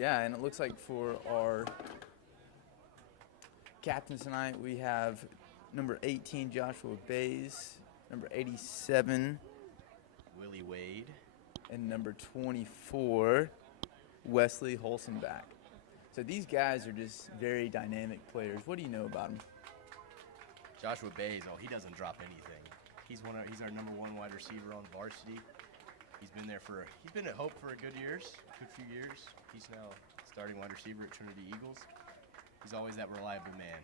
Yeah, and it looks like for our captains tonight, we have number 18, Joshua Bays, number 87, Willie Wade, and number 24, Wesley Holsenbach. So these guys are just very dynamic players. What do you know about them? Joshua Bays, he doesn't drop anything. He's our number one wide receiver on varsity. He's been at Hope for a good few years. He's now starting wide receiver at Trinity Eagles. He's always that reliable man.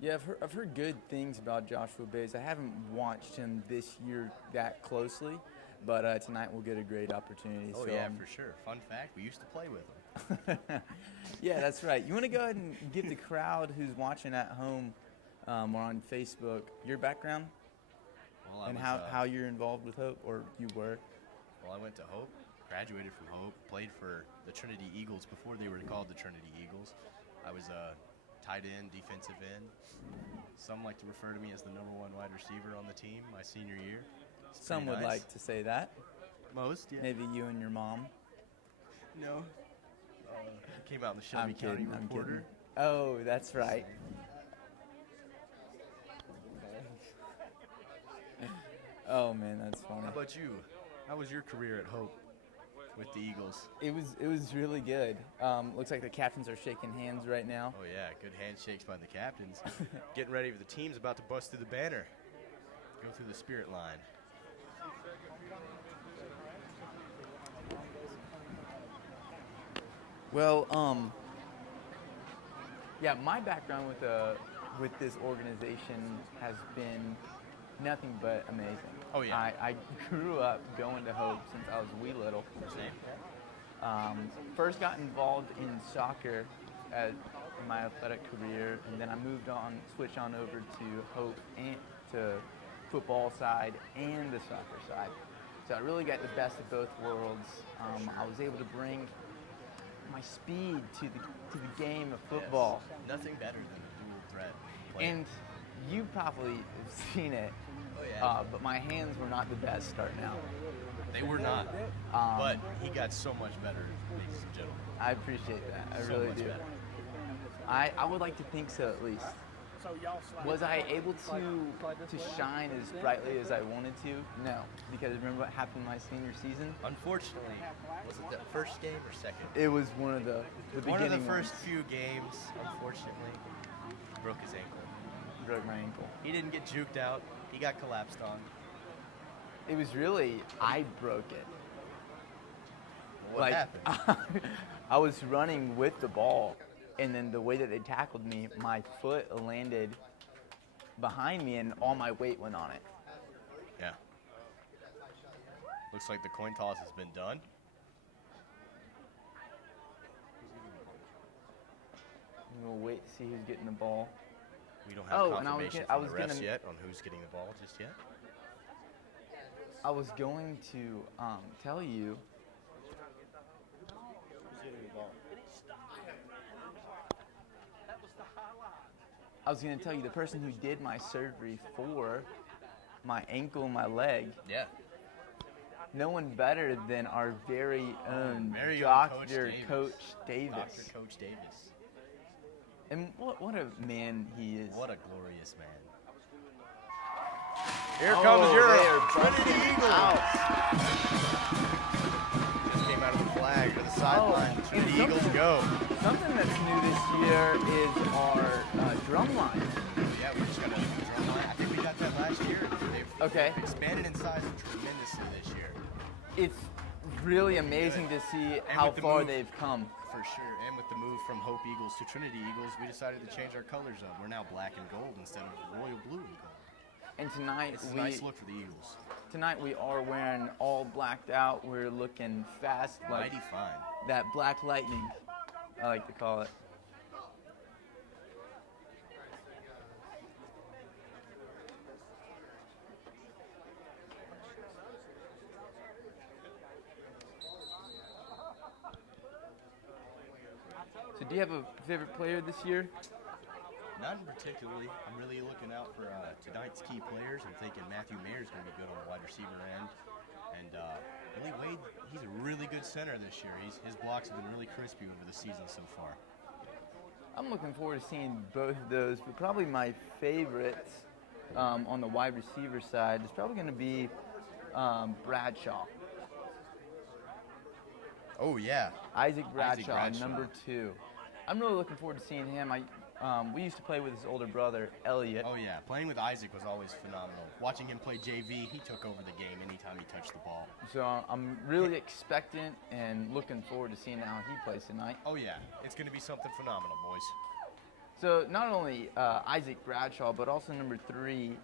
Yeah, I've heard good things about Joshua Bays. I haven't watched him this year that closely, but tonight we'll get a great opportunity. Oh, yeah, for sure. Fun fact, we used to play with him. Yeah, that's right. You want to go ahead and give the crowd who's watching at home or on Facebook your background and how you're involved with Hope, or you were? Well, I went to Hope, graduated from Hope, played for the Trinity Eagles before they were called the Trinity Eagles. I was a tight end, defensive end. Some like to refer to me as the number one wide receiver on the team my senior year. Some would like to say that. Most, yeah. Maybe you and your mom. No. Came out in the Shelby County Reporter. Oh, that's right. Oh man, that's funny. How about you? How was your career at Hope with the Eagles? It was really good. Looks like the captains are shaking hands right now. Oh yeah, good handshakes by the captains. Getting ready for the team's about to bust through the banner. Go through the spirit line. Well, yeah, my background with this organization has been nothing but amazing. Oh yeah. I grew up going to Hope since I was wee little. Same. First got involved in soccer in my athletic career, and then I switched on over to Hope and to football side and the soccer side. So I really got the best of both worlds. I was able to bring my speed to the game of football. Yes. Nothing better than a dual threat player. And you probably have seen it. Oh, yeah. But my hands were not the best starting out. They were not. But he got so much better, ladies and gentlemen. I appreciate that. I so really much do. Better. I would like to think so, at least. Was I able to shine as brightly as I wanted to? No, because remember what happened my senior season? Unfortunately, was it the first game or second? It was one of the beginning One of the first ones. few games, unfortunately, broke his ankle. Broke my ankle. He didn't get juked out. He got collapsed on. It was really, I broke it. What happened? I was running with the ball, and then the way that they tackled me, my foot landed behind me, and all my weight went on it. Yeah. Looks like the coin toss has been done. We'll wait to see who's getting the ball. We don't have confirmation I from was the refs yet on who's getting the ball just yet. I was going to tell you. I was going to tell you the person who did my surgery for my ankle and my leg. Yeah. No one better than our very own Dr. Coach Davis. Dr. Coach Davis. And what a man he is. What a glorious man. Here comes your Trinity Eagles. Just came out of the flag to the sideline. Trinity Eagles go. Something that's new this year is our drum line. Yeah, we just got a new drum line. I think we got that last year. They've expanded in size tremendously this year. It's really amazing to see how far they've come. For sure, and with the move from Hope Eagles to Trinity Eagles, we decided to change our colors up. We're now black and gold instead of royal blue and gold. And tonight It's a nice look for the Eagles. Tonight we are wearing all blacked out. We're looking fast, like mighty fine. That black lightning, I like to call it. So do you have a favorite player this year? Not particularly. I'm really looking out for tonight's key players. I'm thinking Matthew Mayer's going to be good on the wide receiver end. And Billy Wade, he's a really good center this year. His blocks have been really crispy over the season so far. I'm looking forward to seeing both of those, but probably my favorite on the wide receiver side is probably going to be Bradshaw. Oh, yeah. Isaac Bradshaw, number 2. I'm really looking forward to seeing him. We used to play with his older brother, Elliot. Oh, yeah. Playing with Isaac was always phenomenal. Watching him play JV, he took over the game anytime he touched the ball. So I'm really expectant and looking forward to seeing how he plays tonight. Oh, yeah. It's going to be something phenomenal, boys. So not only Isaac Bradshaw, but also number 3,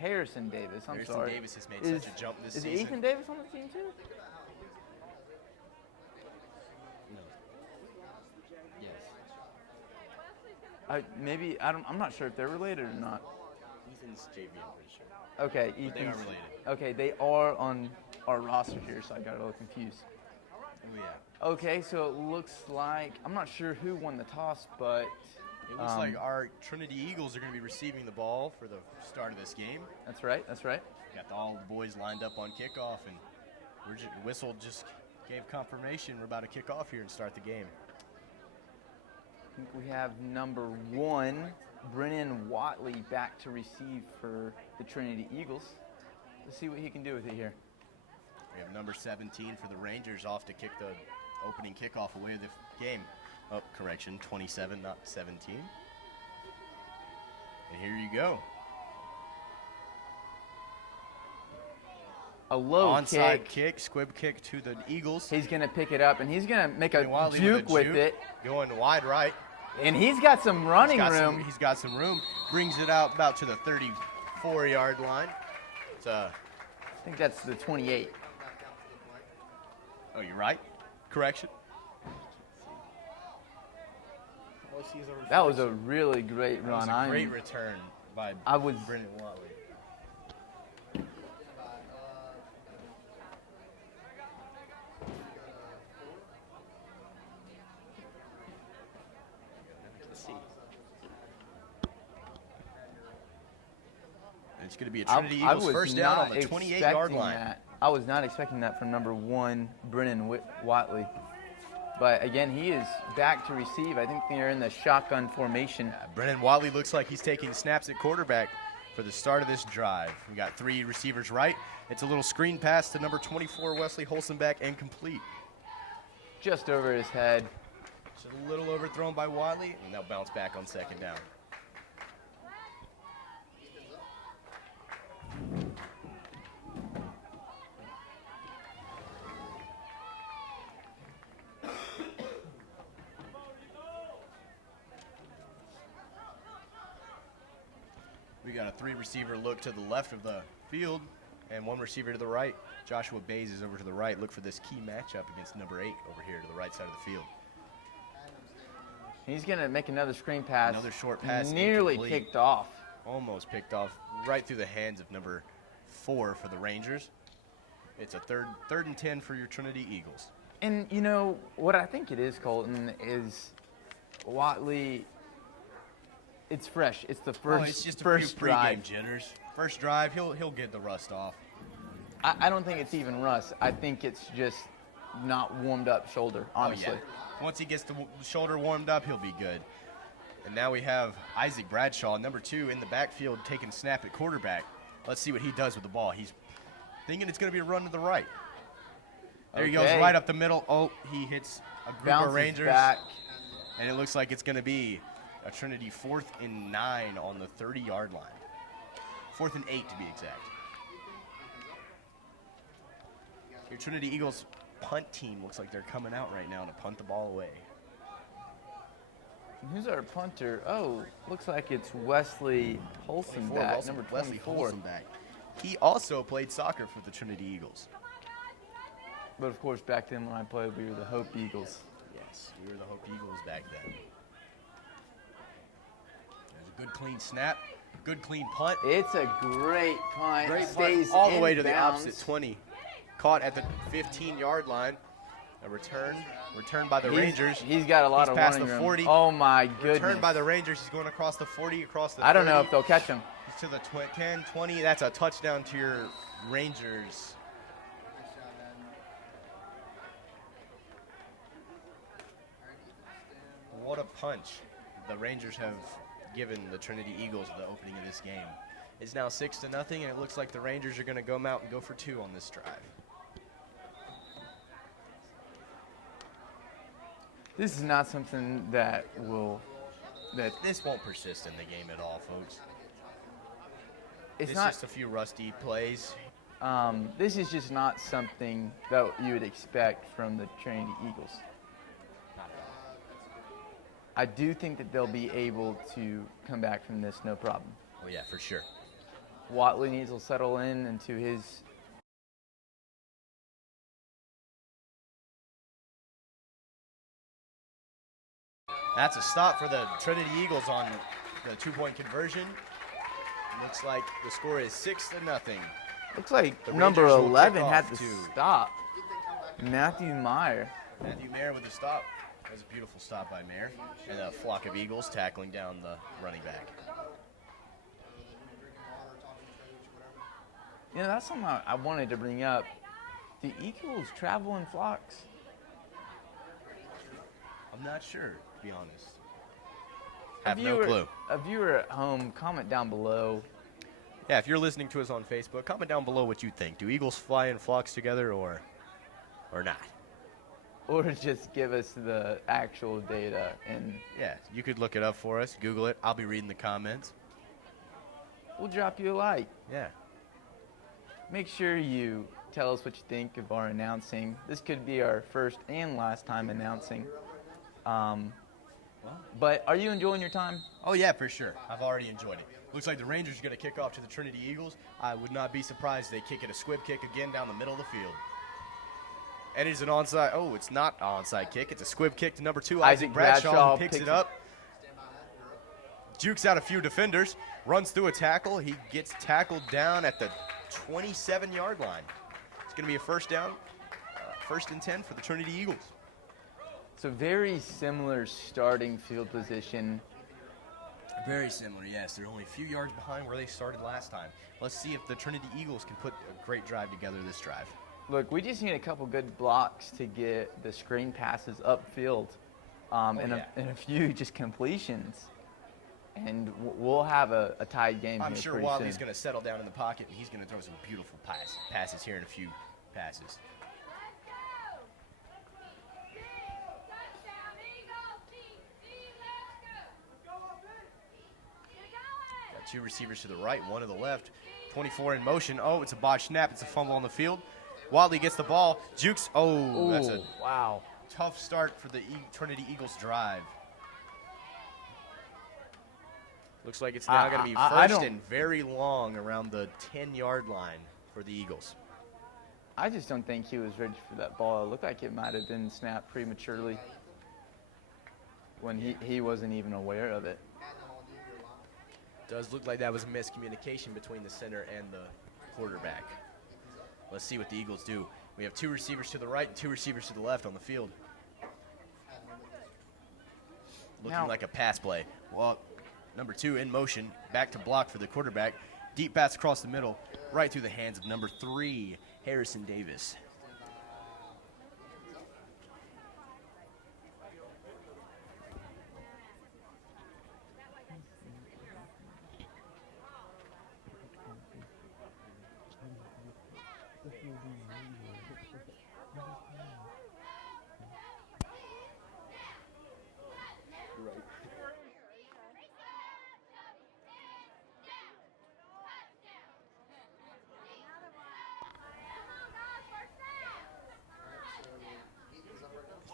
Harrison Davis. Harrison Davis has made such a jump this season. Is Ethan Davis on the team too? No. Yes. I'm not sure if they're related or not. Ethan's JV, I'm pretty sure. Okay, But Ethan's. they are related. Okay, they are on our roster here, so I got a little confused. Oh, yeah. Okay, so it looks like, I'm not sure who won the toss, but It looks like our Trinity Eagles are going to be receiving the ball for the start of this game. That's right. Got all the boys lined up on kickoff, and whistle just gave confirmation we're about to kick off here and start the game. I think we have number 1, Brennan Watley, back to receive for the Trinity Eagles. Let's see what he can do with it here. We have number 17 for the Rangers off to kick the opening kickoff away of the game. Oh, correction, 27, not 17. And here you go. A low onside kick, squib kick to the Eagles. He's going to pick it up, and he's going to make a Watley juke with it. Going wide right. And he's got some running room. He's got some room. Brings it out about to the 34-yard line. I think that's the 28. Oh, you're right. Correction. That was a really great run. That was a great return by Brennan Watley. It's going to be a Trinity Eagles first down on the 28-yard line. I was not expecting that from number 1, Brennan Watley. But again, he is back to receive. I think they're in the shotgun formation. Brennan Watley looks like he's taking snaps at quarterback for the start of this drive. We got 3 receivers right. It's a little screen pass to number 24, Wesley Holstenback, and complete. Just over his head. Just a little overthrown by Watley, and they'll bounce back on second down. We got a 3-receiver look to the left of the field and 1 receiver to the right. Joshua Bays is over to the right. Look for this key matchup against number 8 over here to the right side of the field. He's going to make another screen pass. Another short pass. Nearly incomplete. picked off. Almost picked off right through the hands of number 4 for the Rangers. It's a third and 10 for your Trinity Eagles. And, you know, what I think it is, Colton, is Watley, it's fresh. It's the first it's just first a few pregame drive. jitters. First drive, he'll get the rust off. I don't think it's even rust. I think it's just not warmed up shoulder, honestly. Oh, yeah. Once he gets the shoulder warmed up, he'll be good. And now we have Isaac Bradshaw, number 2, in the backfield, taking snap at quarterback. Let's see what he does with the ball. He's thinking it's going to be a run to the right. There he goes, right up the middle. Oh, he hits a group of Rangers. Back. And it looks like it's going to be a Trinity 4th and 9 on the 30-yard line. 4th and 8 to be exact. Your Trinity Eagles punt team looks like they're coming out right now to punt the ball away. Who's our punter? Oh, looks like it's Wesley Holstenback, number 24. Wesley Holstenback. He also played soccer for the Trinity Eagles. But of course, back then when I played, we were the Hope Eagles. Yes, we were the Hope Eagles back then. There's a good clean snap, good clean punt. It's a great punt. Great Stays punt all the way to the bounds. opposite 20. Caught at the 15-yard line. A return by the Rangers. He's got a lot of past running the room. 40. Oh my goodness. Return by the Rangers. He's going across the 40, across the 30. I don't know if they'll catch him. He's to the 10, 20. That's a touchdown to your Rangers. What a punch the Rangers have given the Trinity Eagles at the opening of this game. It's now 6-0, and it looks like the Rangers are going to go out and go for 2 on this drive. This is not something that This won't persist in the game at all, folks. it's It's not. just a few rusty plays. This is just not something that you would expect from the Trinity Eagles. Not at all. I do think that they'll be able to come back from this no problem. Oh, yeah, for sure. Watley needs to settle into his. That's a stop for the Trinity Eagles on the 2-point conversion. Looks like the score is 6-0. Looks like The number Rangers will 11 kick had off to to- stop. Matthew Meyer. Matthew Mayer with a stop. That was a beautiful stop by Mayer. And a flock of Eagles tackling down the running back. You know, that's something I wanted to bring up. The Eagles travel in flocks. I'm not sure, to be honest. Have no clue. A viewer at home, comment down below. Yeah, if you're listening to us on Facebook, comment down below what you think. Do Eagles fly in flocks together or not? Or just give us the actual data. And Yeah, you could look it up for us. Google it. I'll be reading the comments. we'll drop you a like. Yeah. Make sure you tell us what you think of our announcing. This could be our first and last time announcing. But are you enjoying your time? Oh, yeah, for sure. I've already enjoyed it. Looks like the Rangers are going to kick off to the Trinity Eagles. I would not be surprised if they kick it a squib kick again down the middle of the field. And it is an onside. Oh, it's not an onside kick. It's a squib kick to number 2. Isaac Bradshaw picks it up. Jukes out a few defenders. Runs through a tackle. He gets tackled down at the 27-yard line. It's going to be a first down. First and 10 for the Trinity Eagles. So very similar starting field position. Very similar, yes. They're only a few yards behind where they started last time. Let's see if the Trinity Eagles can put a great drive together this drive. Look, we just need a couple good blocks to get the screen passes upfield, and a few just completions, and we'll have a tied game. I'm here sure pretty Wadley's soon. going to settle down in the pocket, and he's going to throw some beautiful passes here in a few passes. Got 2 receivers to the right, 1 to the left. 24 in motion. Oh, it's a botched snap. It's a fumble on the field. Wadley gets the ball. Jukes. Oh, that's a wow. tough start for the Trinity Eagles drive. Looks like it's now going to be first and very long around the 10-yard line for the Eagles. I just don't think he was ready for that ball. It looked like it might have been snapped prematurely when he wasn't even aware of it. Does look like that was a miscommunication between the center and the quarterback. Let's see what the Eagles do. We have 2 receivers to the right and 2 receivers to the left on the field. Looking like a pass play. Well, number 2 in motion, back to block for the quarterback. Deep pass across the middle, right through the hands of number 3, Harrison Davis.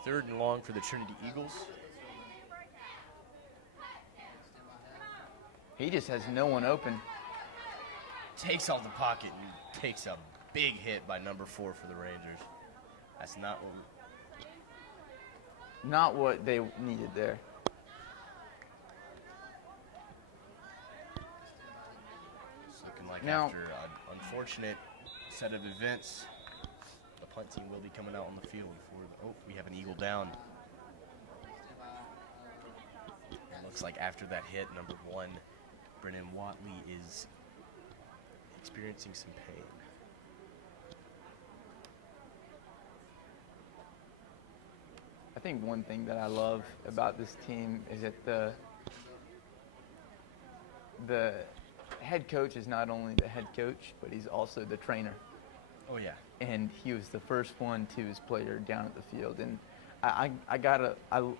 Third and long for the Trinity Eagles. He just has no one open. Takes off the pocket and takes a big hit by number 4 for the Rangers. That's Not what they needed there. It's looking like Now- after an unfortunate set of events, the punt team will be coming out on the field for we have an Eagle down. It looks like after that hit, number 1 Brennan Watley is experiencing some pain. I think one thing that I love about this team is that the head coach is not only the head coach, but he's also the trainer. Oh, yeah. And he was the first one to his player down at the field. And I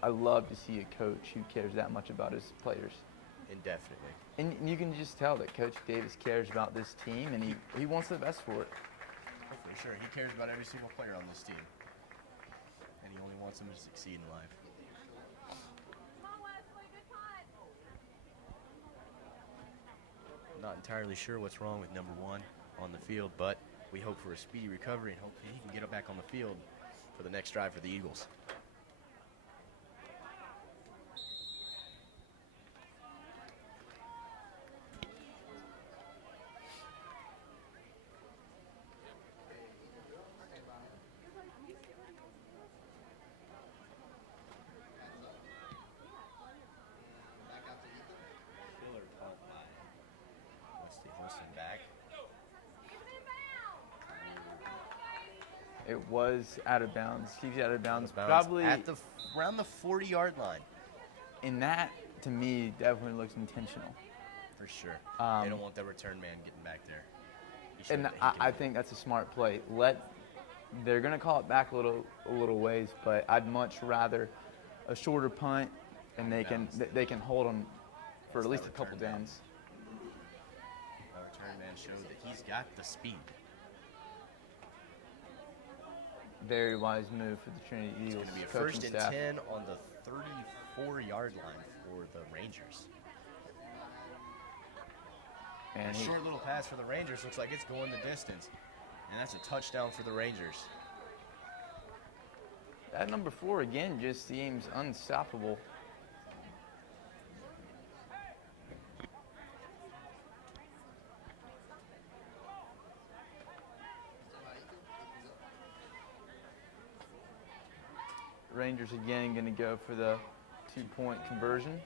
love to see a coach who cares that much about his players. Indefinitely. And you can just tell that Coach Davis cares about this team, and he wants the best for it. Oh, for sure. He cares about every single player on this team. And he only wants them to succeed in life. Not entirely sure what's wrong with number 1 on the field, but we hope for a speedy recovery and hope he can get back on the field for the next drive for the Eagles. It was out of bounds. He's out of bounds. Probably at around the 40-yard line. And that, to me, definitely looks intentional. For sure. They don't want the return man getting back there. And I think that's a smart play. They're going to call it back a little ways, but I'd much rather a shorter punt, and they can hold them for at least a couple downs. The return man showed that he's got the speed. Very wise move for the Trinity Eagles. It's going to be a first and 10 on the 34-yard line for the Rangers. And a short little pass for the Rangers looks like it's going the distance. And that's a touchdown for the Rangers. That number 4, again, just seems unstoppable. Rangers again going to go for the 2-point conversion.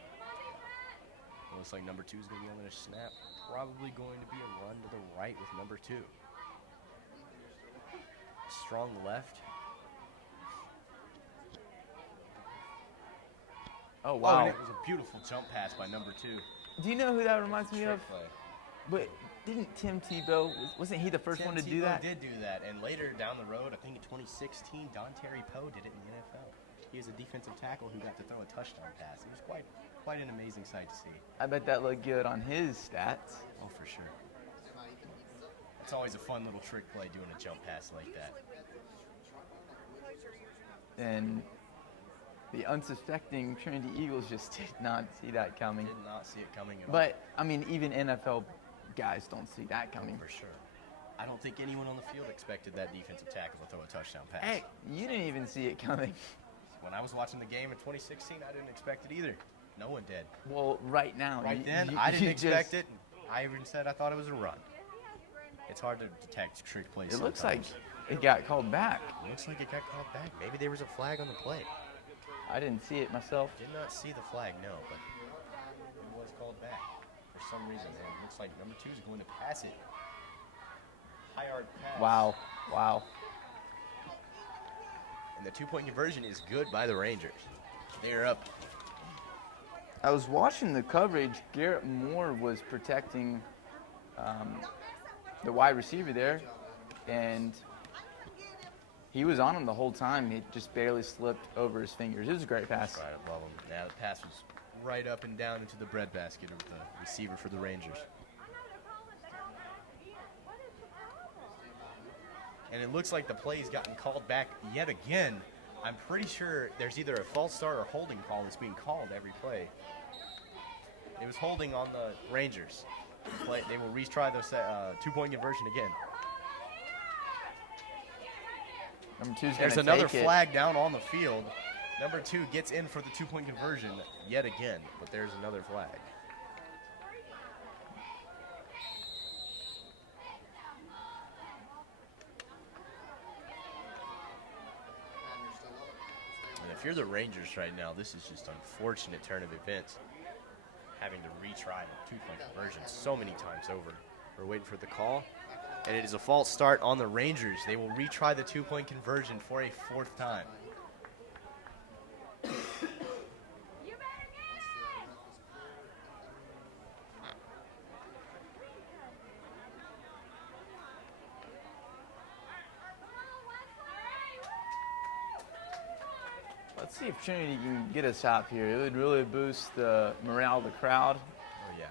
Looks like number 2 is going to be on their snap. Probably going to be a run to the right with number 2. Strong left. Oh, wow. And it was a beautiful jump pass by number 2. Do you know who that reminds me of? Play. But didn't Tim Tebow, wasn't he the first one to do that? Tim Tebow did do that. And later down the road, I think in 2016, Don Terry Poe did it in the NFL. He was a defensive tackle who got to throw a touchdown pass. It was quite an amazing sight to see. I bet that looked good on his stats. Oh, for sure. It's always a fun little trick play doing a jump pass like that. And the unsuspecting Trinity Eagles just did not see that coming. Did not see it coming at all. But, I mean, even NFL guys don't see that coming. For sure. I don't think anyone on the field expected that defensive tackle to throw a touchdown pass. Hey, you didn't even see it coming. When I was watching the game in 2016, I didn't expect it either. No one did. Well, right now. Right then, I didn't expect it. I even said I thought it was a run. It's hard to detect trick plays sometimes. It looks like it got called back. It looks like it got called back. Maybe there was a flag on the play. I didn't see it myself. Did not see the flag, no, but it was called back for some reason. And it looks like number 2 is going to pass it. High-yard pass. Wow. And the 2-point conversion is good by the Rangers. They're up. I was watching the coverage. Garrett Moore was protecting the wide receiver there, and he was on him the whole time. He just barely slipped over his fingers. It was a great pass. Right above him. Now the pass was right up and down into the breadbasket of the receiver for the Rangers. And it looks like the play's gotten called back yet again. I'm pretty sure there's either a false start or holding call that's being called every play. It was holding on the Rangers. They will retry the 2-point conversion again. Number 2's There's another flag down on the field. Number 2 gets in for the 2-point conversion yet again, but there's another flag. And if you're the Rangers right now, this is just an unfortunate turn of events. having to retry the two-point conversion so many times over. We're waiting for the call, and it is a false start on the Rangers. They will retry the two-point conversion for a fourth time. Let's see if Trinity can get a stop here. It would really boost the morale of the crowd. Oh, yeah.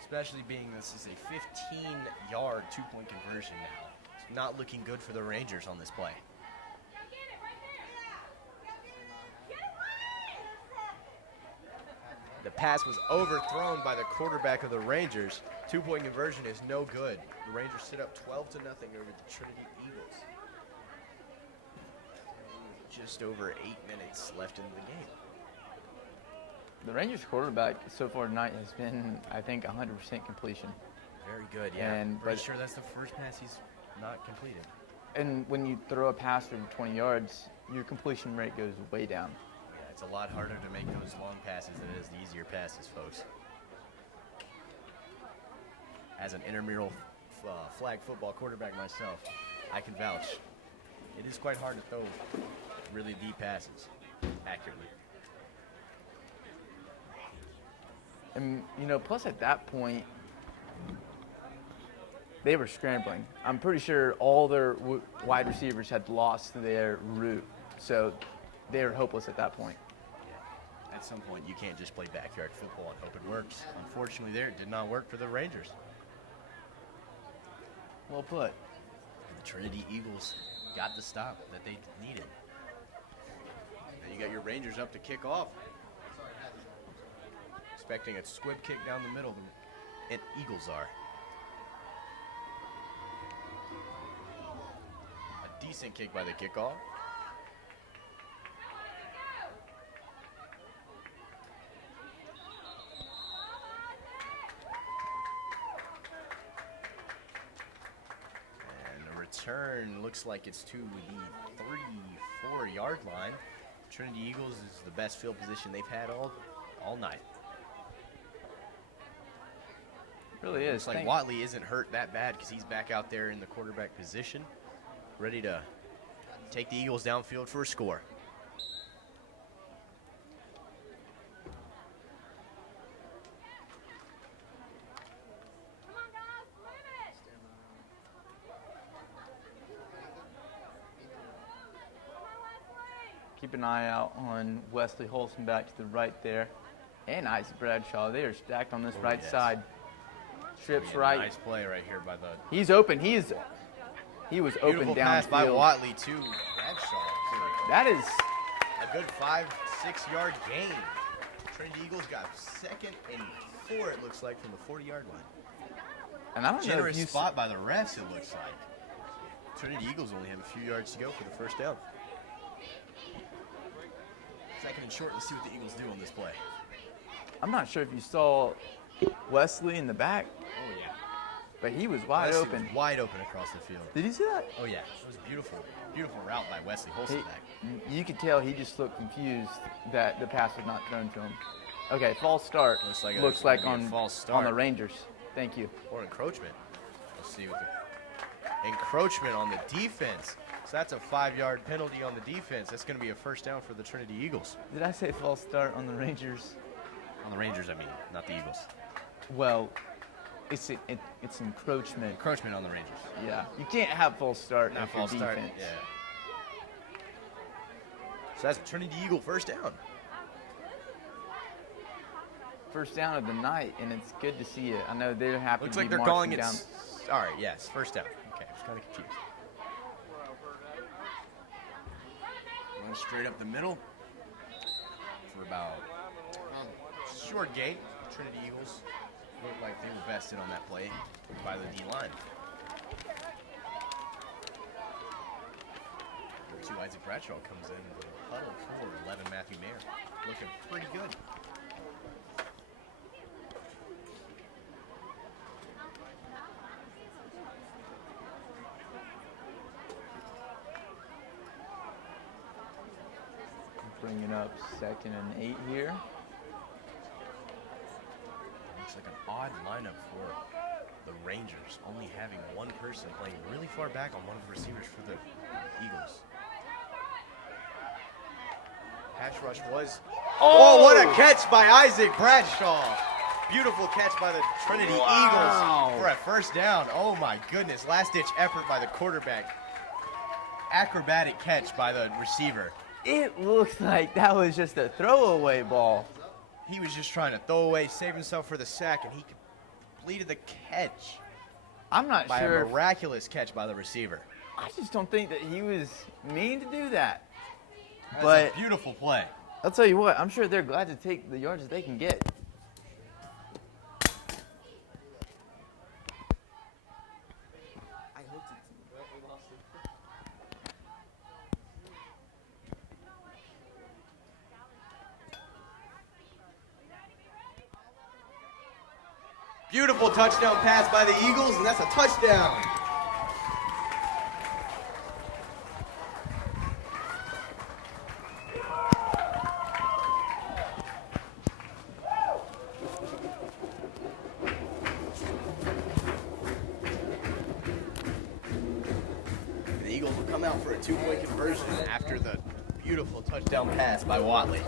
Especially being this is a 15-yard two-point conversion now. It's not looking good for the Rangers on this play. The pass was overthrown by the quarterback of the Rangers. Two-point conversion is no good. The Rangers sit up 12-0 over the Trinity Eagles. Just over 8 minutes left in the game. The Rangers quarterback so far tonight has been, I think, 100% completion. Very good, yeah. And pretty sure that's the first pass he's not completed. And when you throw a pass over 20 yards, your completion rate goes way down. Yeah, it's a lot harder to make those long passes than it is the easier passes, folks. As an intramural flag football quarterback myself, I can vouch. It is quite hard to throw really deep passes accurately. And, you know, plus at that point, they were scrambling. I'm pretty sure all their wide receivers had lost their route, so they were hopeless at that point. Yeah. At some point, you can't just play backyard football and hope it works. Unfortunately, there, it did not work for the Rangers. Well put. The Trinity Eagles got the stop that they needed. And you got your Rangers up to kick off. Expecting a squib kick down the middle, and Eagles are. A decent kick by the kickoff. And the return looks like it's to the 3-4 yard line. Trinity Eagles is the best field position they've had all night. Really is. Looks like Watley isn't hurt that bad because he's back out there in the quarterback position, ready to take the Eagles downfield for a score. Keep an eye out on Wesley Holson back to the right there, and Isaac Bradshaw. They are stacked on this right side. Trips right. Nice play right here by the. He's open. He was open Beautiful downfield. pass by Watley to Bradshaw. That is A good 5-6 yard gain. Trinity Eagles got second and 4, it looks like, from the 40-yard line. and I don't know if Generous you spot by the refs, it looks like. Trinity Eagles only have a few yards to go for the first down. Second and short. Let's see what the Eagles do on this play. I'm not sure if you saw Wesley in the back, Oh, yeah. but he was wide Wesley open. was wide open across the field. Did you see that? Oh, yeah. It was a beautiful, beautiful route by Wesley Holstenbeck. You could tell he just looked confused that the pass was not thrown to him. Okay, false start. Looks like on a false on the start. Rangers. Thank you. Or encroachment. Let's see what the encroachment on the defense. So that's a 5-yard penalty on the defense. That's going to be a first down for the Trinity Eagles. Did I say false start on the Rangers? On the Rangers, I mean, not the Eagles. Well, it's encroachment. Encroachment on the Rangers. Yeah, you can't have false start Not if your false start. defense. Yeah. So that's a Trinity Eagle first down. First down of the night, and it's good to see it. I know they're happy Looks to like be they're calling marching it. down. All right, yes, first down. Okay, I was kind of confused. Run straight up the middle for about short gain. Trinity Eagles looked like they were bested on that play by the D-line. Number 2, Isaac Bradshaw comes in with a huddle for 11, Matthew Mayer. Looking pretty good. Bring it up 2nd and 8 here. odd lineup for the Rangers, only having one person playing really far back on one of the receivers for the Eagles. Pass rush was... Oh, what a catch by Isaac Bradshaw. Beautiful catch by the Trinity Eagles for a first down. Oh, my goodness. Last-ditch effort by the quarterback. Acrobatic catch by the receiver. It looks like that was just a throwaway ball. He was just trying to throw away, save himself for the sack, and he completed the catch. I'm not by sure. A miraculous catch by the receiver. I just don't think that he was mean to do that. That's but a beautiful play. I'll tell you what, I'm sure they're glad to take the yards that they can get. Beautiful touchdown pass by the Eagles, and that's a touchdown. The Eagles will come out for a two-point conversion after the beautiful touchdown pass by Watley.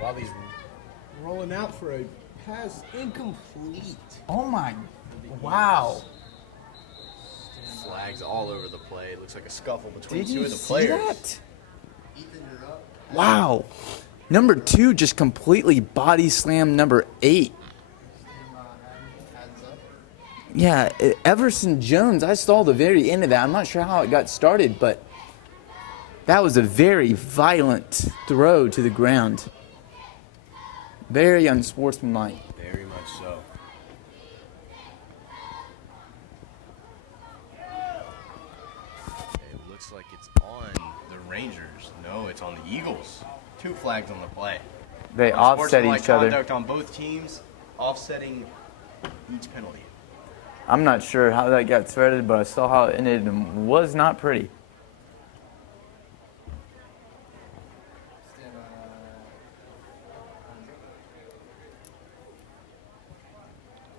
Watley's rolling out for a pass incomplete. Oh my, wow. Flags all over the play. It looks like a scuffle between Did two you of the see players. that? Wow. Number 2 just completely body slammed number 8. Yeah, Everson Jones, I saw the very end of that. I'm not sure how it got started, but that was a very violent throw to the ground. Very unsportsmanlike. Very much so. It looks like it's on the Rangers. No, it's on the Eagles. 2 flags on the play. They offset each other. Conduct on both teams, offsetting each penalty. I'm not sure how that got started, but I saw how it ended and was not pretty.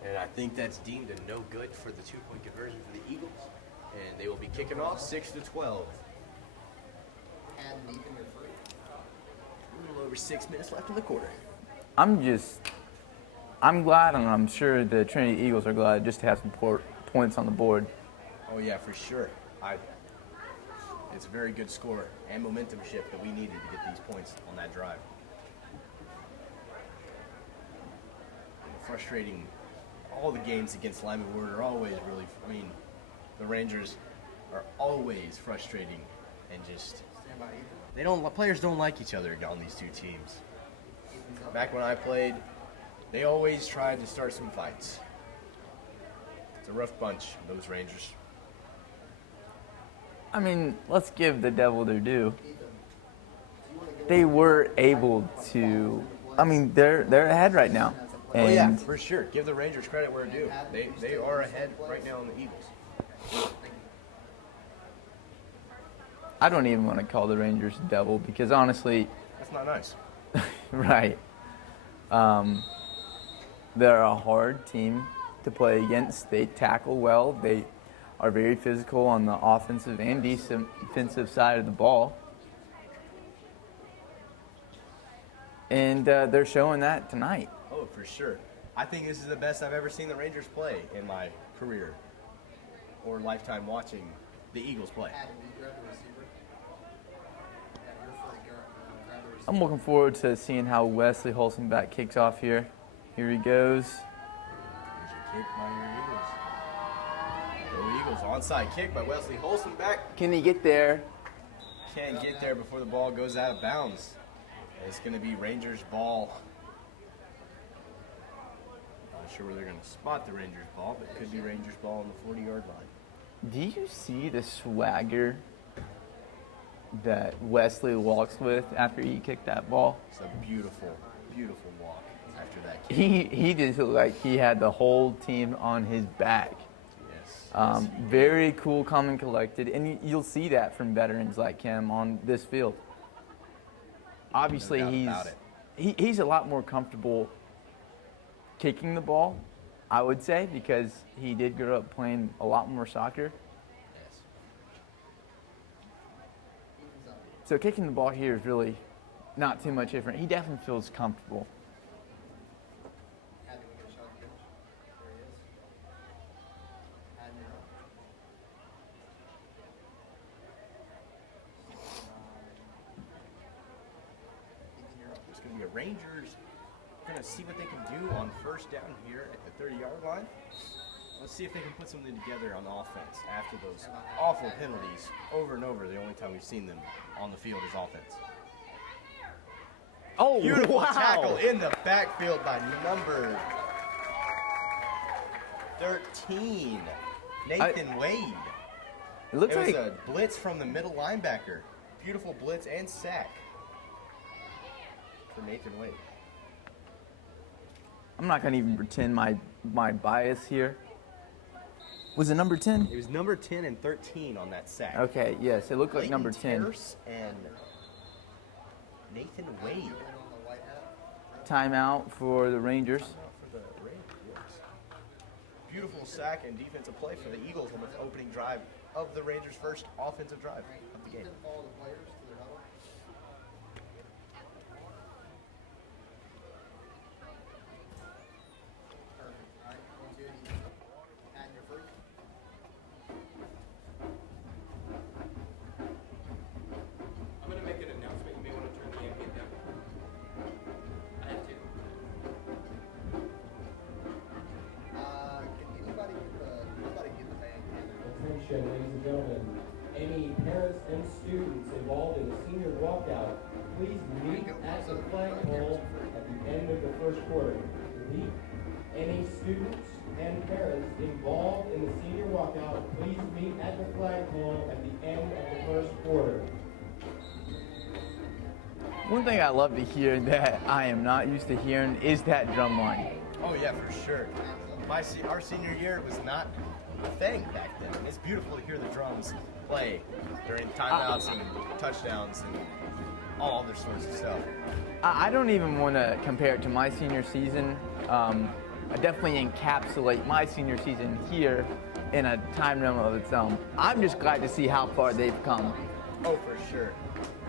And I think that's deemed a no good for the 2-point conversion for the Eagles. And they will be kicking off 6-12. A little over 6 minutes left in the quarter. I'm glad, and I'm sure the Trinity Eagles are glad just to have some points on the board. Oh yeah, for sure. It's a very good score and momentum shift that we needed to get these points on that drive. And frustrating. All the games against Lyman Ward are always really, the Rangers are always frustrating and just, players don't like each other on these two teams. Back when I played, they always tried to start some fights. It's a rough bunch, those Rangers. I mean, let's give the devil their due. They were able to, they're ahead right now. And oh yeah, for sure. Give the Rangers credit where due. They are ahead right now on the Eagles. I don't even want to call the Rangers devil because honestly, that's not nice. Right. They're a hard team to play against. They tackle well. They are very physical on the offensive and defensive side of the ball. And they're showing that tonight. Oh, for sure. I think this is the best I've ever seen the Rangers play in my career or lifetime watching the Eagles play. I'm looking forward to seeing how Wesley Holstenback kicks off here. Here he goes. Here's your kick by your Eagles. Go Eagles. Onside kick by Wesley Holstenback. Can he get there? Can't get there before the ball goes out of bounds. It's going to be Rangers ball. Not sure where they're going to spot the Rangers ball, but it could be Rangers ball on the 40-yard line. Do you see the swagger that Wesley walks with after he kicked that ball? It's a beautiful, beautiful walk. after that kick. He just looked like he had the whole team on his back. Yes. Very cool, calm, and collected, and you'll see that from veterans like him on this field. Obviously, No doubt about he's a lot more comfortable kicking the ball, I would say, because he did grow up playing a lot more soccer. Yes. So kicking the ball here is really not too much different. He definitely feels comfortable. It's going to be a Rangers. Going to see what they can do on first down here at the 30-yard line. Let's see if they can put something together on offense after those awful penalties over and over. The only time we've seen them on the field is offense. Oh, Beautiful wow. tackle in the backfield by number 13, Nathan Wade. It looks It was like a blitz from the middle linebacker. Beautiful blitz and sack for Nathan Wade. I'm not going to even pretend my bias here. Was it number 10? It was number 10 and 13 on that sack. Okay, yes, it looked like Clayton number 10. Terrace and Nathan Wade. Timeout for the Rangers. For the Rangers. Beautiful sack and defensive play for the Eagles on the opening drive of the Rangers' first offensive drive of the game. I'm going to make an announcement. You may want to turn the ambient down. I have to. Can anybody get the band? Attention, ladies and gentlemen. Any parents and students involved in the senior walkout, please meet at the flagpole at the end of the first quarter. Repeat, any students and parents involved in the senior walkout, please meet at the flagpole at the end of the first quarter. One thing I love to hear that I am not used to hearing is that drum line. Oh yeah, for sure. Our senior year was not a thing back then. It's beautiful to hear the drums play during timeouts and touchdowns and all other sorts of stuff. I don't even want to compare it to my senior season. I definitely encapsulate my senior season here in a time realm of its own. I'm just glad to see how far they've come. Oh, for sure.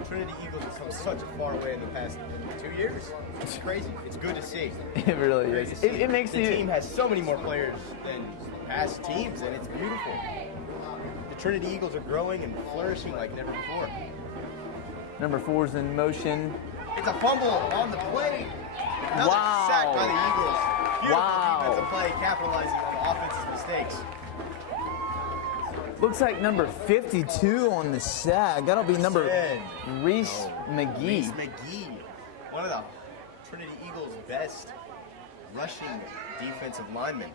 Trinity Eagles have come such a far way in the past 2 years. It's crazy. It's good to see. It really Great is. to see. It makes the you. team has so many more players than past teams, and it's beautiful. The Trinity Eagles are growing and flourishing like never before. Number 4's in motion. It's a fumble on the play. Another Wow. sack by the Eagles. Beautiful Wow. defensive play, capitalizing on the offense's mistakes. Looks like number 52 on the sack. That'll be number Reese McGee. Reese McGee, one of the Trinity Eagles' best rushing defensive linemen.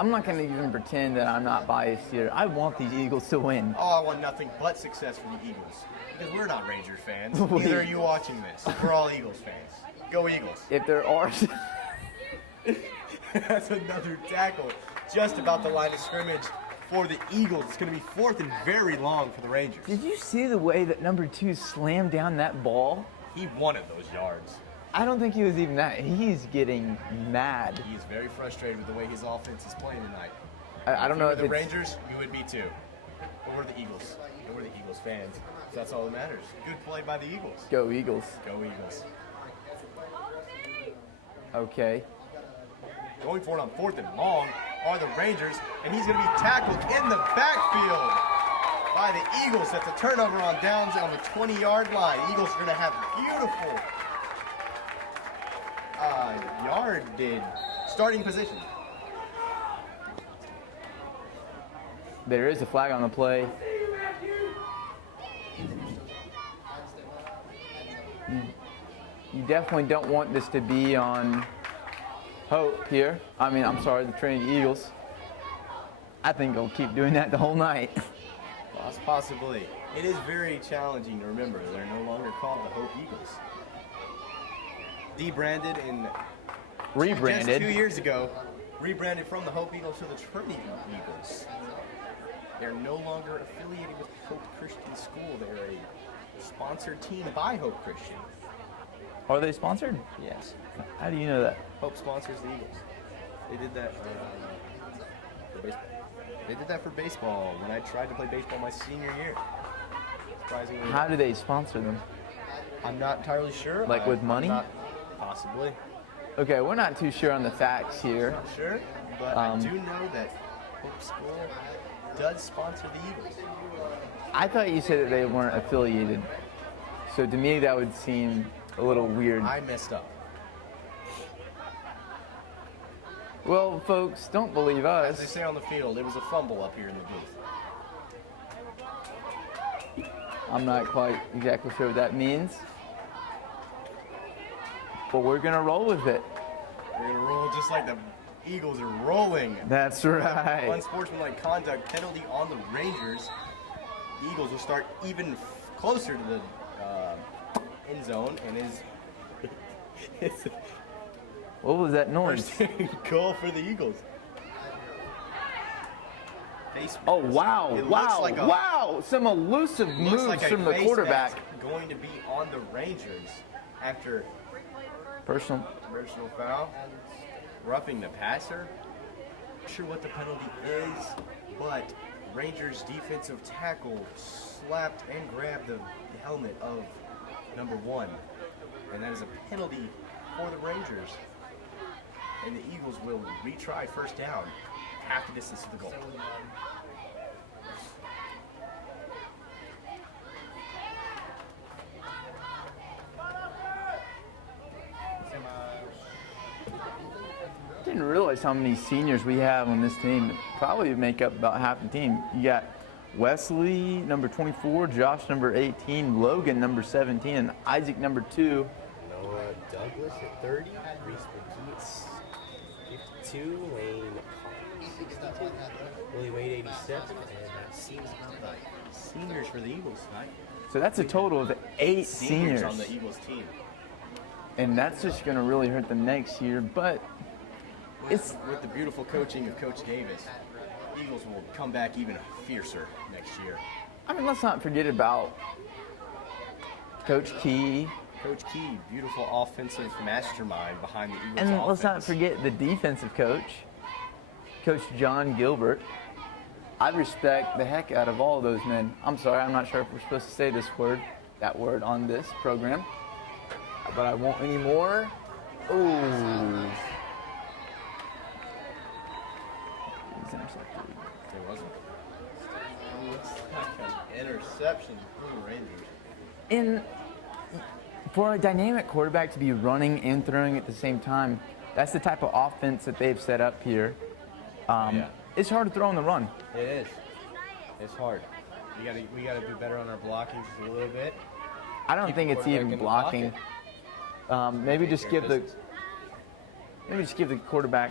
I'm not going to even pretend that I'm not biased here. I want these Eagles to win. Oh, I want nothing but success for the Eagles. Because we're not Rangers fans. Neither are you watching this. We're all Eagles fans. Go Eagles. If there are. That's another tackle just about the line of scrimmage for the Eagles. It's going to be fourth and very long for the Rangers. Did you see the way that number 2 slammed down that ball? He wanted those yards. I don't think he was even that. He's getting mad. He is very frustrated with the way his offense is playing tonight. I don't know If if you were the it's. Rangers, you would be too. But we're the Eagles. And we're the Eagles fans. So that's all that matters. Good play by the Eagles. Go Eagles. Go Eagles. Okay. Going for it on fourth and long are the Rangers, and he's going to be tackled in the backfield by the Eagles. That's a turnover on downs on the 20-yard line. Eagles are going to have beautiful yardage starting position. There is a flag on the play. You definitely don't want this to be on Hope here. I'm sorry, the Trinity Eagles. I think they'll keep doing that the whole night. Possibly. It is very challenging to remember they're no longer called the Hope Eagles. debranded and Rebranded. just 2 years ago, rebranded from the Hope Eagles to the Trinity Eagles. They're no longer affiliated with Hope Christian School. They're a sponsored team by Hope Christian. Are they sponsored? Yes. How do you know that? Hope sponsors the Eagles. They did that for baseball. They did that for baseball when I tried to play baseball my senior year. Surprisingly. How do they sponsor them? I'm not entirely sure. Like with money? Possibly. Okay, we're not too sure on the facts here. Not sure, but I do know that Hope School does sponsor the Eagles. I thought you said that they weren't affiliated. So to me, that would seem a little weird. I messed up. Well, folks, don't believe As they us. say on the field, it was a fumble up here in the booth. I'm not quite exactly sure what that means. But we're going to roll with it. We're going to roll just like the Eagles are rolling. That's right. Unsportsmanlike conduct penalty on the Rangers. The Eagles will start even closer to the end zone and is What was that noise? first goal for the Eagles. Face Oh, mask. wow. It looks Wow. like a- Wow. Some elusive looks moves like a from the face quarterback. mask going to be on the Rangers after Personal. personal foul, roughing the passer. Not sure what the penalty is, but Rangers defensive tackle slapped and grabbed the helmet of number 1, and that is a penalty for the Rangers. And the Eagles will retry first down, half the distance to the goal. Didn't realize how many seniors we have on this team. Probably make up about half the team. You got Wesley, number 24, Josh, number 18, Logan, number 17, and Isaac, number 2. Noah Douglas at 30, Reese McGee at 52, Lane Collins 62, Willie Wade 87, and seems about right. Seniors for the Eagles tonight. So that's a total of 8 Seniors seniors. on the Eagles team. And that's just going to really hurt them next year. But it's With the beautiful coaching of Coach Davis, Eagles will come back even fiercer next year. I mean, let's not forget about Coach Key. Coach Key, beautiful offensive mastermind behind the Eagles And offense. let's not forget the defensive coach, Coach John Gilbert. I respect the heck out of all of those men. I'm sorry, I'm not sure if we're supposed to say that word on this program. But I won't anymore. Ooh. He's intercepted. It wasn't. Looks like an interception for the Rangers. And for a dynamic quarterback to be running and throwing at the same time, that's the type of offense that they've set up here. Yeah. It's hard to throw on the run. It is. It's hard. We gotta do better on our blocking just a little bit. I don't Keep think the it's quarterback even in the blocking. Maybe just give the quarterback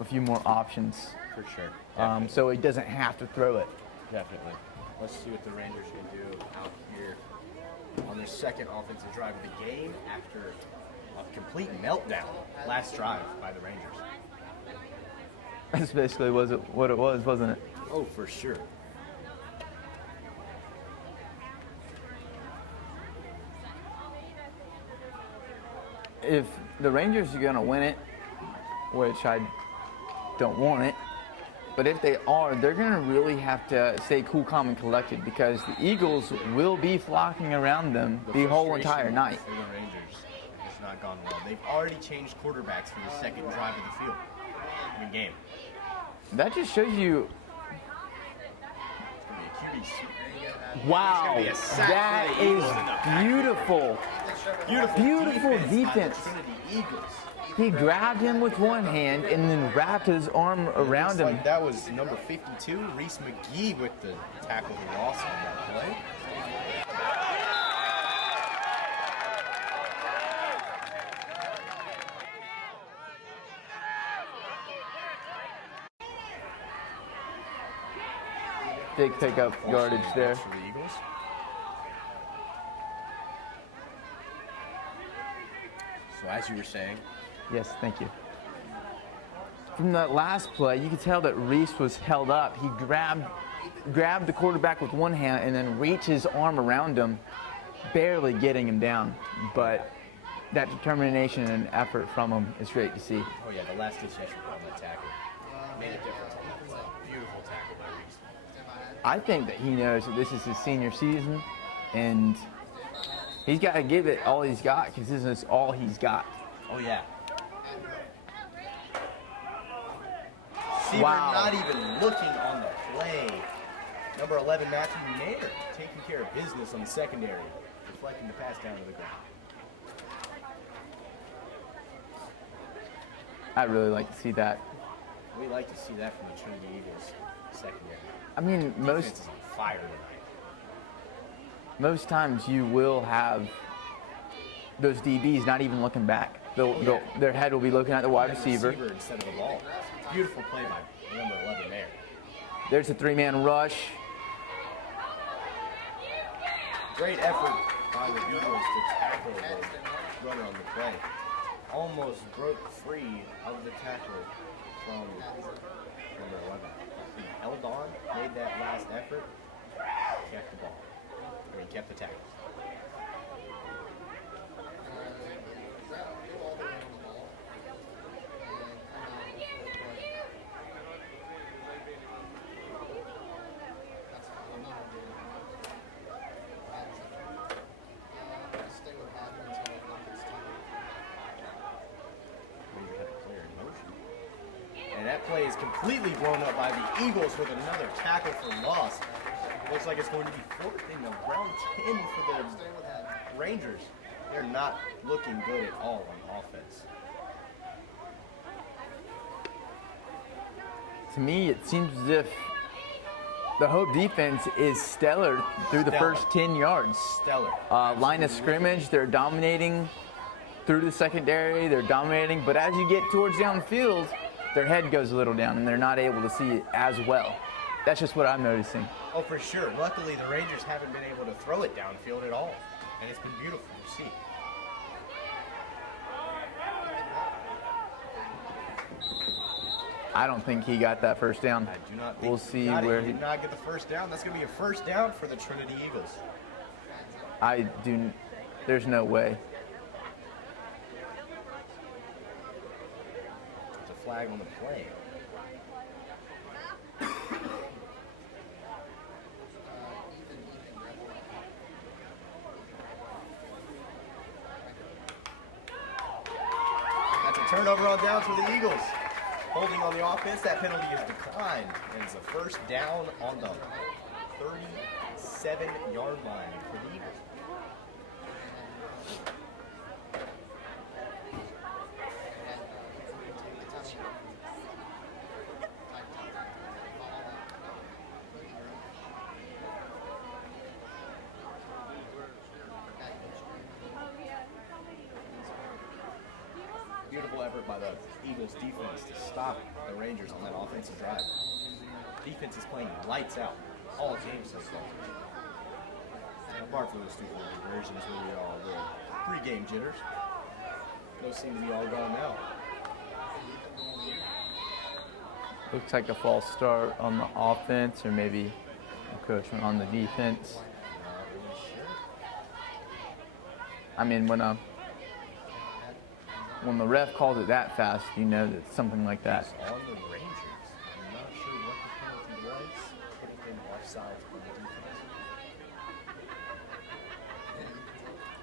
a few more options, For sure. so he doesn't have to throw it. Definitely. Let's see what the Rangers can do out here on their second offensive drive of the game after a complete meltdown last drive by the Rangers. That's basically what it was, wasn't it? Oh, for sure. If the Rangers are going to win it, which I don't want it, but if they are, they're going to really have to stay cool, calm, and collected because the Eagles will be flocking around them the whole entire night. For the Rangers has not gone well. They've already changed quarterbacks for the second drive of the field in the game. That just shows you, It's going to be a QB. wow, It's gonna be a sack that for the Eagles is in the back. beautiful. Beautiful by the defense. Trinity Eagles. He grabbed him with one hand and then wrapped his arm around Looks him. like that was number 52, Reese McGee, with the tackle he lost on that play. Big pickup yardage there. For the Eagles. So as you were saying. Yes, thank you. From that last play, you could tell that Reese was held up. He grabbed the quarterback with one hand and then reached his arm around him, barely getting him down. But that determination and effort from him is great to see. Oh yeah, the last ditch effort on that tackle made a difference on that play. Beautiful tackle by Reese. I think that he knows that this is his senior season, and he's got to give it all he's got because this is all he's got. Oh yeah. Seaver Wow. not even looking on the play. Number 11, Matthew Nair, taking care of business on the secondary, deflecting the pass down to the ground. I'd really like to see that. We like to see that from the Trinity Eagles secondary. I mean, Defense most is on fire tonight. most times you will have those DBs not even looking back. Their head will be looking at the wide receiver. Instead of the ball. Beautiful play by number 11 there. There's a three-man rush. Great effort by the Eagles to tackle the runner on the play. Almost broke free of the tackle from number 11. He held on, made that last effort, kept the ball. Or he kept the tackle. And that play is completely blown up by the Eagles with another tackle for loss. Looks like it's going to be fourth and around 10 for the Rangers. They're not looking good at all on offense. To me, it seems as if the Hope defense is stellar through the first 10 yards. Stellar. Line of scrimmage, they're dominating through the secondary. They're dominating, but as you get towards downfield, their head goes a little down and they're not able to see it as well. That's just what I'm noticing. Oh, for sure. Luckily, the Rangers haven't been able to throw it downfield at all. And it's been beautiful to see. I don't think he got that first down. I do not think We'll see where he he. did not get the first down. That's going to be a first down for the Trinity Eagles. There's no way. It's a flag on the play. That's a turnover on downs for the Eagles. Holding on the offense, that penalty is declined. And it's a first down on the 37-yard line for the Eagles. Beautiful effort by the Eagles defense to stop the Rangers on that offensive drive. Defense is playing lights out all game so far. Apart from those two conversions where we all were pre-game jitters. Those seem to be all gone now. Looks like a false start on the offense, or maybe encroachment on the defense. Not really sure. I mean, when the ref calls it that fast, you know that something like that. It's on the Rangers. I'm not sure what the penalty was. Putting him offside on the defense.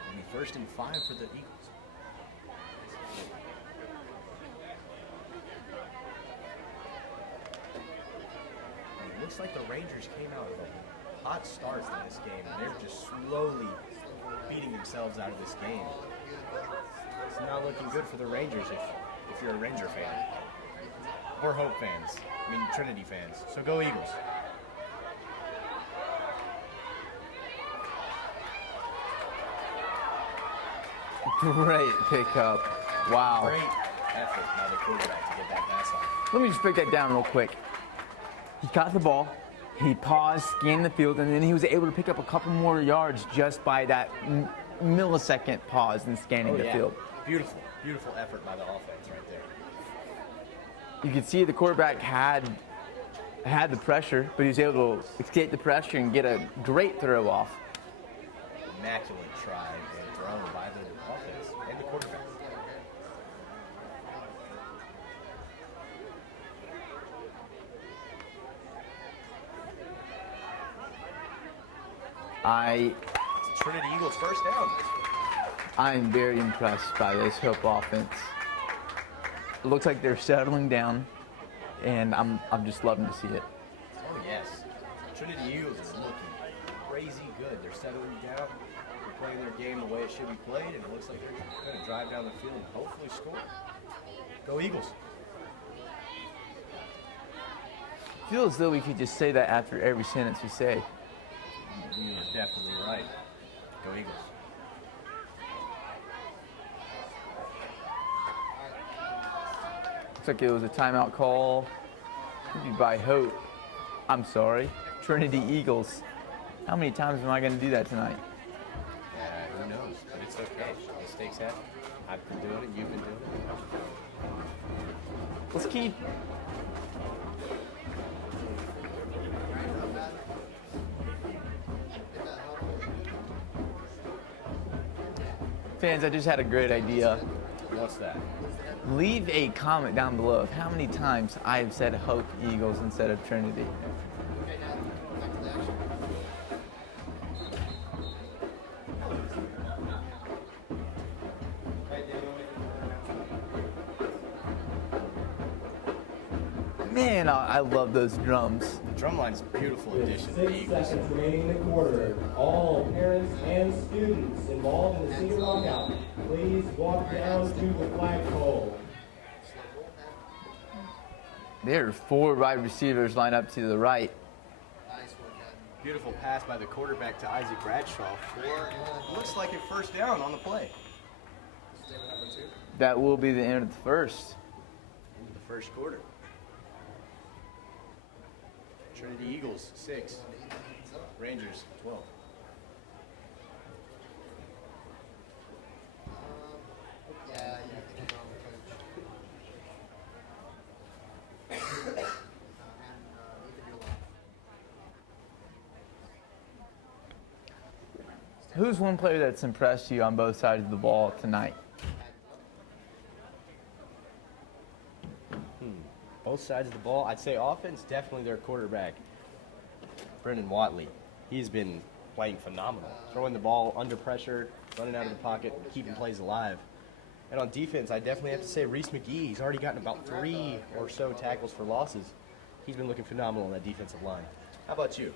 And first and 5 for the Eagles. And it looks like the Rangers came out of a hot start in this game, and they're just slowly beating themselves out of this game. It's not looking good for the Rangers if you're a Ranger fan. Or Hope fans. I mean, Trinity fans. So go Eagles. Great pickup. Wow. Great effort by the quarterback to get that pass off. Let me just break that down real quick. He caught the ball, he paused, scanned the field, and then he was able to pick up a couple more yards just by that millisecond pause in scanning the field. Beautiful, beautiful effort by the offense right there. You could see the quarterback had the pressure, but he was able to escape the pressure and get a great throw off. Immaculate try and thrown by the offense and the quarterback. It's Trinity Eagles first down. I'm very impressed by this Hope offense. It looks like they're settling down, and I'm just loving to see it. Oh yes, Trinity Eagles are looking crazy good. They're settling down. They're playing their game the way it should be played, and it looks like they're going to drive down the field and hopefully score. Go Eagles. I feel as though we could just say that after every sentence we say. You're definitely right. Go Eagles. Looks like it was a timeout call maybe by Hope. I'm sorry, Trinity Eagles. How many times am I going to do that tonight? Who knows? But it's okay. Mistakes happen. I've been doing it. You've been doing it. Let's keep. Fans, I just had a great idea. What's that? Leave a comment down below of how many times I have said Hope Eagles instead of Trinity. Man, I love those drums. The drum line's a beautiful With addition to the 6 Eagles. seconds remaining in the quarter, all parents and students involved in the senior walkout, please walk down to the flagpole. There are 4 wide receivers lined up to the right. Beautiful pass by the quarterback to Isaac Bradshaw for looks like a first down on the play. That will be the end of the first. Into the first quarter. Trinity Eagles 6, Rangers 12. Who's one player that's impressed you on both sides of the ball tonight? Both sides of the ball, I'd say offense, definitely their quarterback, Brendan Watley. He's been playing phenomenal. Throwing the ball under pressure, running out of the pocket, keeping plays alive. And on defense, I definitely have to say Reese McGee. He's already gotten about 3 or so tackles for losses. He's been looking phenomenal on that defensive line. How about you?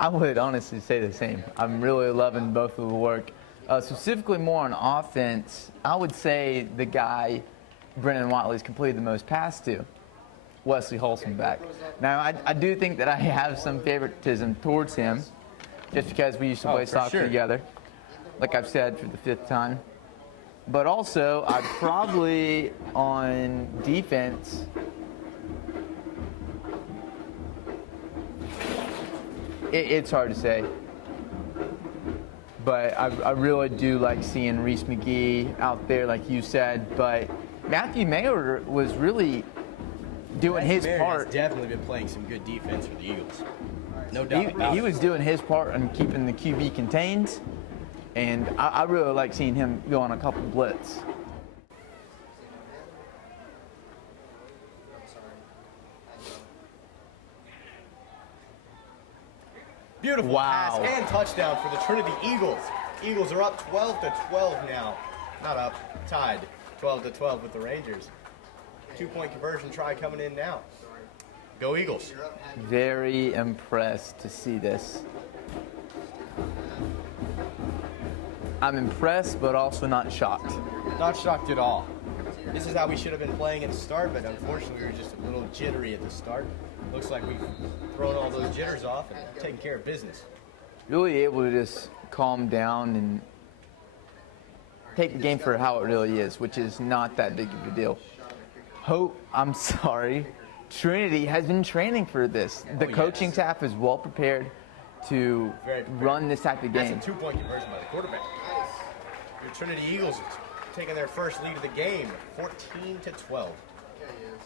I would honestly say the same. I'm really loving both of the work. Specifically more on offense, I would say the guy Brendan Watley's completed the most pass to, Wesley Holstenbeck. Now, I do think that I have some favoritism towards him just because we used to play soccer together, like I've said for the 5th time. But also, I'd probably, on defense, it's hard to say. But I really do like seeing Reese McGee out there, like you said. But Matthew Mayer was really doing his part. Has definitely been playing some good defense for the Eagles. No doubt about it. He was doing his part in keeping the QB contained. And I really like seeing him go on a couple blitz. Beautiful pass and touchdown for the Trinity Eagles. Eagles are up 12-12 now. Not up, tied 12-12 with the Rangers. 2-point conversion try coming in now. Go Eagles. Very impressed to see this. I'm impressed, but also not shocked. Not shocked at all. This is how we should have been playing at the start, but unfortunately we were just a little jittery at the start. Looks like we've thrown all those jitters off and taken care of business. Really able to just calm down and take the game for how it really is, which is not that big of a deal. Hope, I'm sorry, Trinity has been training for this. The coaching staff is well prepared to run this type of game. That's a 2-point conversion by the quarterback. Your Trinity Eagles taking their first lead of the game, 14-12. Yeah, he is.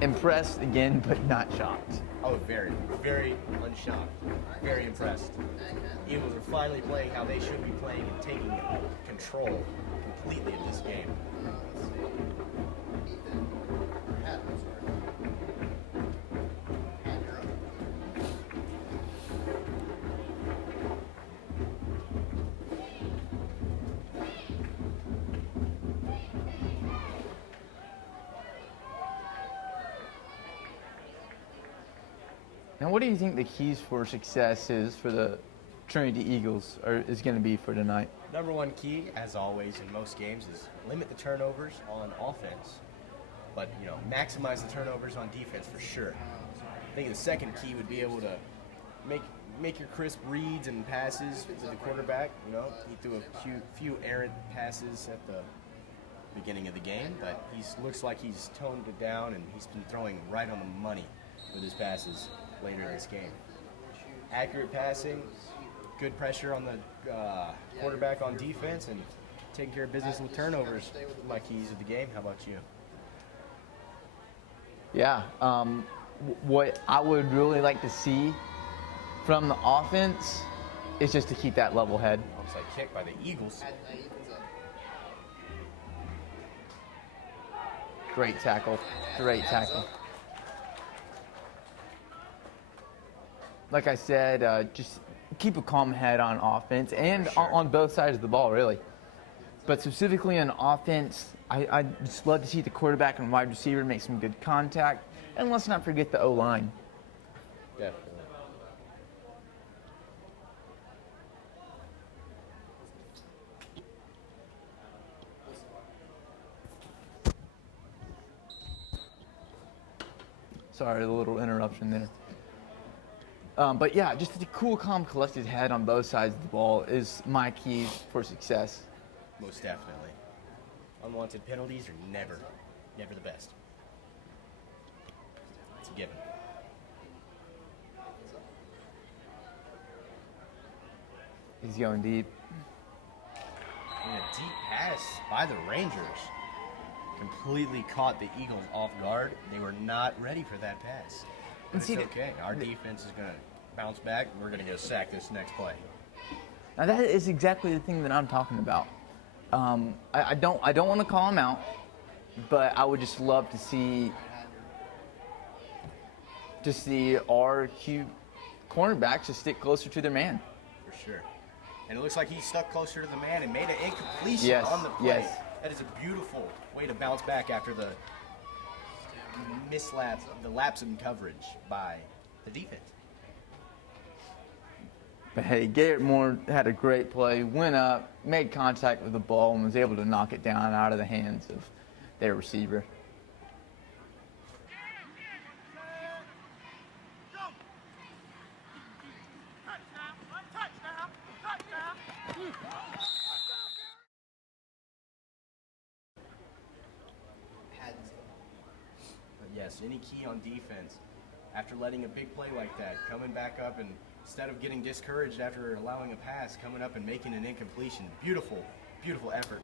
Impressed again, but not shocked. Oh, very, very unshocked. Very impressed. Eagles are finally playing how they should be playing and taking control completely of this game. Let's see. Ethan. Adam, sorry. Adam, you're up. Now, what do you think the keys for success is for the Trinity Eagles, or is going to be for tonight? Number one key, as always in most games, is limit the turnovers on offense. But, maximize the turnovers on defense for sure. I think the second key would be able to make your crisp reads and passes to the quarterback. He threw a few errant passes at the beginning of the game, but he looks like he's toned it down, and he's been throwing right on the money with his passes later in this game. Accurate passing, good pressure on the quarterback on defense, and taking care of business with turnovers. My keys of the game. How about you? Yeah, what I would really like to see from the offense is just to keep that level head. Onside kick by the Eagles. Great tackle. Great tackle. Like I said, just keep a calm head on offense and on both sides of the ball, really. But specifically on offense, I just love to see the quarterback and wide receiver make some good contact. And let's not forget the O-line. Definitely. Sorry, a little interruption there. But yeah, just a cool, calm, collected head on both sides of the ball is my key for success. Most definitely. Unwanted penalties are never the best. It's a given. He's going deep. And a deep pass by the Rangers completely caught the Eagles off guard. They were not ready for that pass. But it's okay. Our defense is going to bounce back. We're going to go sack this next play. Now that is exactly the thing that I'm talking about. I don't want to call him out, but I would just love to see our cornerbacks to stick closer to their man. For sure. And it looks like he stuck closer to the man and made an incompletion on the play. Yes. That is a beautiful way to bounce back after the lapse in coverage by the defense. But hey, Garrett Moore had a great play, went up, made contact with the ball, and was able to knock it down out of the hands of their receiver. But yes, any key on defense, after letting a big play like that, coming back up and instead of getting discouraged after allowing a pass, coming up and making an incompletion. Beautiful, beautiful effort.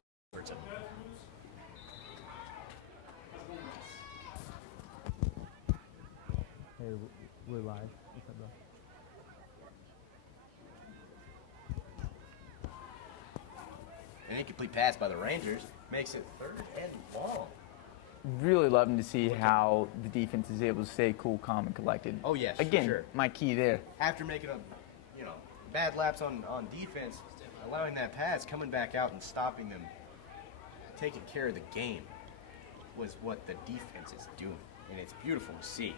Hey, we're live. What's up, bro? An incomplete pass by the Rangers makes it 3rd and long. Really loving to see how the defense is able to stay cool, calm, and collected. Oh, yes, for Again, sure. my key there. After making a, bad laps on defense, allowing that pass, coming back out and stopping them, taking care of the game was what the defense is doing, and it's beautiful to see.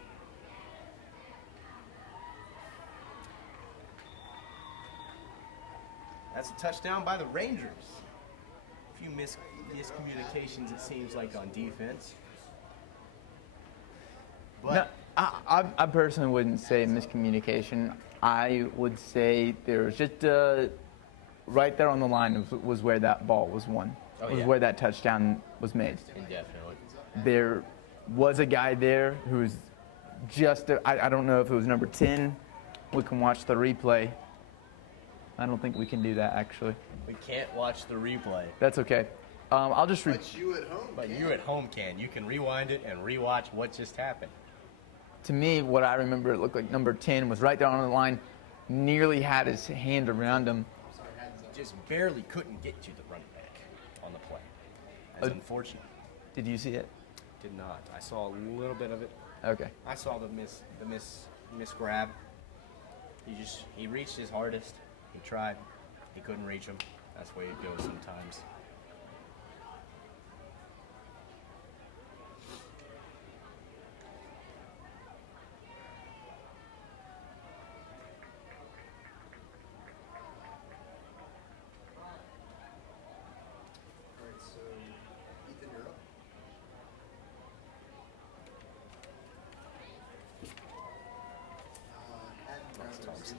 That's a touchdown by the Rangers. A few miscommunications, it seems like, on defense. But No, I personally wouldn't say miscommunication. I would say there was just right there on the line was where that ball was won. Oh, was yeah. where that touchdown was made. indefinitely. There was a guy there who was just, I don't know if it was number 10. We can watch the replay. I don't think we can do that, actually. We can't watch the replay. That's okay. I'll just But you at home But can. you at home can. You can rewind it and rewatch what just happened. To me, what I remember, it looked like number 10 was right down on the line, nearly had his hand around him. Just barely couldn't get to the running back on the play. That's unfortunate. Did you see it? Did not. I saw a little bit of it. Okay. I saw the miss grab. He reached his hardest. He tried. He couldn't reach him. That's the way it goes sometimes. All right, so Ethan, you're up. At ground Thompson.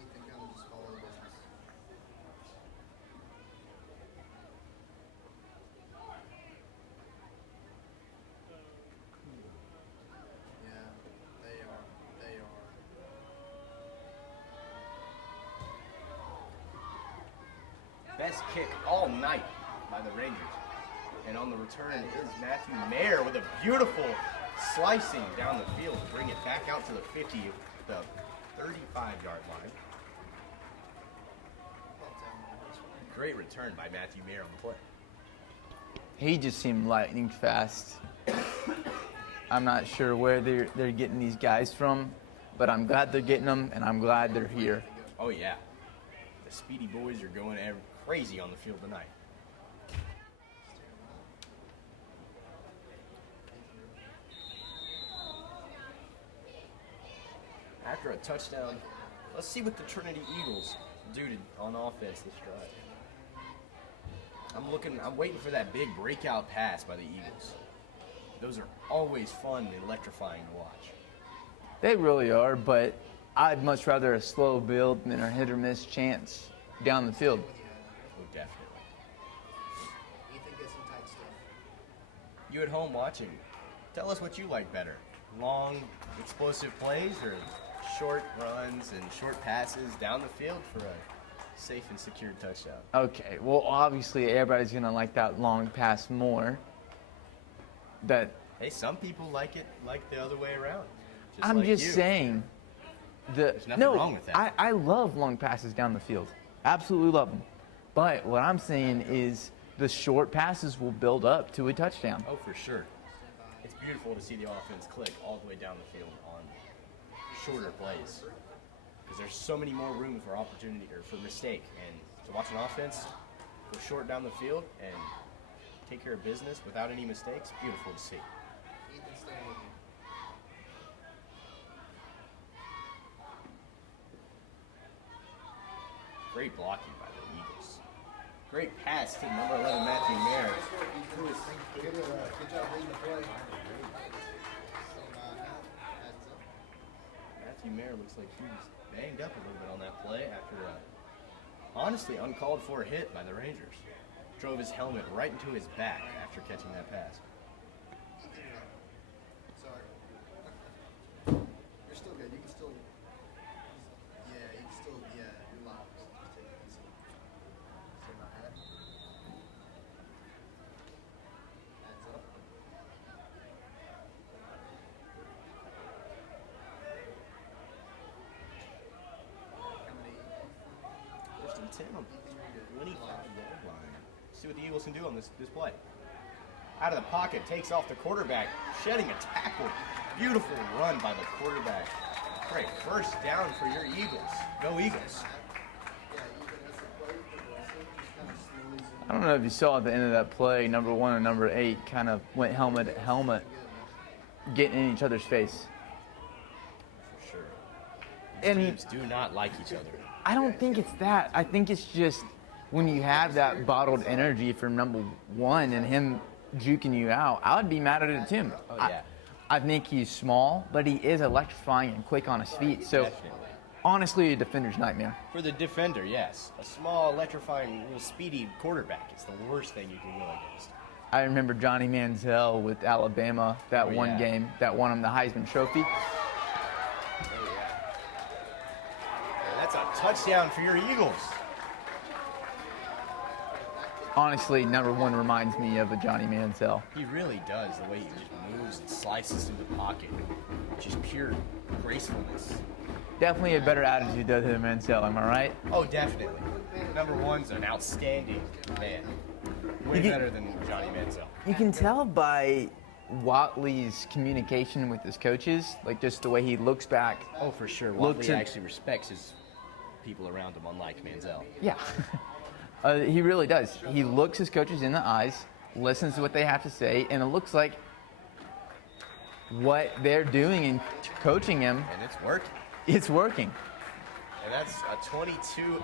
Ethan, kind of just follow the business. Yeah, they are. They are. Best kick all night by the Rangers. And on the return is Matthew Mayer with a beautiful slicing down the field to bring it back out to the 50, the 35-yard line. Great return by Matthew Mayer on the play. He just seemed lightning fast. I'm not sure where they're getting these guys from, but I'm glad they're getting them, and I'm glad they're here. Oh, yeah. The Speedy Boys are going crazy on the field tonight. After a touchdown, let's see what the Trinity Eagles do on offense this drive. I'm waiting for that big breakout pass by the Eagles. Those are always fun and electrifying to watch. They really are, but I'd much rather a slow build than a hit or miss chance down the field. Oh, definitely. Ethan gets some tight stuff. You at home watching, tell us what you like better. Long, explosive plays or short runs and short passes down the field for a safe and secure touchdown? Okay, well, obviously everybody's going to like that long pass more. Hey, some people like it like the other way around. I'm like just you. saying. There's nothing wrong with that. I love long passes down the field. Absolutely love them. But what I'm saying is the short passes will build up to a touchdown. Oh, for sure. It's beautiful to see the offense click all the way down the field on shorter plays. Because there's so many more room for opportunity or for mistake. And to watch an offense go short down the field and take care of business without any mistakes, beautiful to see. Ethan, staying with you. Great blocking by the Eagles. Great pass to number 11, Matthew Mayer. Good job reading the play. Adds up. Matthew Mayer looks like he was banged up a little bit on that play after honestly uncalled for hit by the Rangers. Drove his helmet right into his back after catching that pass. Ethan, you're up. Sorry. You're still good. You can still. Yeah, you can still. Yeah, you're live. Just take it easy. So not at it. Adds up. How many? First and 10 on Ethan, you're good. 25-yard line. See what the Eagles can do on this play. Out of the pocket, takes off the quarterback, shedding a tackle. Beautiful run by the quarterback. Great first down for your Eagles. Go Eagles. Yeah, even as the play progresses, just kind of slowly zoom I don't know if you saw at the end of that play, number 1 and number 8 kind of went helmet to helmet, getting in each other's face. For sure. And Teams do not like each other. I don't think it's that. I think it's just when you have that bottled energy from number 1 and him juking you out, I would be mad at it too. Oh, yeah. I think he's small, but he is electrifying and quick on his feet. So, Definitely. honestly, a defender's nightmare. For the defender, yes. A small, electrifying, little speedy quarterback is the worst thing you can go against. I remember Johnny Manziel with Alabama, that Oh, one yeah. game that won him the Heisman Trophy. Oh, yeah. That's a Touchdown for your Eagles. Honestly, number one reminds me of a Johnny Manziel. He really does. The way he just moves and slices through the pocket. Just pure gracefulness. Definitely a better attitude though than Manziel, am I right? Oh, definitely. Number one's an outstanding man. Way better than Johnny Manziel. You can tell by Watley's communication with his coaches, like just the way he looks back. Oh, for sure. Looks Watley at- actually respects his people around him, unlike Manziel. Yeah. He really does. He looks his coaches in the eyes, listens to what they have to say, and it looks like what they're doing in coaching him, And it's working. it's working. And that's a 22-18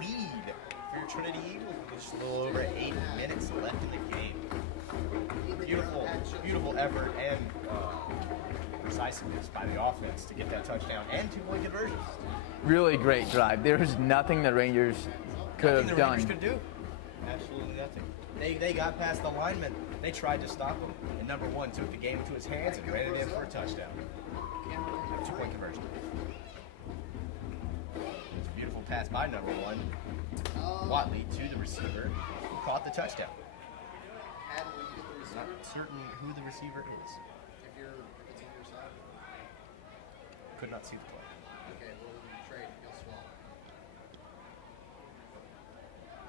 lead for your Trinity Eagles with just a little over 8 minutes left in the game. Beautiful effort and decisiveness by the offense to get that touchdown and 2-point conversions. Really great drive. There was nothing the Rangers could Nothing have the done. Rangers could do. Absolutely nothing. They got past the lineman. They tried to stop him. And number one took the game into his hands and ran it in for a touchdown. 2-point conversion. It's a beautiful pass by number one. Watley to the receiver who caught the touchdown. Not certain who the receiver is. If it's on your side. Could not see the play. Okay, well, when you trade, he'll swallow.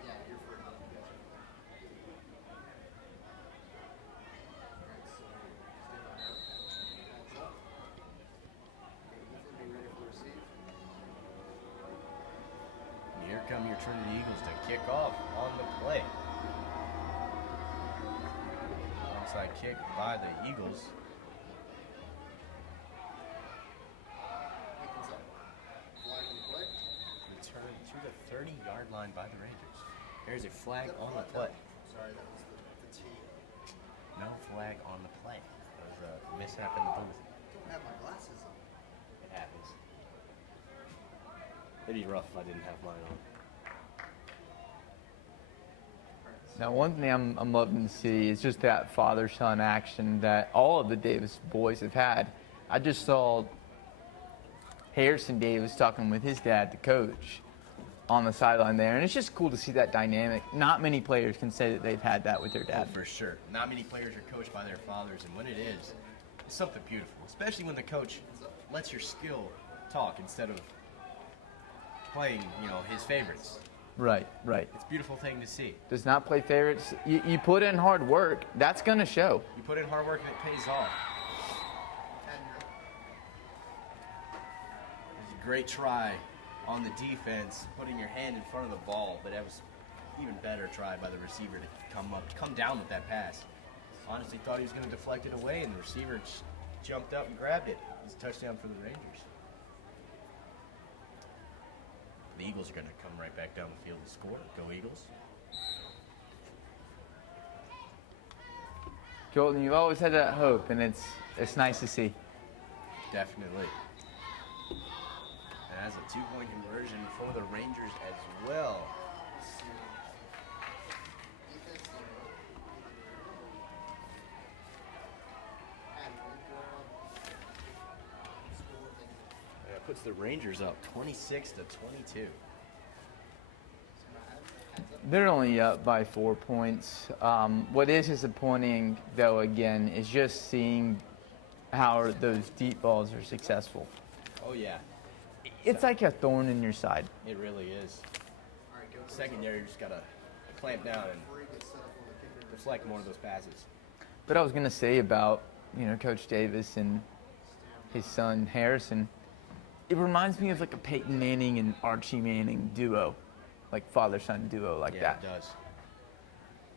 Yeah, you're free. You guys are free. Alright, so stand by her. Hands up. Okay, Ethan, be ready for the receive. And here come your Trinity Eagles to kick off on the play. Onside kick by the Eagles. Ethan's up. Flag on the play. Return to the 30-yard line by the Rangers. There's a flag on the play. Sorry, that was the T. No flag on the play. That was a mishap in the booth. Don't have my glasses on. It happens. It'd be rough if I didn't have mine on. Now, one thing I'm loving to see is just that father-son action that all of the Davis boys have had. I just saw Harrison Davis talking with his dad, the coach, on the sideline there, and it's just cool to see that dynamic. Not many players can say that they've had that with their dad. Oh, for sure. Not many players are coached by their fathers, and when it is, it's something beautiful. Especially when the coach lets your skill talk instead of playing, his favorites. Right. It's a beautiful thing to see. Does not play favorites. You put in hard work, that's going to show. You put in hard work and it pays off. It was a great try on the defense, putting your hand in front of the ball, but that was even better try by the receiver to come down with that pass. Honestly thought he was going to deflect it away, and the receiver just jumped up and grabbed it. It's a touchdown for the Rangers. The Eagles are going to come right back down the field and score. Go Eagles. Jolton, you've always had that hope, and it's nice to see. Definitely. And as a 2-point conversion for the Rangers as well. That puts the Rangers up 26-22. They're only up by 4 points. What is disappointing, though, again, is just seeing how those deep balls are successful. Oh, yeah. It's like a thorn in your side. It really is. Secondary just got to clamp down and deflect more of those passes. But I was going to say about, Coach Davis and his son Harrison, it reminds me of like a Peyton Manning and Archie Manning duo, like father-son duo like that. Yeah, it does.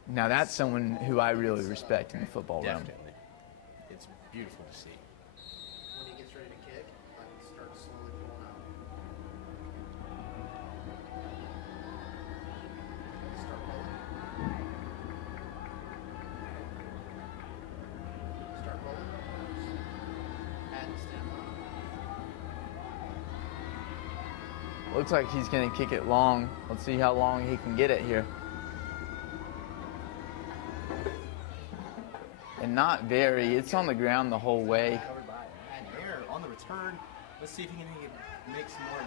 Now that's someone who I really respect in the football realm. Definitely. It's beautiful to see. When he gets ready to kick, start slowly pulling out. Start pulling. Start pulling. And stand by. Looks like he's going to kick it long. Let's see how long he can get it here. And not very. It's on the ground the whole way. Covered by and air on the return. Let's see if he can make some more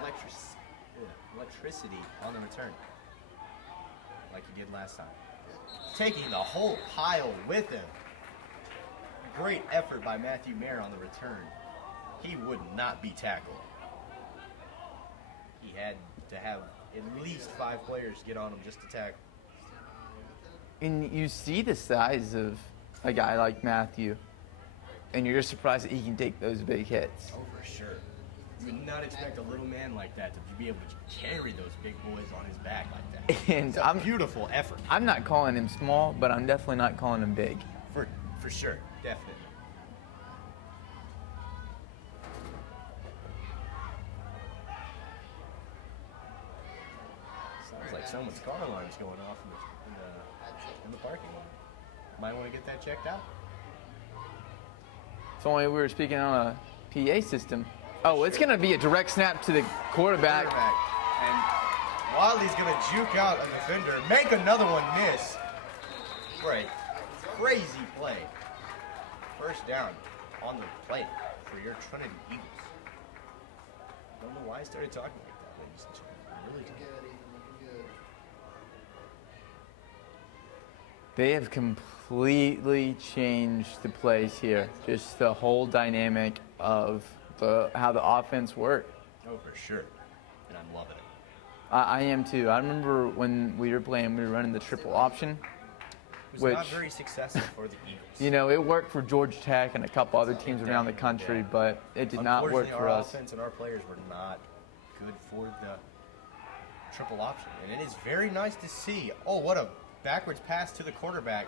electricity on the return, like he did last time. Taking the whole pile with him. Great effort by Matthew Mayer on the return. He would not be tackled. He had to have at least 5 players get on him just to tackle. And you see the size of a guy like Matthew, and you're just surprised that he can take those big hits. Oh, for sure. You would not expect a little man like that to be able to carry those big boys on his back like that. And It's a beautiful effort. I'm not calling him small, but I'm definitely not calling him big. For sure, definitely. Sounds like someone's car alarm's going off in the parking lot. Might want to get that checked out. It's only we were speaking on a PA system. Oh, it's going to be a direct snap to the quarterback. And Wadley's going to juke out a defender, make another one miss. Right. Crazy play. First down on the play for your Trinity Eagles. Don't know why I started talking like that, ladies and gentlemen. I really don't. They have completely changed the plays here. Just the whole dynamic of how the offense worked. Oh, for sure. And I'm loving it. I am too. I remember when we were playing, we were running the triple option. It was Which, not very successful for the Eagles. You know, it worked for Georgia Tech and a couple other teams around the country, but it did not work for our us. offense and our players were not good for the triple option. And it is very nice to see. Oh, what a backwards pass to the quarterback.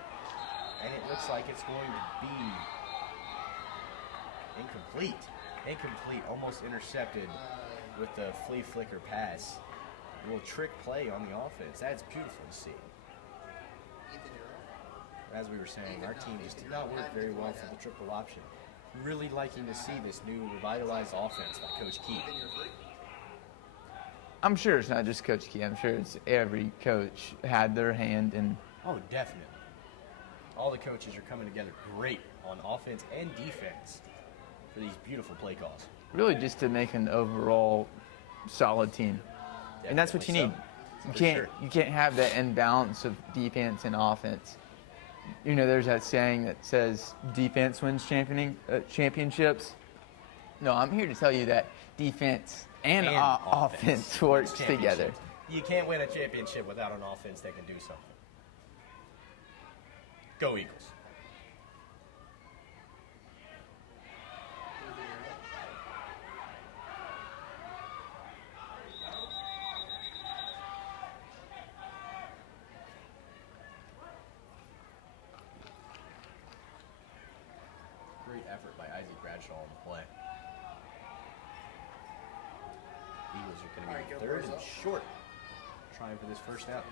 And it looks like it's going to be incomplete, almost intercepted with the flea flicker pass. A little trick play on the offense. That's beautiful to see. As we were saying, our team just did not work very well for the triple option. Really liking to see this new revitalized offense by Coach Key. I'm sure it's not just Coach Key. I'm sure it's every coach had their hand in. Oh, definitely. All the coaches are coming together great on offense and defense for these beautiful play calls. Really just to make an overall solid team. And that's what you need. You can't have that imbalance of defense and offense. You know, there's that saying that says defense wins championships. No, I'm here to tell you that defense and offense works together. You can't win a championship without an offense that can do something. Go Eagles. Great effort by Isaac Bradshaw on the play. Eagles are going to be third and short, trying for this first down.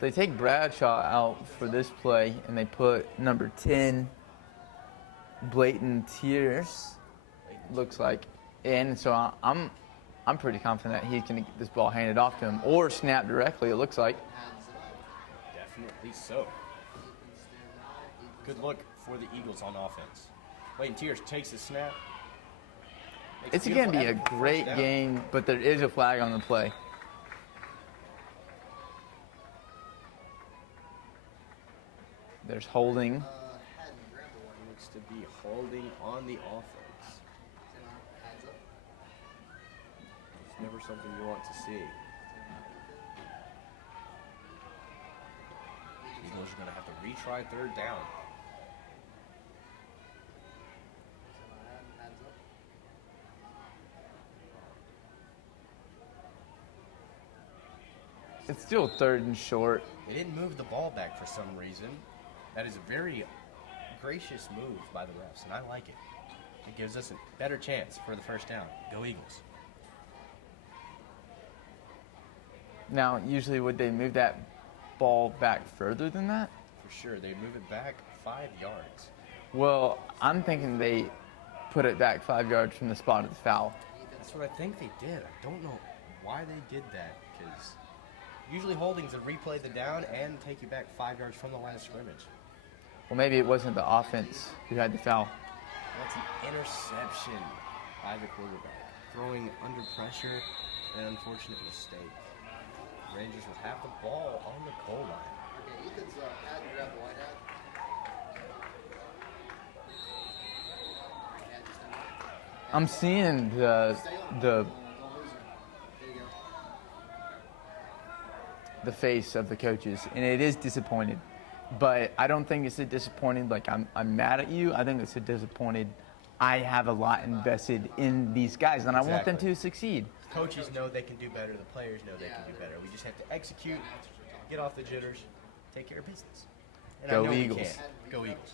They take Bradshaw out for this play, and they put number 10, Blayton Tears, looks like, in. So I'm pretty confident that he's going to get this ball handed off to him or snap directly, it looks like. Definitely so. Good look for the Eagles on offense. Blayton Tears takes the snap. It's going to be a great game, but there is a flag on the play. There's holding. Looks to be holding on the offense. It's never something you want to see. Eagles are going to have to retry third down. It's still third and short. They didn't move the ball back for some reason. That is a very gracious move by the refs, and I like it. It gives us a better chance for the first down. Go Eagles. Now, usually would they move that ball back further than that? For sure. They move it back 5 yards. Well, I'm thinking they put it back 5 yards from the spot of the foul. That's what I think they did. I don't know why they did that, because usually holdings would replay the down and take you back 5 yards from the line of scrimmage. Well, maybe it wasn't the offense who had the foul. That's an interception by the quarterback. throwing under pressure, an unfortunate mistake. Rangers will have the ball on the goal line. Okay, Ethan's hat, you grab the white hat. Yeah, just stand up. I'm seeing Stay on. the Don't lose him. There you go. the face of the coaches, and it is disappointed. But I don't think it's a disappointed like I'm mad at you. I think it's a disappointed. I have a lot invested in these guys, and I want them Exactly. to succeed. Coaches know they can do better. The players know they can do better. We just have to execute, get off the jitters, take care of business. And Go I know we Eagles. can. Go Eagles.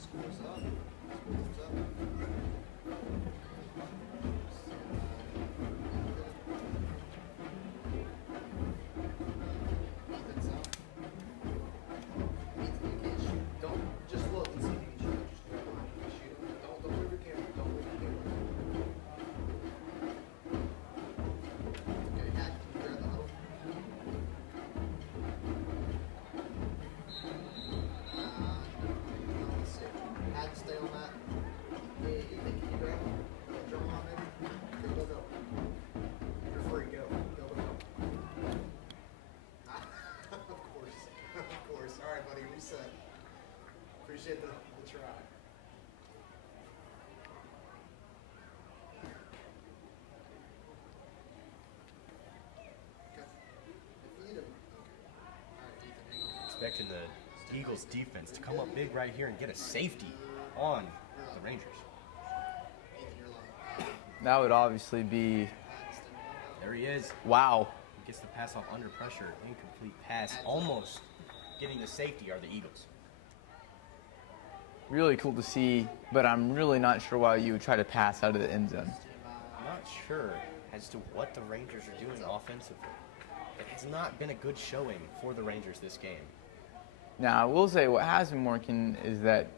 Schools up. Schools up. Ethan's up. Ethan, you can't shoot. Don't just look and see if you can shoot. Just go on. Shoot him. Don't move your camera. Don't move your camera. Okay, Hat, can you grab the huddle? Let's see. Hat, stay on that. Yeah, Ethan, can you grab him? Jump on maybe? Okay, go, go. You're free, go. Go, go, go. Of course. Of course. All right, buddy, reset. Appreciate the try. Okay. If you need him. Okay. All right, Ethan, hang on. Expecting the Eagles defense to come up big right here and get a safety on the Rangers. Ethan, you're live. That would obviously be Hat, stay on. There he is. wow. He gets the pass off under pressure. Incomplete pass. Almost getting the safety are the Eagles. Really cool to see, but I'm really not sure why you would try to pass out of the end zone. I'm not sure as to what the Rangers are doing offensively. It has not been a good showing for the Rangers this game. Now, I will say what has been working is that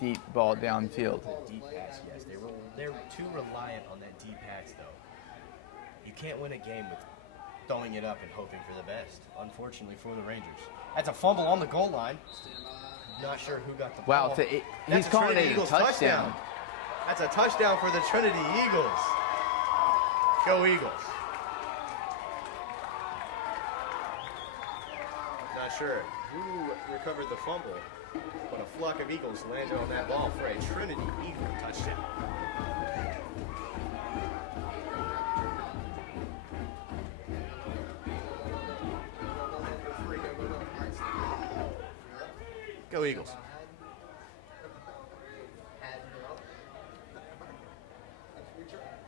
deep ball downfield. The deep pass, yes. They're too reliant on that deep pass, though. You can't win a game with throwing it up and hoping for the best, unfortunately for the Rangers. That's a fumble on the goal line. Not sure who got the ball. Wow, he's That's a calling Trinity it a Eagles touchdown. That's a touchdown for the Trinity Eagles. Go Eagles. Not sure who recovered the fumble, but a flock of Eagles landed on that ball for a Trinity Eagle touchdown. Go Eagles.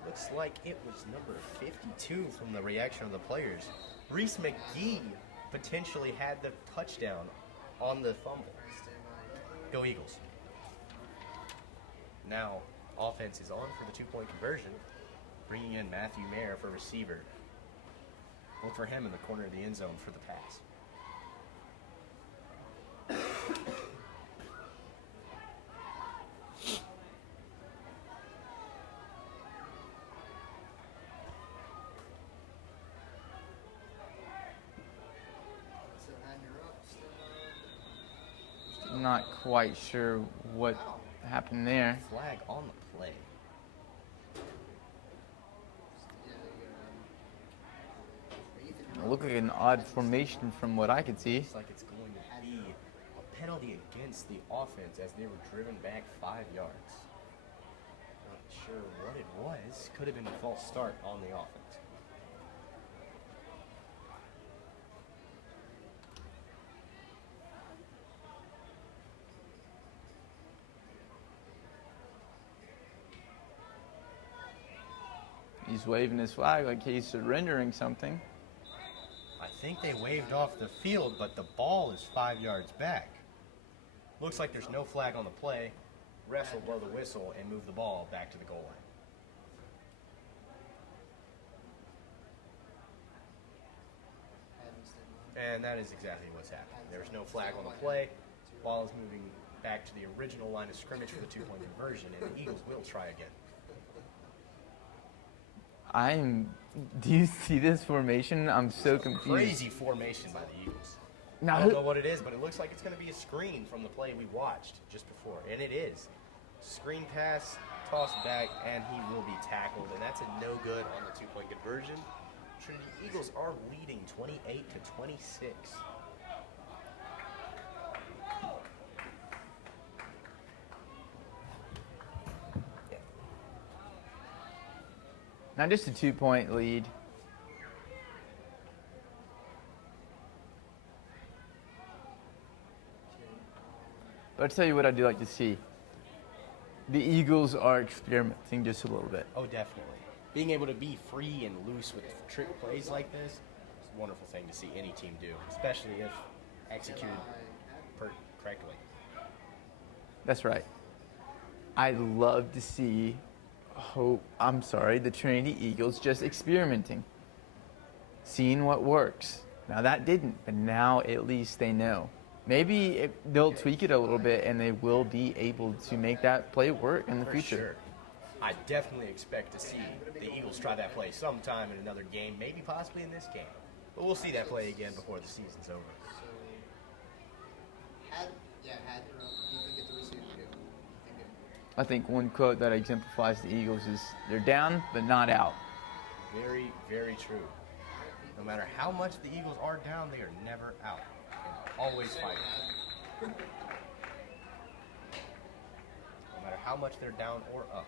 Looks like it was number 52 from the reaction of the players. Reese McGee potentially had the touchdown on the fumble. Go Eagles. Now, offense is on for the two-point conversion, bringing in Matthew Mayer for receiver. Look for him in the corner of the end zone for the pass. Not quite sure what happened there. Flag on the play. It looked like an odd formation from what I could see. Looks like it's going to be a penalty against the offense as they were driven back 5 yards. Not sure what it was. Could have been a false start on the offense. He's waving his flag like he's surrendering something. I think they waved off the field, but the ball is 5 yards back. Looks like there's no flag on the play. Refs will blow the whistle and move the ball back to the goal line. And that is exactly what's happening. There's no flag on the play. Ball is moving back to the original line of scrimmage for the two-point conversion, and the Eagles will try again. Do you see this formation? I'm so confused. Crazy formation by the Eagles. Now, I don't know what it is, but it looks like it's going to be a screen from the play we watched just before. And it is. Screen pass, toss back, and he will be tackled. And that's a no good on the two-point conversion. Trinity Eagles are leading 28-26. Now just a 2-point lead. But I'll tell you what I do like to see. The Eagles are experimenting just a little bit. Oh, definitely. Being able to be free and loose with trick plays like this is a wonderful thing to see any team do, especially if executed correctly. That's right. I love to see the Trinity Eagles just experimenting, seeing what works. Now that didn't, but now at least they know. Maybe they'll tweak it a little bit and they will be able to make that play work in the For future. sure. I definitely expect to see the Eagles try that play sometime in another game, maybe possibly in this game. But we'll see that play again before the season's over. So, had your own, you think it's a receiver too? I think one quote that exemplifies the Eagles is, they're down, but not out. Very, very true. No matter how much the Eagles are down, they are never out. Always fighting. No matter how much they're down or up.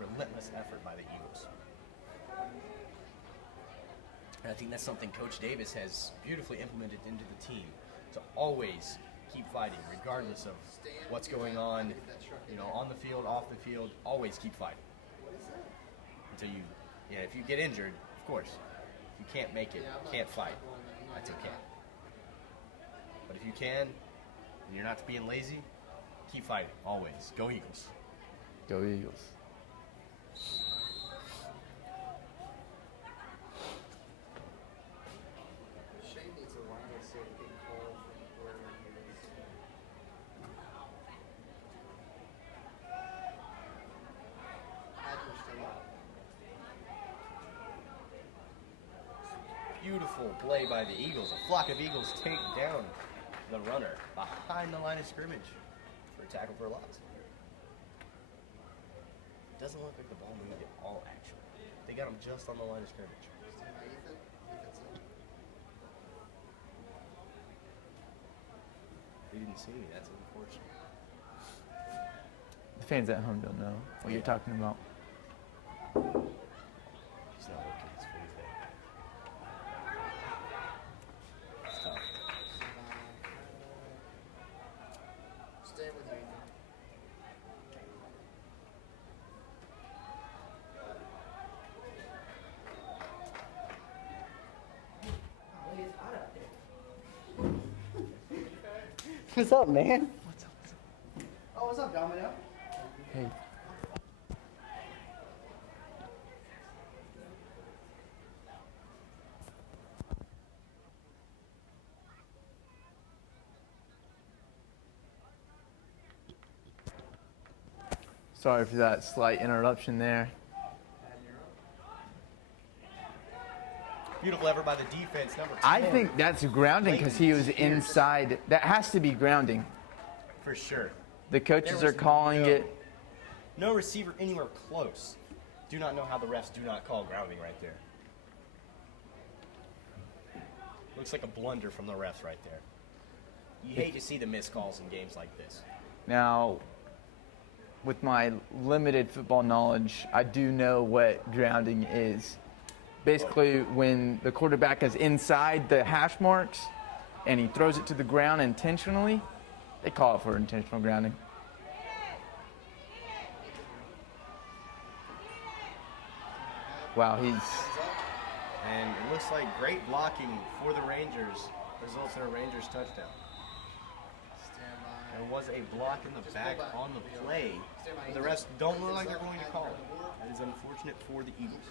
Relentless effort by the Eagles. And I think that's something Coach Davis has beautifully implemented into the team, to always keep fighting, regardless of what's going on, on the field, off the field. Always keep fighting until if you get injured, of course, if you can't make it, can't fight, that's okay. But if you can, and you're not being lazy, keep fighting. Always. Go Eagles. Go Eagles. Shane needs a wireless so he can call from wherever he is. Adler's still out. Beautiful play by the Eagles. A flock of Eagles take down the runner behind the line of scrimmage for a tackle for a loss. Doesn't look like the ball moved at all, actually. They got him just on the line of scrimmage. Stand by Ethan. Ethan's in. We didn't see me. That's unfortunate. The fans at home don't know what you're talking about. He's not looking. He's fully there. It's tough. Staying with you, Ethan. What's up, man? Oh, what's up, Domino? Hey. Sorry for that slight interruption there. Beautiful effort by the defense. Number 10. I think that's grounding because he was inside. That has to be grounding. For sure. The coaches There are was calling it. No receiver anywhere close. Do not know how the refs do not call grounding right there. Looks like a blunder from the refs right there. You hate to see the missed calls in games like this. Now, with my limited football knowledge, I do know what grounding is. Basically, when the quarterback is inside the hash marks and he throws it to the ground intentionally, they call it for intentional grounding. Wow, he's... And it looks like great blocking for the Rangers results in a Rangers touchdown. Stand by. There was a block in the back on the play, but the refs don't look like they're going to call it. That is unfortunate for the Eagles.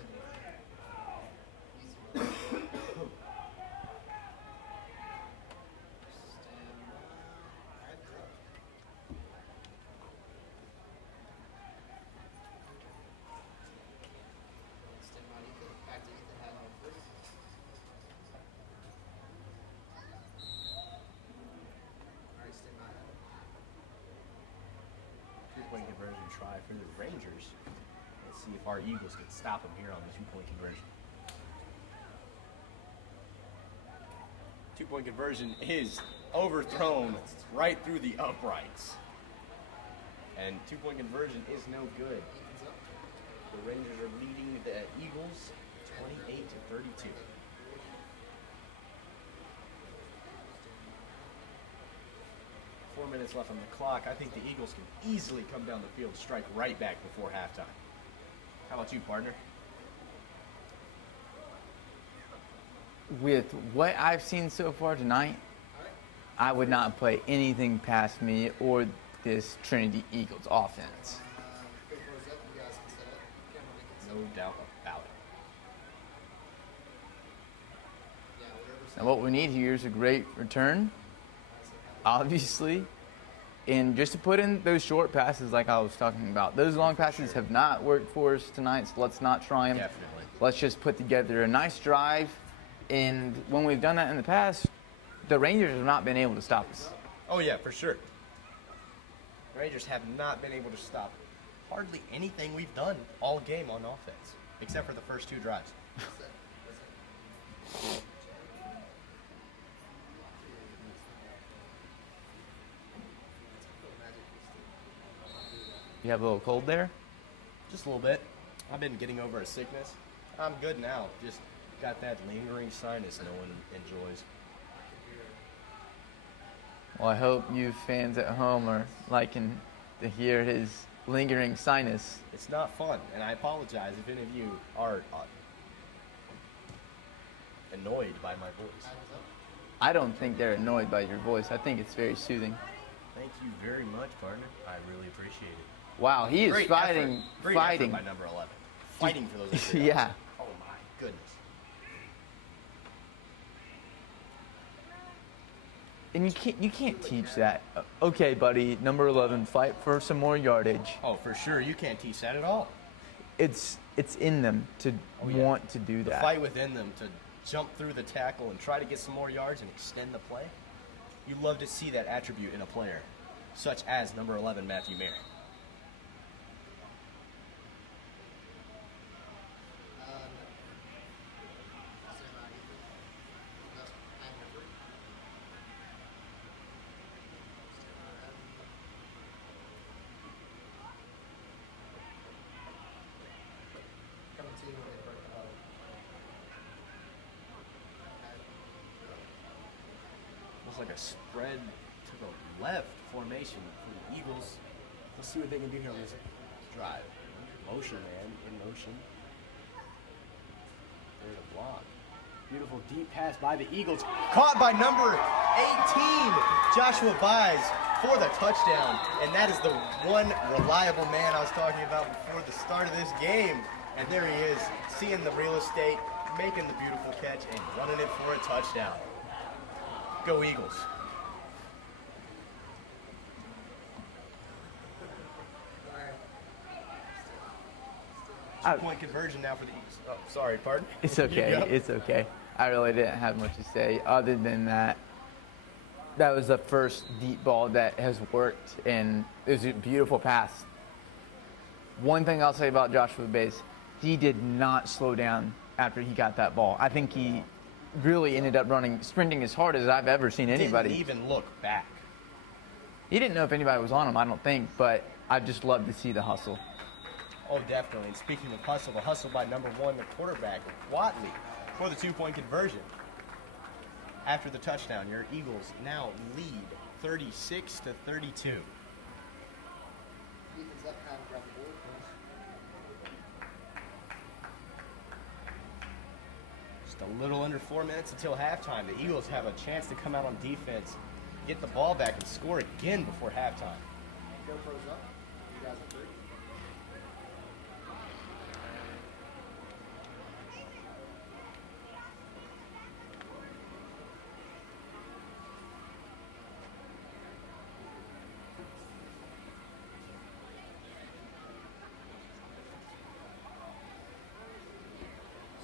Stand by, Ethan. Back to Ethan. Had no first. try for the Rangers. Let's see if our Eagles can stop them here on the 2-point conversion. 2-point conversion is overthrown right through the uprights. And 2-point conversion is no good. The Rangers are leading the Eagles 28 to 32. 4 minutes left on the clock. I think the Eagles can easily come down the field, strike right back before halftime. How about you, partner? With what I've seen so far tonight, I would not play anything past me or this Trinity Eagles offense. Go pros up, you guys can set up. Camera can set No up. doubt about it. Yeah, whatever's And what we need here is a great return, obviously. And just to put in those short passes like I was talking about. Those long passes have not worked for us tonight, so let's not try them. Definitely. Let's just put together a nice drive. And when we've done that in the past, the Rangers have not been able to stop us. Oh, yeah, for sure. The Rangers have not been able to stop hardly anything we've done all game on offense, except for the first 2 drives. You have a little cold there? Just a little bit. I've been getting over a sickness. I'm good now. Just got that lingering sinus no one enjoys. Well, I hope you fans at home are liking to hear his lingering sinus. It's not fun, and I apologize if any of you are annoyed by my voice. I don't think they're annoyed by your voice. I think it's very soothing. Thank you very much, partner. I really appreciate it. Wow, he is Great fighting, effort. Great fighting. effort by number 11. Fighting for those extra Yeah. yards. Oh my goodness. And you can't teach that. Okay, buddy, number 11, fight for some more yardage. Oh, for sure. You can't teach that at all. It's in them to want to do The that. fight within them to jump through the tackle and try to get some more yards and extend the play. You love to see that attribute in a player, such as number 11, Matthew Mayer. Coming to you when they break the huddle. Looks like a spread to the left formation for the Eagles. Let's see what they can do here on this drive. Motion, man, in motion. There's a block. Beautiful deep pass by the Eagles. Caught by number 18, Joshua Buys, for the touchdown. And that is the one reliable man I was talking about before the start of this game. And there he is, seeing the real estate, making the beautiful catch, and running it for a touchdown. Go Eagles. Point conversion now for the Eagles. Oh, sorry, pardon? It's okay. Yeah. It's okay. I really didn't have much to say other than that. That was the first deep ball that has worked, and it was a beautiful pass. One thing I'll say about Joshua Bays, he did not slow down after he got that ball. I think he really ended up sprinting as hard as I've ever seen anybody. Didn't even look back. He didn't know if anybody was on him, I don't think, but I just love to see the hustle. Oh, definitely. And speaking of hustle, the hustle by number 1, the quarterback, Watley, for the 2-point conversion. After the touchdown, your Eagles now lead 36 to 32. Ethan's up, kind of grab the board. Just a little under 4 minutes until halftime. The Eagles have a chance to come out on defense, get the ball back, and score again before halftime. Go pros up. You guys are free.